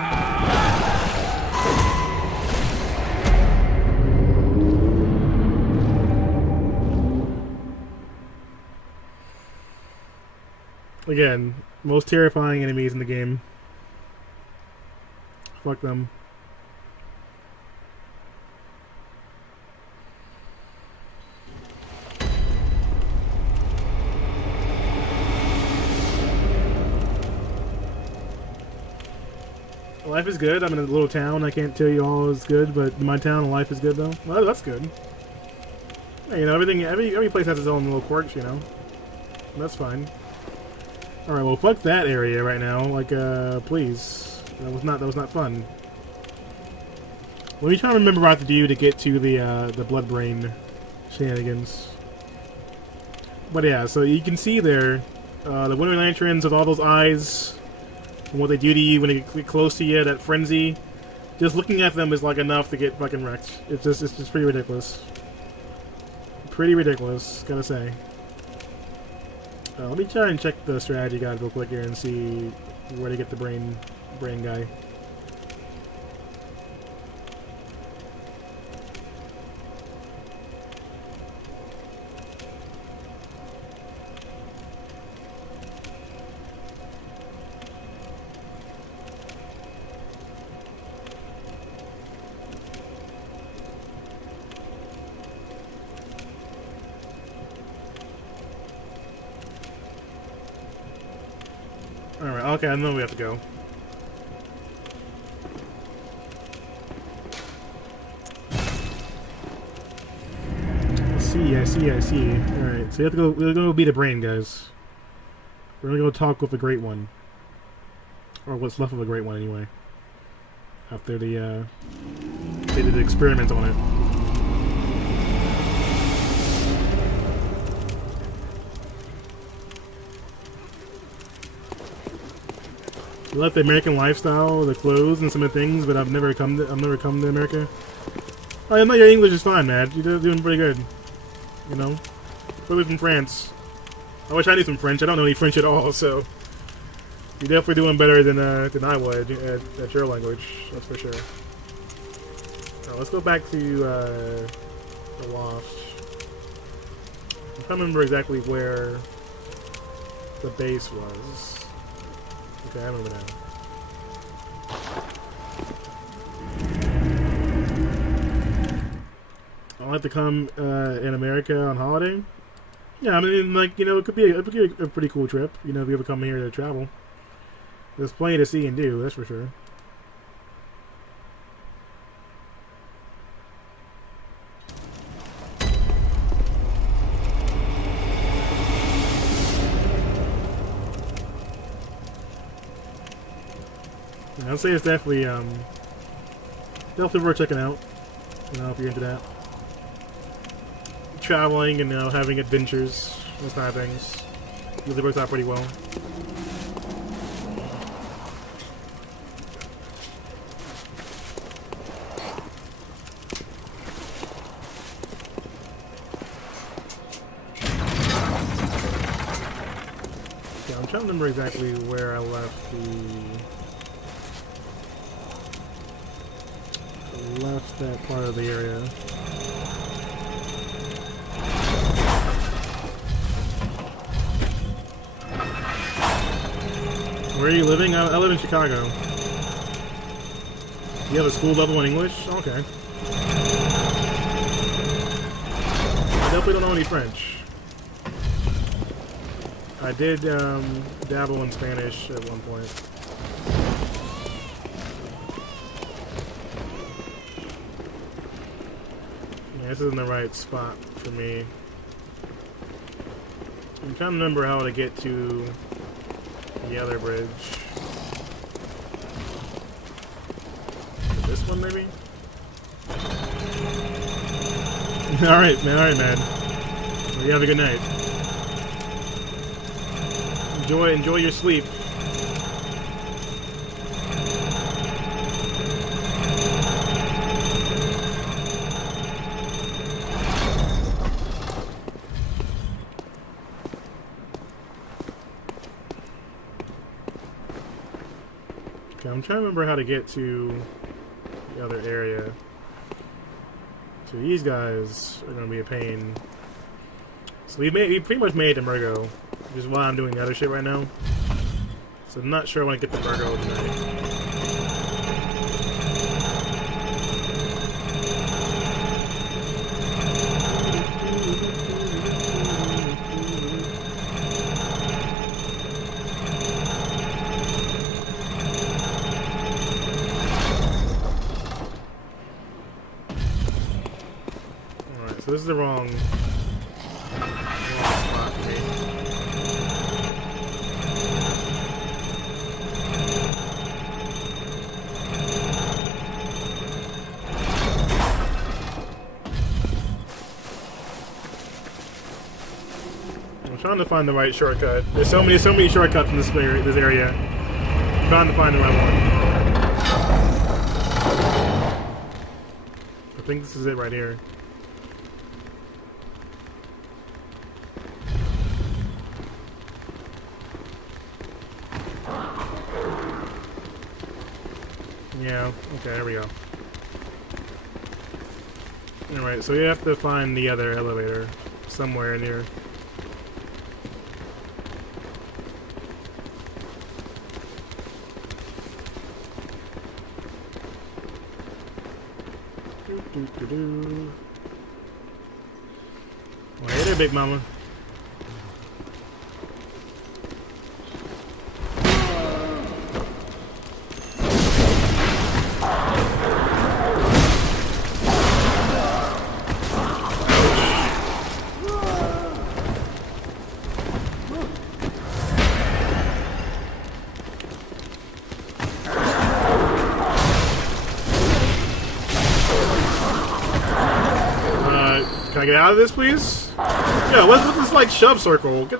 Again, most terrifying enemies in the game. Fuck them. Life is good. I'm in a little town. I can't tell you all is good, but my town life is good though. Well, that's good. Yeah, you know, every place has its own little quirks, you know. That's fine. All right, well, fuck that area right now. Like, please. That was not fun. Let me try to remember what I have to do to get to the Bloodbrain shenanigans. But yeah, so you can see there, the Winter Lanterns with all those eyes. And what they do to you when they get close to you, that frenzy. Just looking at them is like enough to get fucking wrecked. It's just pretty ridiculous. Pretty ridiculous, gotta say. Let me try and check the strategy guide real quick here and see where to get the brain guy. Alright, okay, I know we have to go. I see. Alright, so you have to go, we're gonna go beat a brain, guys. We're gonna go talk with the Great One. Or what's left of the Great One, anyway. After they did the experiment on it. I like the American lifestyle, the clothes, and some of the things, but I've never come to America. Oh, I know your English is fine, man. You're doing pretty good. You know, probably from France. I wish I knew some French. I don't know any French at all, so you're definitely doing better than I would at your language. That's for sure. Now, let's go back to the loft. I'm trying to remember exactly where the base was. Okay, I remember now. I like to come in America on holiday. Yeah, I mean, like, you know, it could be a pretty cool trip. You know, if you ever come here to travel. There's plenty to see and do, that's for sure. I'd say it's definitely worth checking out. You know, if you're into that, traveling and having adventures, those kind of things, usually works out pretty well. Yeah, I'm trying to remember exactly where I left that part of the area. Where are you living? I live in Chicago. You have a school level in English? Okay. I definitely don't know any French. I did dabble in Spanish at one point. This isn't the right spot for me. I'm trying to remember how to get to the other bridge. This one, maybe? Alright, man. Well, you have a good night. Enjoy your sleep. Okay, I'm trying to remember how to get to the other area. So these guys are gonna be a pain. So we pretty much made the Murgo, which is why I'm doing the other shit right now. So I'm not sure I want to get the Murgo tonight. Alright, so this is the wrong spot for me. I'm trying to find the right shortcut. There's so many shortcuts in this area. I'm trying to find the right one. I think this is it right here. Yeah, okay, there we go. Alright, so you have to find the other elevator somewhere near. Well, hey there, Big Mama. Can I get out of this, please? Yeah, what's this, like, shove circle? Look,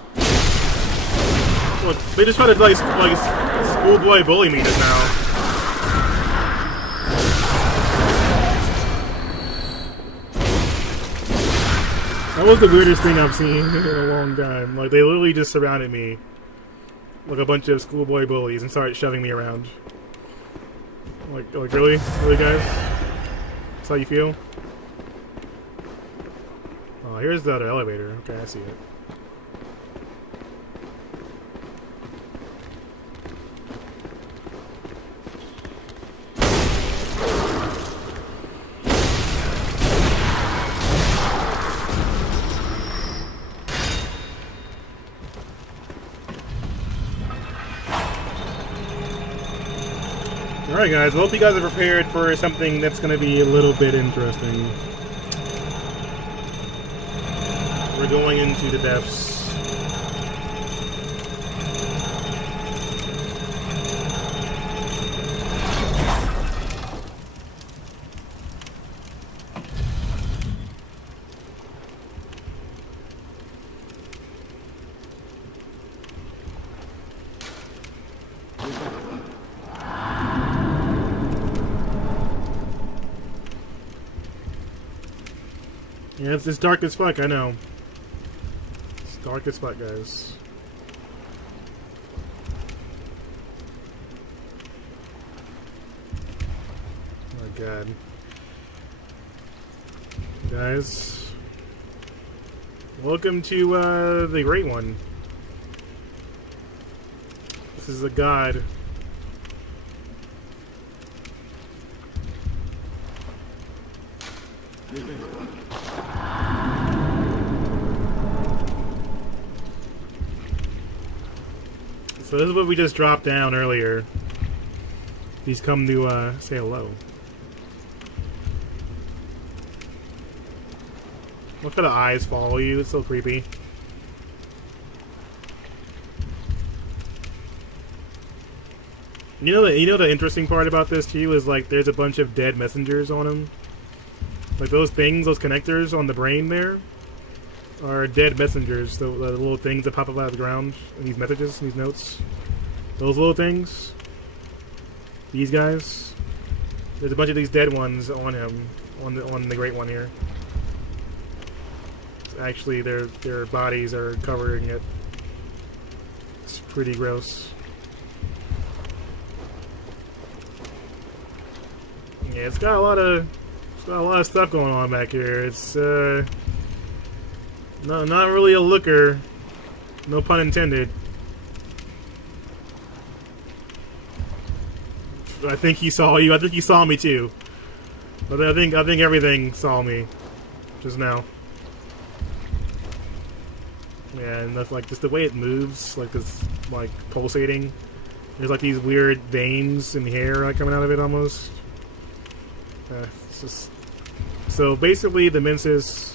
they just tried to, like schoolboy bully me just now. That was the weirdest thing I've seen in a long time. Like, they literally just surrounded me like a bunch of schoolboy bullies and started shoving me around. Like really? Really, guys? That's how you feel? Oh, here's the other elevator. Okay, I see it. Alright guys, I hope you guys are prepared for something that's going to be a little bit interesting. We're going into the depths. Yeah, it's dark as fuck, I know. It's dark as fuck, guys. Oh my god. Guys. Welcome to, the Great One. This is a god. So this is what we just dropped down earlier. He's come to say hello. Look at the eyes follow you. It's so creepy. You know the interesting part about this too is like there's a bunch of dead messengers on him. Like those things, those connectors on the brain there are dead messengers. The little things that pop up out of the ground and these messages, these notes. Those little things. These guys. There's a bunch of these dead ones on him, on the Great One here. Actually, their bodies are covering it. It's pretty gross. Yeah, it's got a lot of stuff going on back here. It's not really a looker. No pun intended. I think he saw you. I think he saw me too. But I think everything saw me just now. Yeah, and that's like just the way it moves, like this, like pulsating. There's like these weird veins in the hair like coming out of it almost. It's just so basically the Mensis.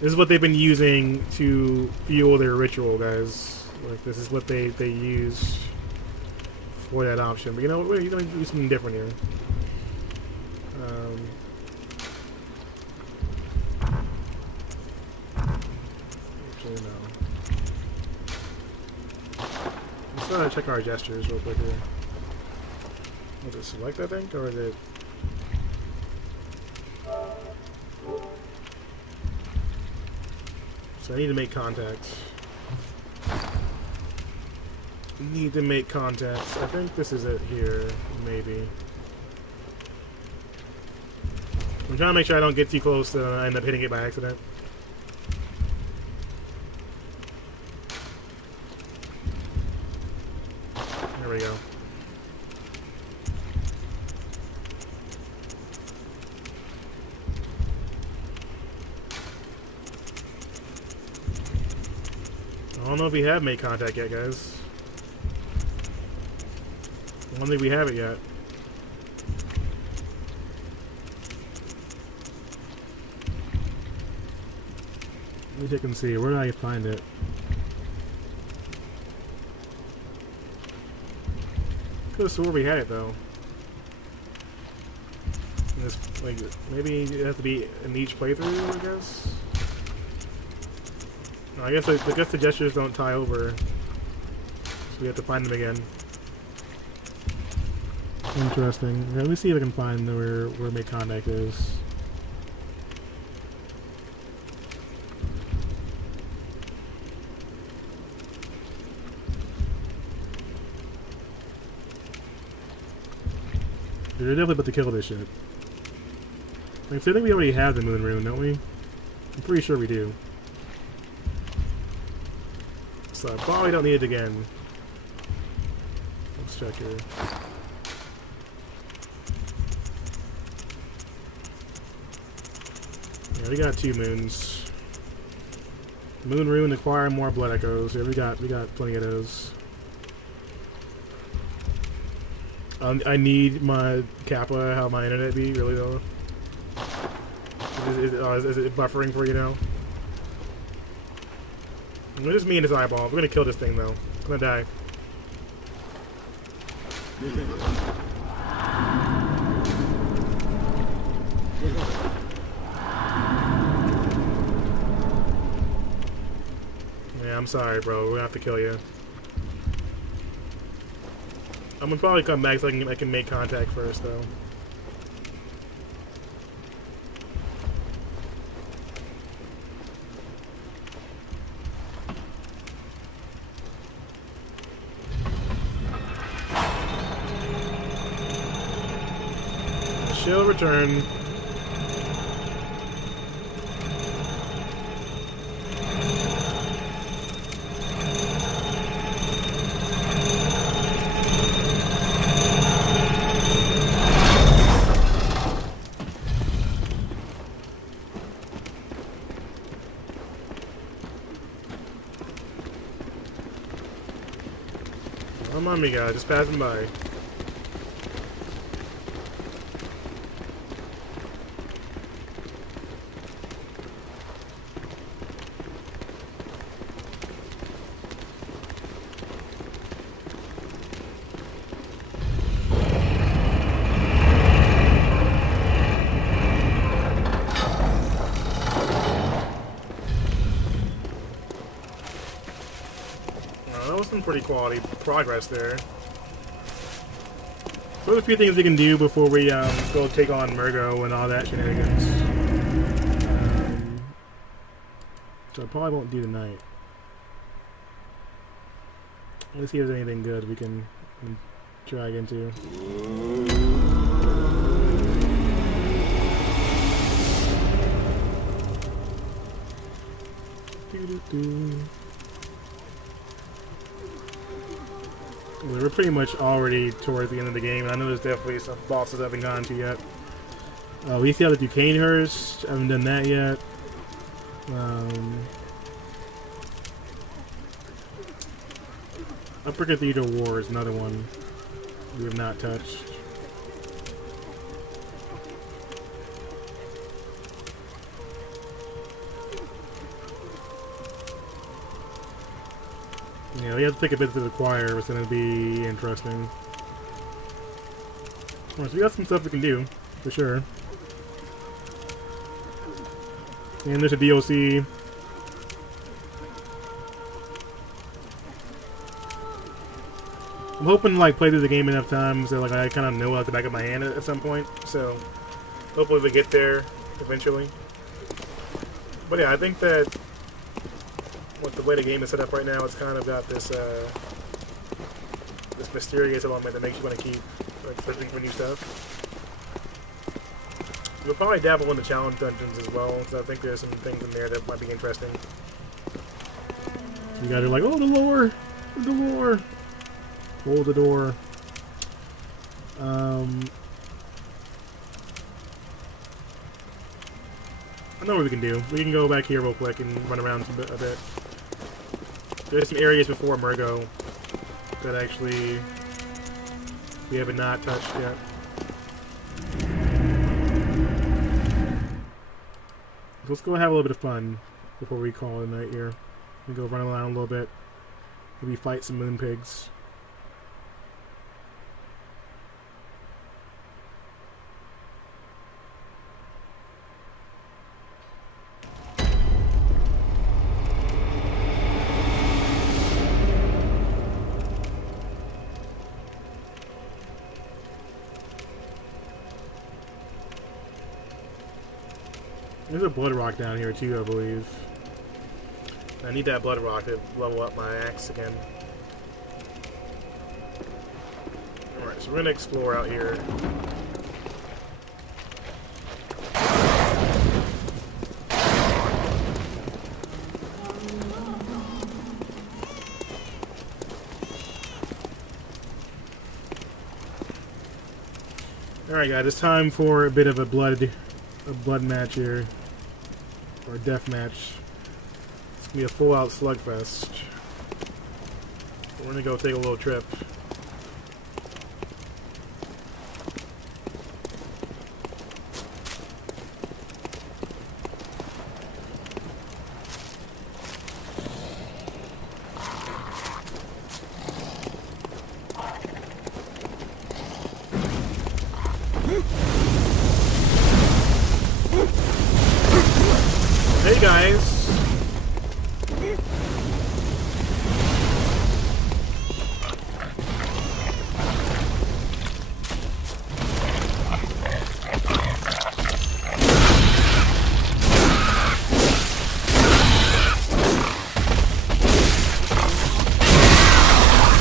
This is what they've been using to fuel their ritual, guys. Like this is what they use for that option. But you know what? We're going to do something different here. Actually, no. Let's check our gestures real quick here. Was it select, I think, or is it? So I need to make contact. Need to make contact. I think this is it here, maybe. I'm trying to make sure I don't get too close to I end up hitting it by accident. There we go. I don't know if we have made contact yet, guys. I don't think we have it yet. Let me check and see. Where did I find it? Could have swore we had it though. This, like, maybe it has to be in each playthrough, I guess. No, I guess the gestures don't tie over, so we have to find them again. Interesting. Yeah, let me see if I can find where make contact is. They're definitely about to kill this shit. Like, so I think we already have the moon rune, don't we? I'm pretty sure we do. So I probably don't need it again. Let's check here. Yeah, we got 2 moons. Moon rune, acquire more blood echoes. Yeah, we got plenty of those. I need my Kappa. How my internet be really though? Is it buffering for you now? It's just me and his eyeball. We're gonna kill this thing though. It's gonna die. Yeah, I'm sorry, bro. We're gonna have to kill you. I'm gonna probably come back so I can make contact first, though. She'll return. Come on, me guy, just passing by. That was some pretty quality progress there. There's a few things we can do before we go take on Murgo and all that shenanigans. So I probably won't do tonight. Let's see if there's anything good we can drag into. We're pretty much already towards the end of the game, and I know there's definitely some bosses I haven't gotten to yet. We see how the Duquesne Hearst. I haven't done that yet. Upper Cathedral War is another one we have not touched. Yeah, we have to take a bit to the choir. It's going to be interesting. Alright, so we got some stuff we can do, for sure. And there's a DLC. I'm hoping to like play through the game enough times so like I kind of know at the back of my hand at some point. So hopefully we get there eventually. But yeah, I think that with the way the game is set up right now, it's kind of got this this mysterious element that makes you want to keep like searching for new stuff. We'll probably dabble in the challenge dungeons as well, so I think there's some things in there that might be interesting. You guys are like, oh, the lore! The lore! Hold the door. I know what we can do. We can go back here real quick and run around a bit. There's some areas before Murgo that actually we have not touched yet. So let's go have a little bit of fun before we call it a night here. We go run around a little bit. Maybe fight some moon pigs. There's a blood rock down here too, I believe. I need that blood rock to level up my axe again. Alright, so we're gonna explore out here. Alright guys, it's time for a bit of a blood match here. Or a death match. It's gonna be a full out slugfest. We're gonna go take a little trip. Hey guys.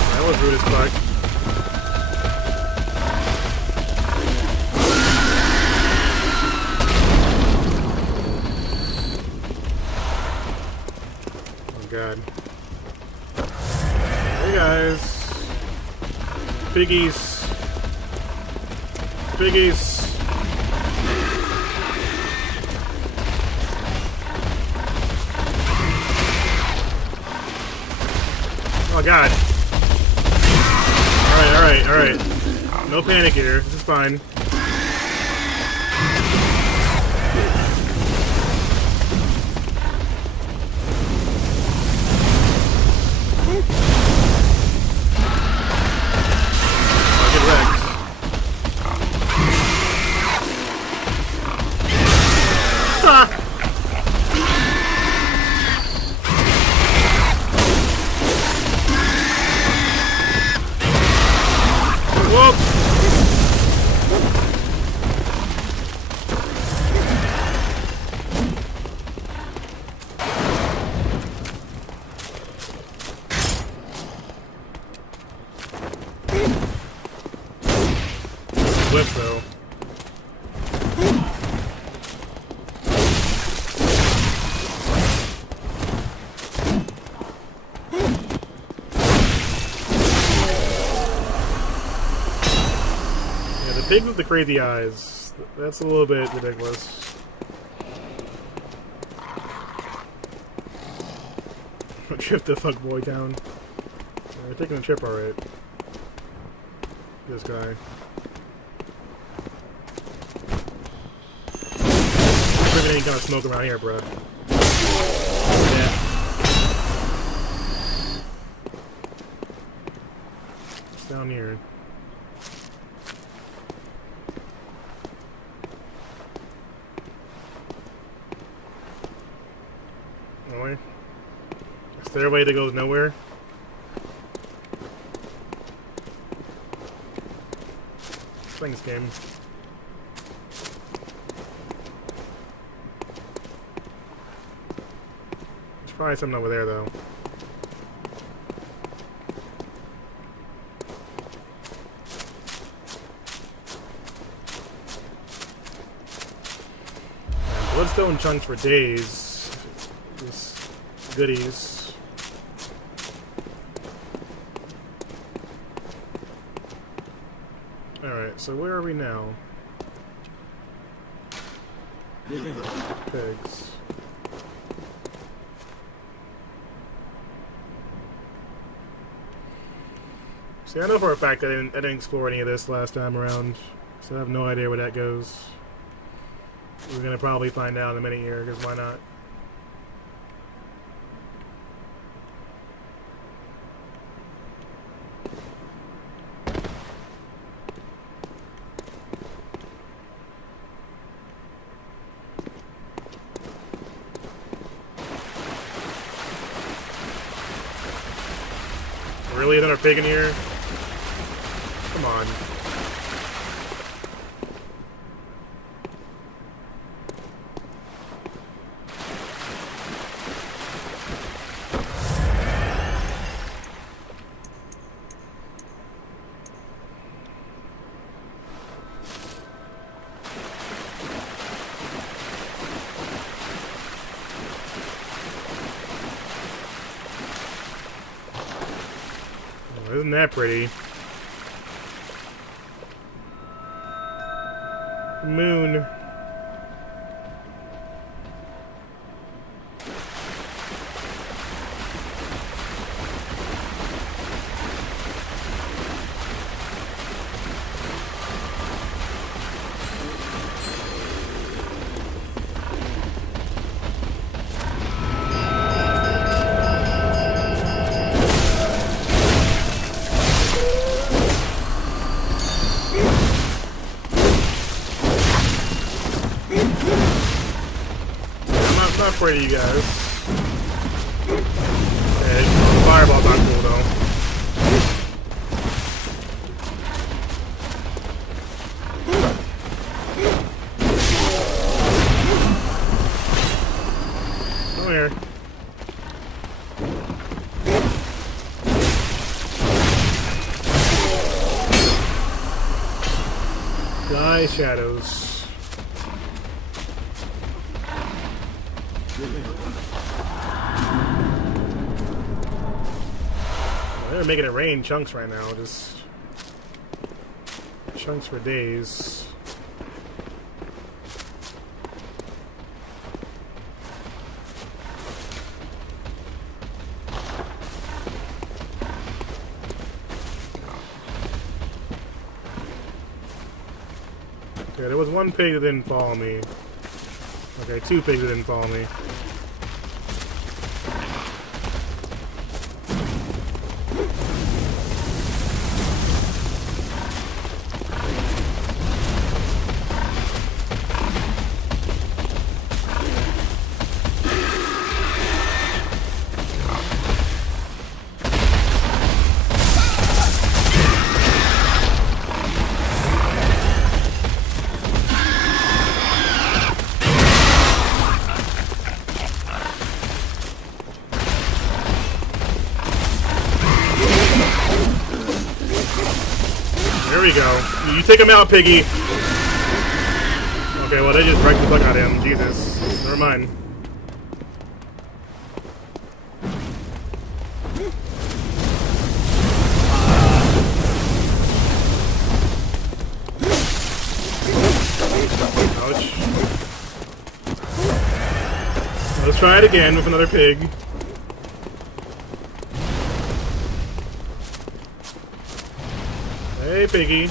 That was rude as fuck. God. Hey guys. Piggies. Piggies. Oh god. Alright. No panic here. This is fine. Whiff though. Yeah, the pig with the crazy eyes. That's a little bit ridiculous. Trip the fuck boy down. Yeah, we're taking a trip alright. This guy. Any kind of smoke around here, bro. Yeah. It's down here. Really? A stairway that goes nowhere? Thanks, game. Probably something over there, though. Bloodstone chunks for days. Just goodies. Alright, so where are we now? Pigs. See, I know for a fact I didn't explore any of this last time around, so I have no idea where that goes. We're gonna probably find out in a minute here, because why not? Really, another pig in here? Come on. Oh, isn't that pretty? Moon. afraid of you guys. Okay, fireball's not cool though. Come here. Die, shadows. They're making it rain chunks right now, just chunks for days. Okay, there was one pig that didn't follow me. Okay, 2 pigs that didn't follow me. There we go. You take him out, piggy. Okay, well, they just wrecked the fuck out of him. Jesus. Never mind. Ouch. Let's try it again with another pig. Hey, piggy.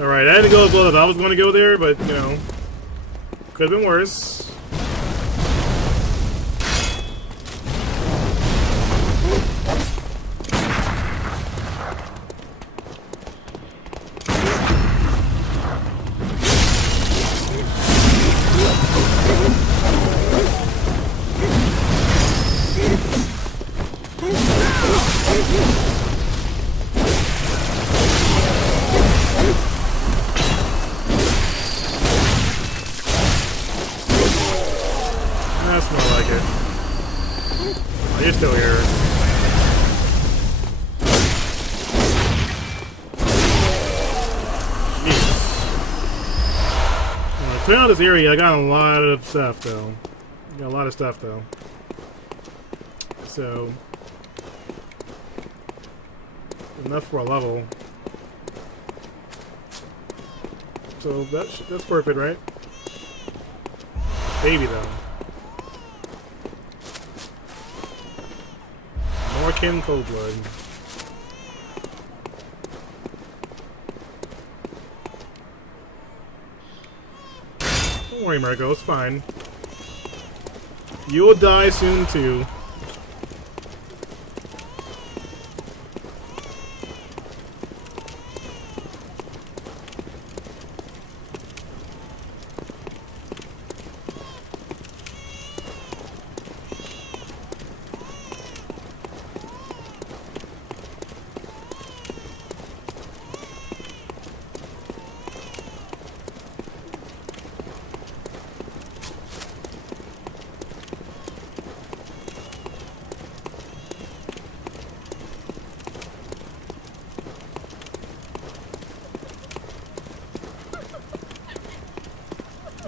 Alright, I had to go as well as I was going to go there, but, you know, could have been worse. That's more like it. Oh, you're still here. Jeez. Clear out this area. I got a lot of stuff, though. Got a lot of stuff, though. So enough for a level. So that's perfect, right? Baby, though. More Kin Cold Blood. Don't worry, Marco, it's fine. You'll die soon, too.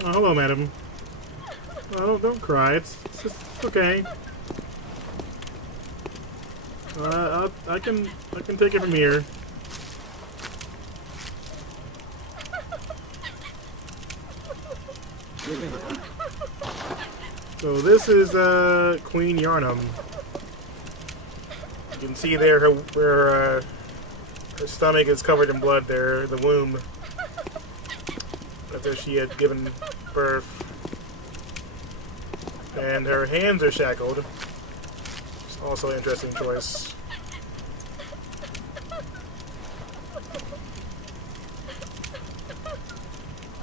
Oh, hello, madam. Oh, don't cry. It's okay. I can take it from here. So this is Queen Yarnum. You can see there her stomach is covered in blood there, the womb, after she had given birth. And her hands are shackled. It's also an interesting choice.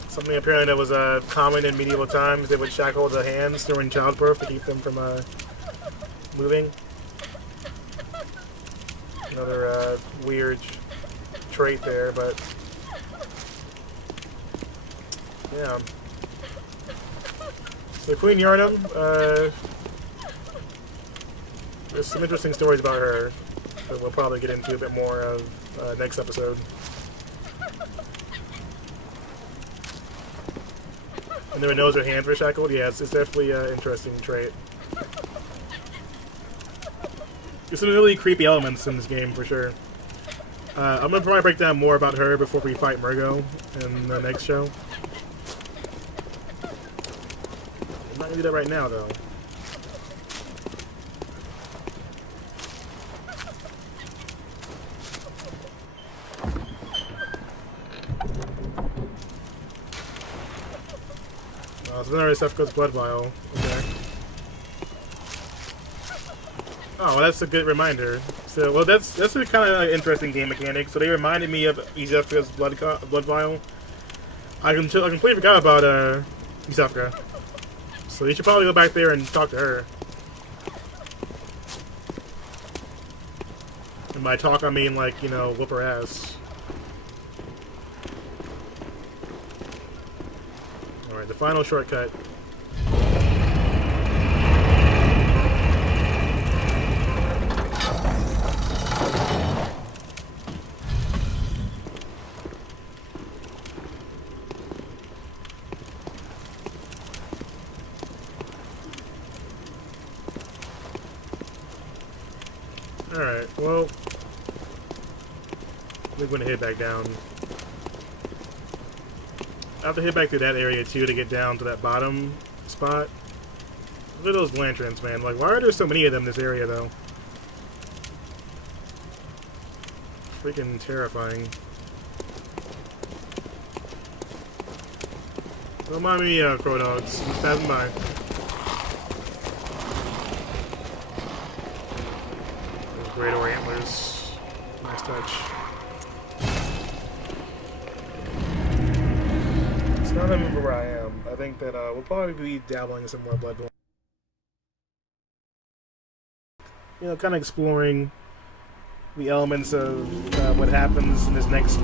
Something apparently that was common in medieval times. They would shackle the hands during childbirth to keep them from moving. Another weird trait there, but yeah. So Queen Yarnum, there's some interesting stories about her that we'll probably get into a bit more of next episode. And then her nose, her hands were shackled. Yeah, it's definitely an interesting trait. There's some really creepy elements in this game for sure. I'm gonna probably break down more about her before we fight Murgo in the next show. I'm not gonna do that right now though. So then our stuff goes blood vial. Okay. Oh, well, that's a good reminder. So, well, that's a kind of interesting game mechanic. So they reminded me of Izefka's blood vial. I completely forgot about Izefka. So you should probably go back there and talk to her. And by talk, I mean like, you know, whoop her ass. All right, the final shortcut. Alright, well, we're going to head back down. I have to head back through that area too to get down to that bottom spot. Look at those lanterns, man. Like, why are there so many of them in this area, though? Freaking terrifying. Don't mind me, crow dogs. Just passing by. Great or antlers. Nice touch. So now that I remember where I am, I think that we'll probably be dabbling in some more Bloodborne. You know, kind of exploring the elements of what happens in this next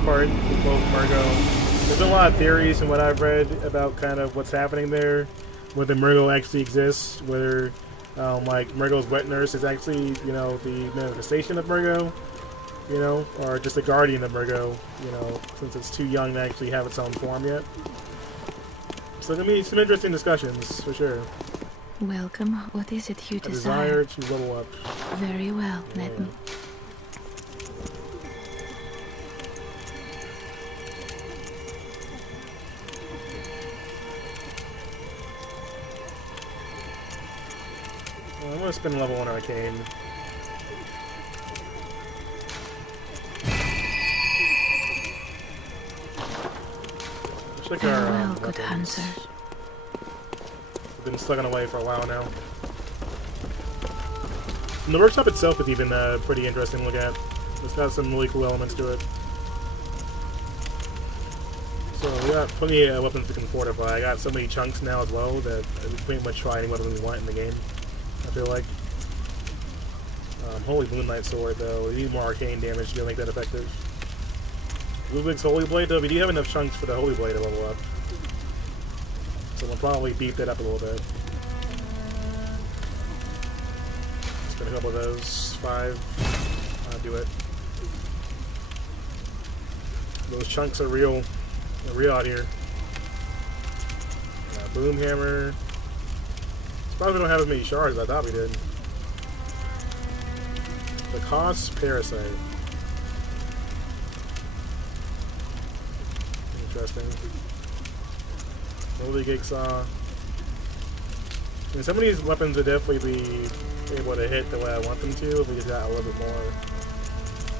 part with both Murgo. There's been a lot of theories and what I've read about kind of what's happening there, whether Murgo actually exists, whether like Murgo's wet nurse is actually, you know, the manifestation of Murgo, you know, or just a guardian of Murgo, you know, since it's too young to actually have its own form yet. So there'll be some interesting discussions for sure. Welcome. What is it you A desire? desire to level up. Very well. Yeah. Let me. Well, I'm gonna spend level 1 arcane. Check our Farewell, good weapons. hunter. We've been slugging away for a while now. And the workshop itself is even pretty interesting to look at. It's got some really cool elements to it. So we got plenty of weapons we can fortify. I got so many chunks now as well that we can pretty much try any weapon we want in the game, I feel like. Holy Moonlight Sword though, we need more arcane damage to make that effective. Ludwig's Holy Blade though, we do have enough chunks for the Holy Blade to level up. So we'll probably beef that up a little bit. Spend a couple of those. 5. I'll do it. Those chunks are real. They're real out here. Boom hammer. Surprised we don't have as many shards as I thought we did. The cost parasite. Interesting. Holy Gig Saw. I mean, some of these weapons would definitely be able to hit the way I want them to if we just got a little bit more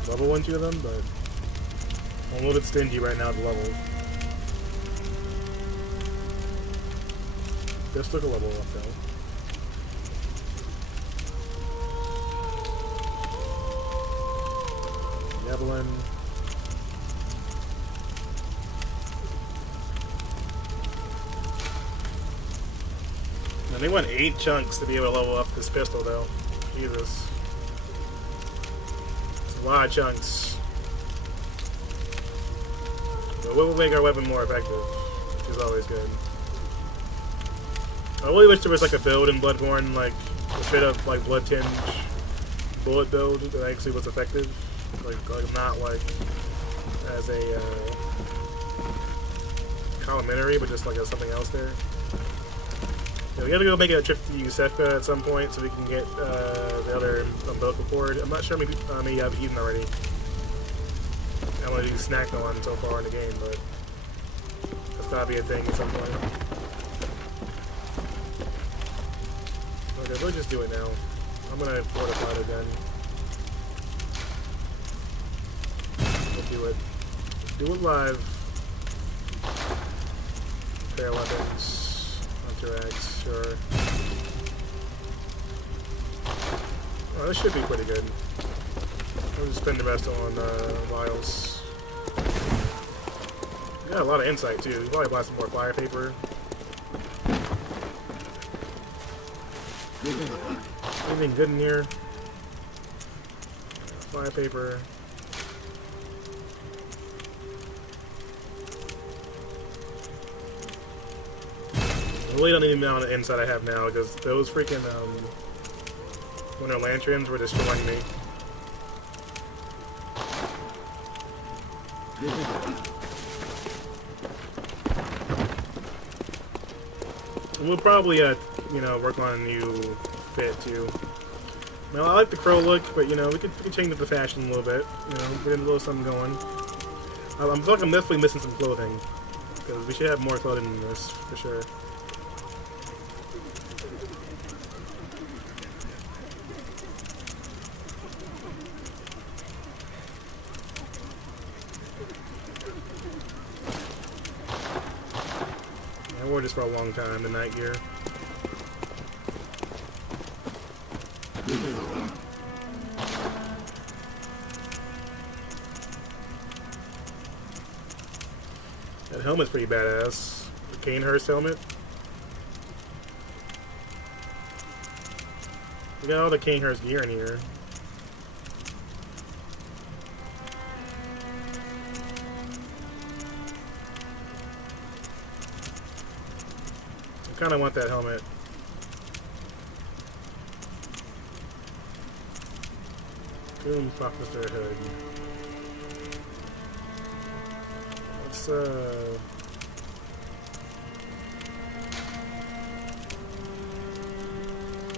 level into them, but I'm a little bit stingy right now at the levels. Just took a level up though. Evelyn. And they want 8 chunks to be able to level up this pistol though. Jesus. It's a lot of chunks. But what will make our weapon more effective? Which is always good. I really wish there was like a build in Bloodborne, like a straight up like blood tinge bullet build that actually was effective. Like not like as a complementary, but just like as something else there. Yeah, we gotta go make a trip to Yusefka at some point so we can get the other umbilical cord. I'm not sure maybe I've eaten already. I want to do snack on so far in the game, but that's gotta be a thing at some point. Okay, we'll just do it now. I'm gonna fortify the gun. Do it. Do it live. Fair weapons. Hunter axe, sure. Oh, this should be pretty good. I'll just spend the rest on vials. Got a lot of insight too. Probably buy some more fire paper. Anything good in here? Fire paper. I really don't need the amount of insight I have now because those freaking winter lanterns were destroying me. We'll probably you know, work on a new fit too. Now I like the crow look, but you know we could change up the fashion a little bit. You know, get a little something going. I feel like I'm definitely missing some clothing because we should have more clothing than this for sure. I wore this for a long time, the night gear. That helmet's pretty badass. The Canehurst helmet. We got all the Canehurst gear in here. I kind of want that helmet. Boom, Officer Hood. Let's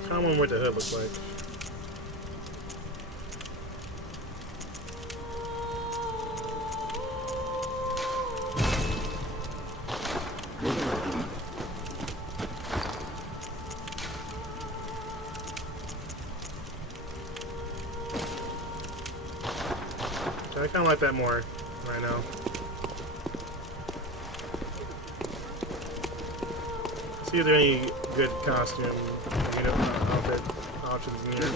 kind of wonder what the hood looks like. I kind of like that more right now. See if there are any good costume, outfit options in here.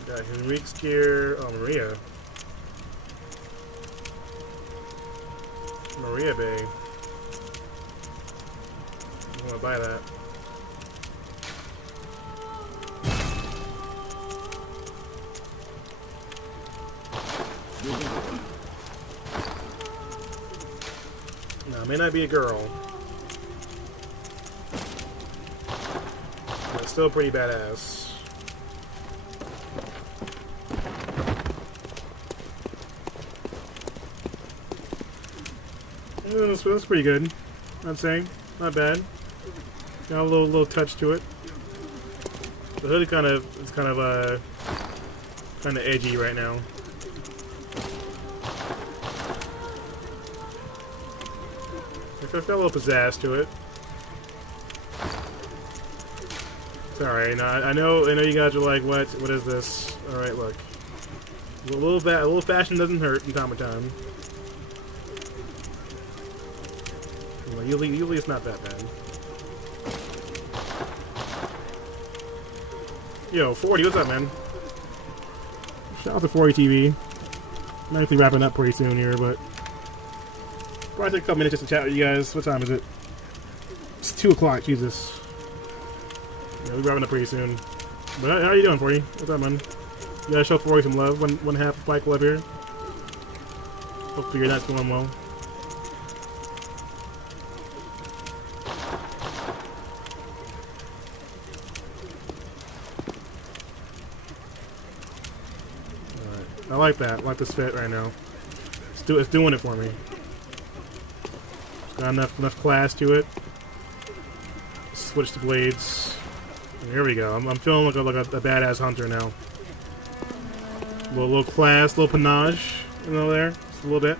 We got Henrique's gear. Oh, Maria. Maria Bay. I want to buy that. No, it may not be a girl. But it's still pretty badass. That's pretty good. I'd say. Not bad. Got a little touch to it. The hood is kind of edgy right now. It's got a little pizzazz to it. It's alright. I know you guys are like, what is this? Alright, look. A little fashion doesn't hurt from time to time. Well, usually it's not that bad. Yo, 40, what's up, man? Shout out to 40 TV. Might be wrapping up pretty soon here, but probably take a couple minutes just to chat with you guys. What time is it? It's 2 o'clock, Jesus. Yeah, we're wrapping up pretty soon. But how are you doing, 40? What's up, man? You gotta show 40 some love. One half of Fight Club here. Hopefully your night's going well. I like that. I like this fit right now. It's doing it for me. It's got enough class to it. Switch the blades. And here we go. I'm feeling like a badass hunter now. A little class, little panache, you know, there, just a little bit.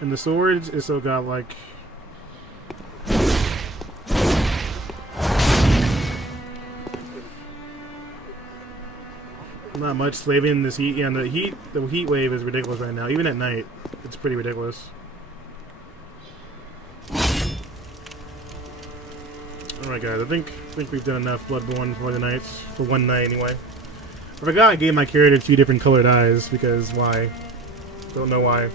And the swords is still got like. Not much slaving in this heat. Yeah, and the heat wave is ridiculous right now. Even at night, it's pretty ridiculous. Alright guys, I think we've done enough Bloodborne for the nights. For one night anyway. I forgot I gave my character 2 different colored eyes, because why? Don't know why.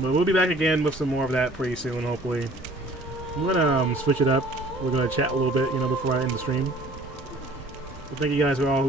But we'll be back again with some more of that pretty soon, hopefully. I'm gonna switch it up. We're gonna chat a little bit, you know, before I end the stream. So thank you guys for all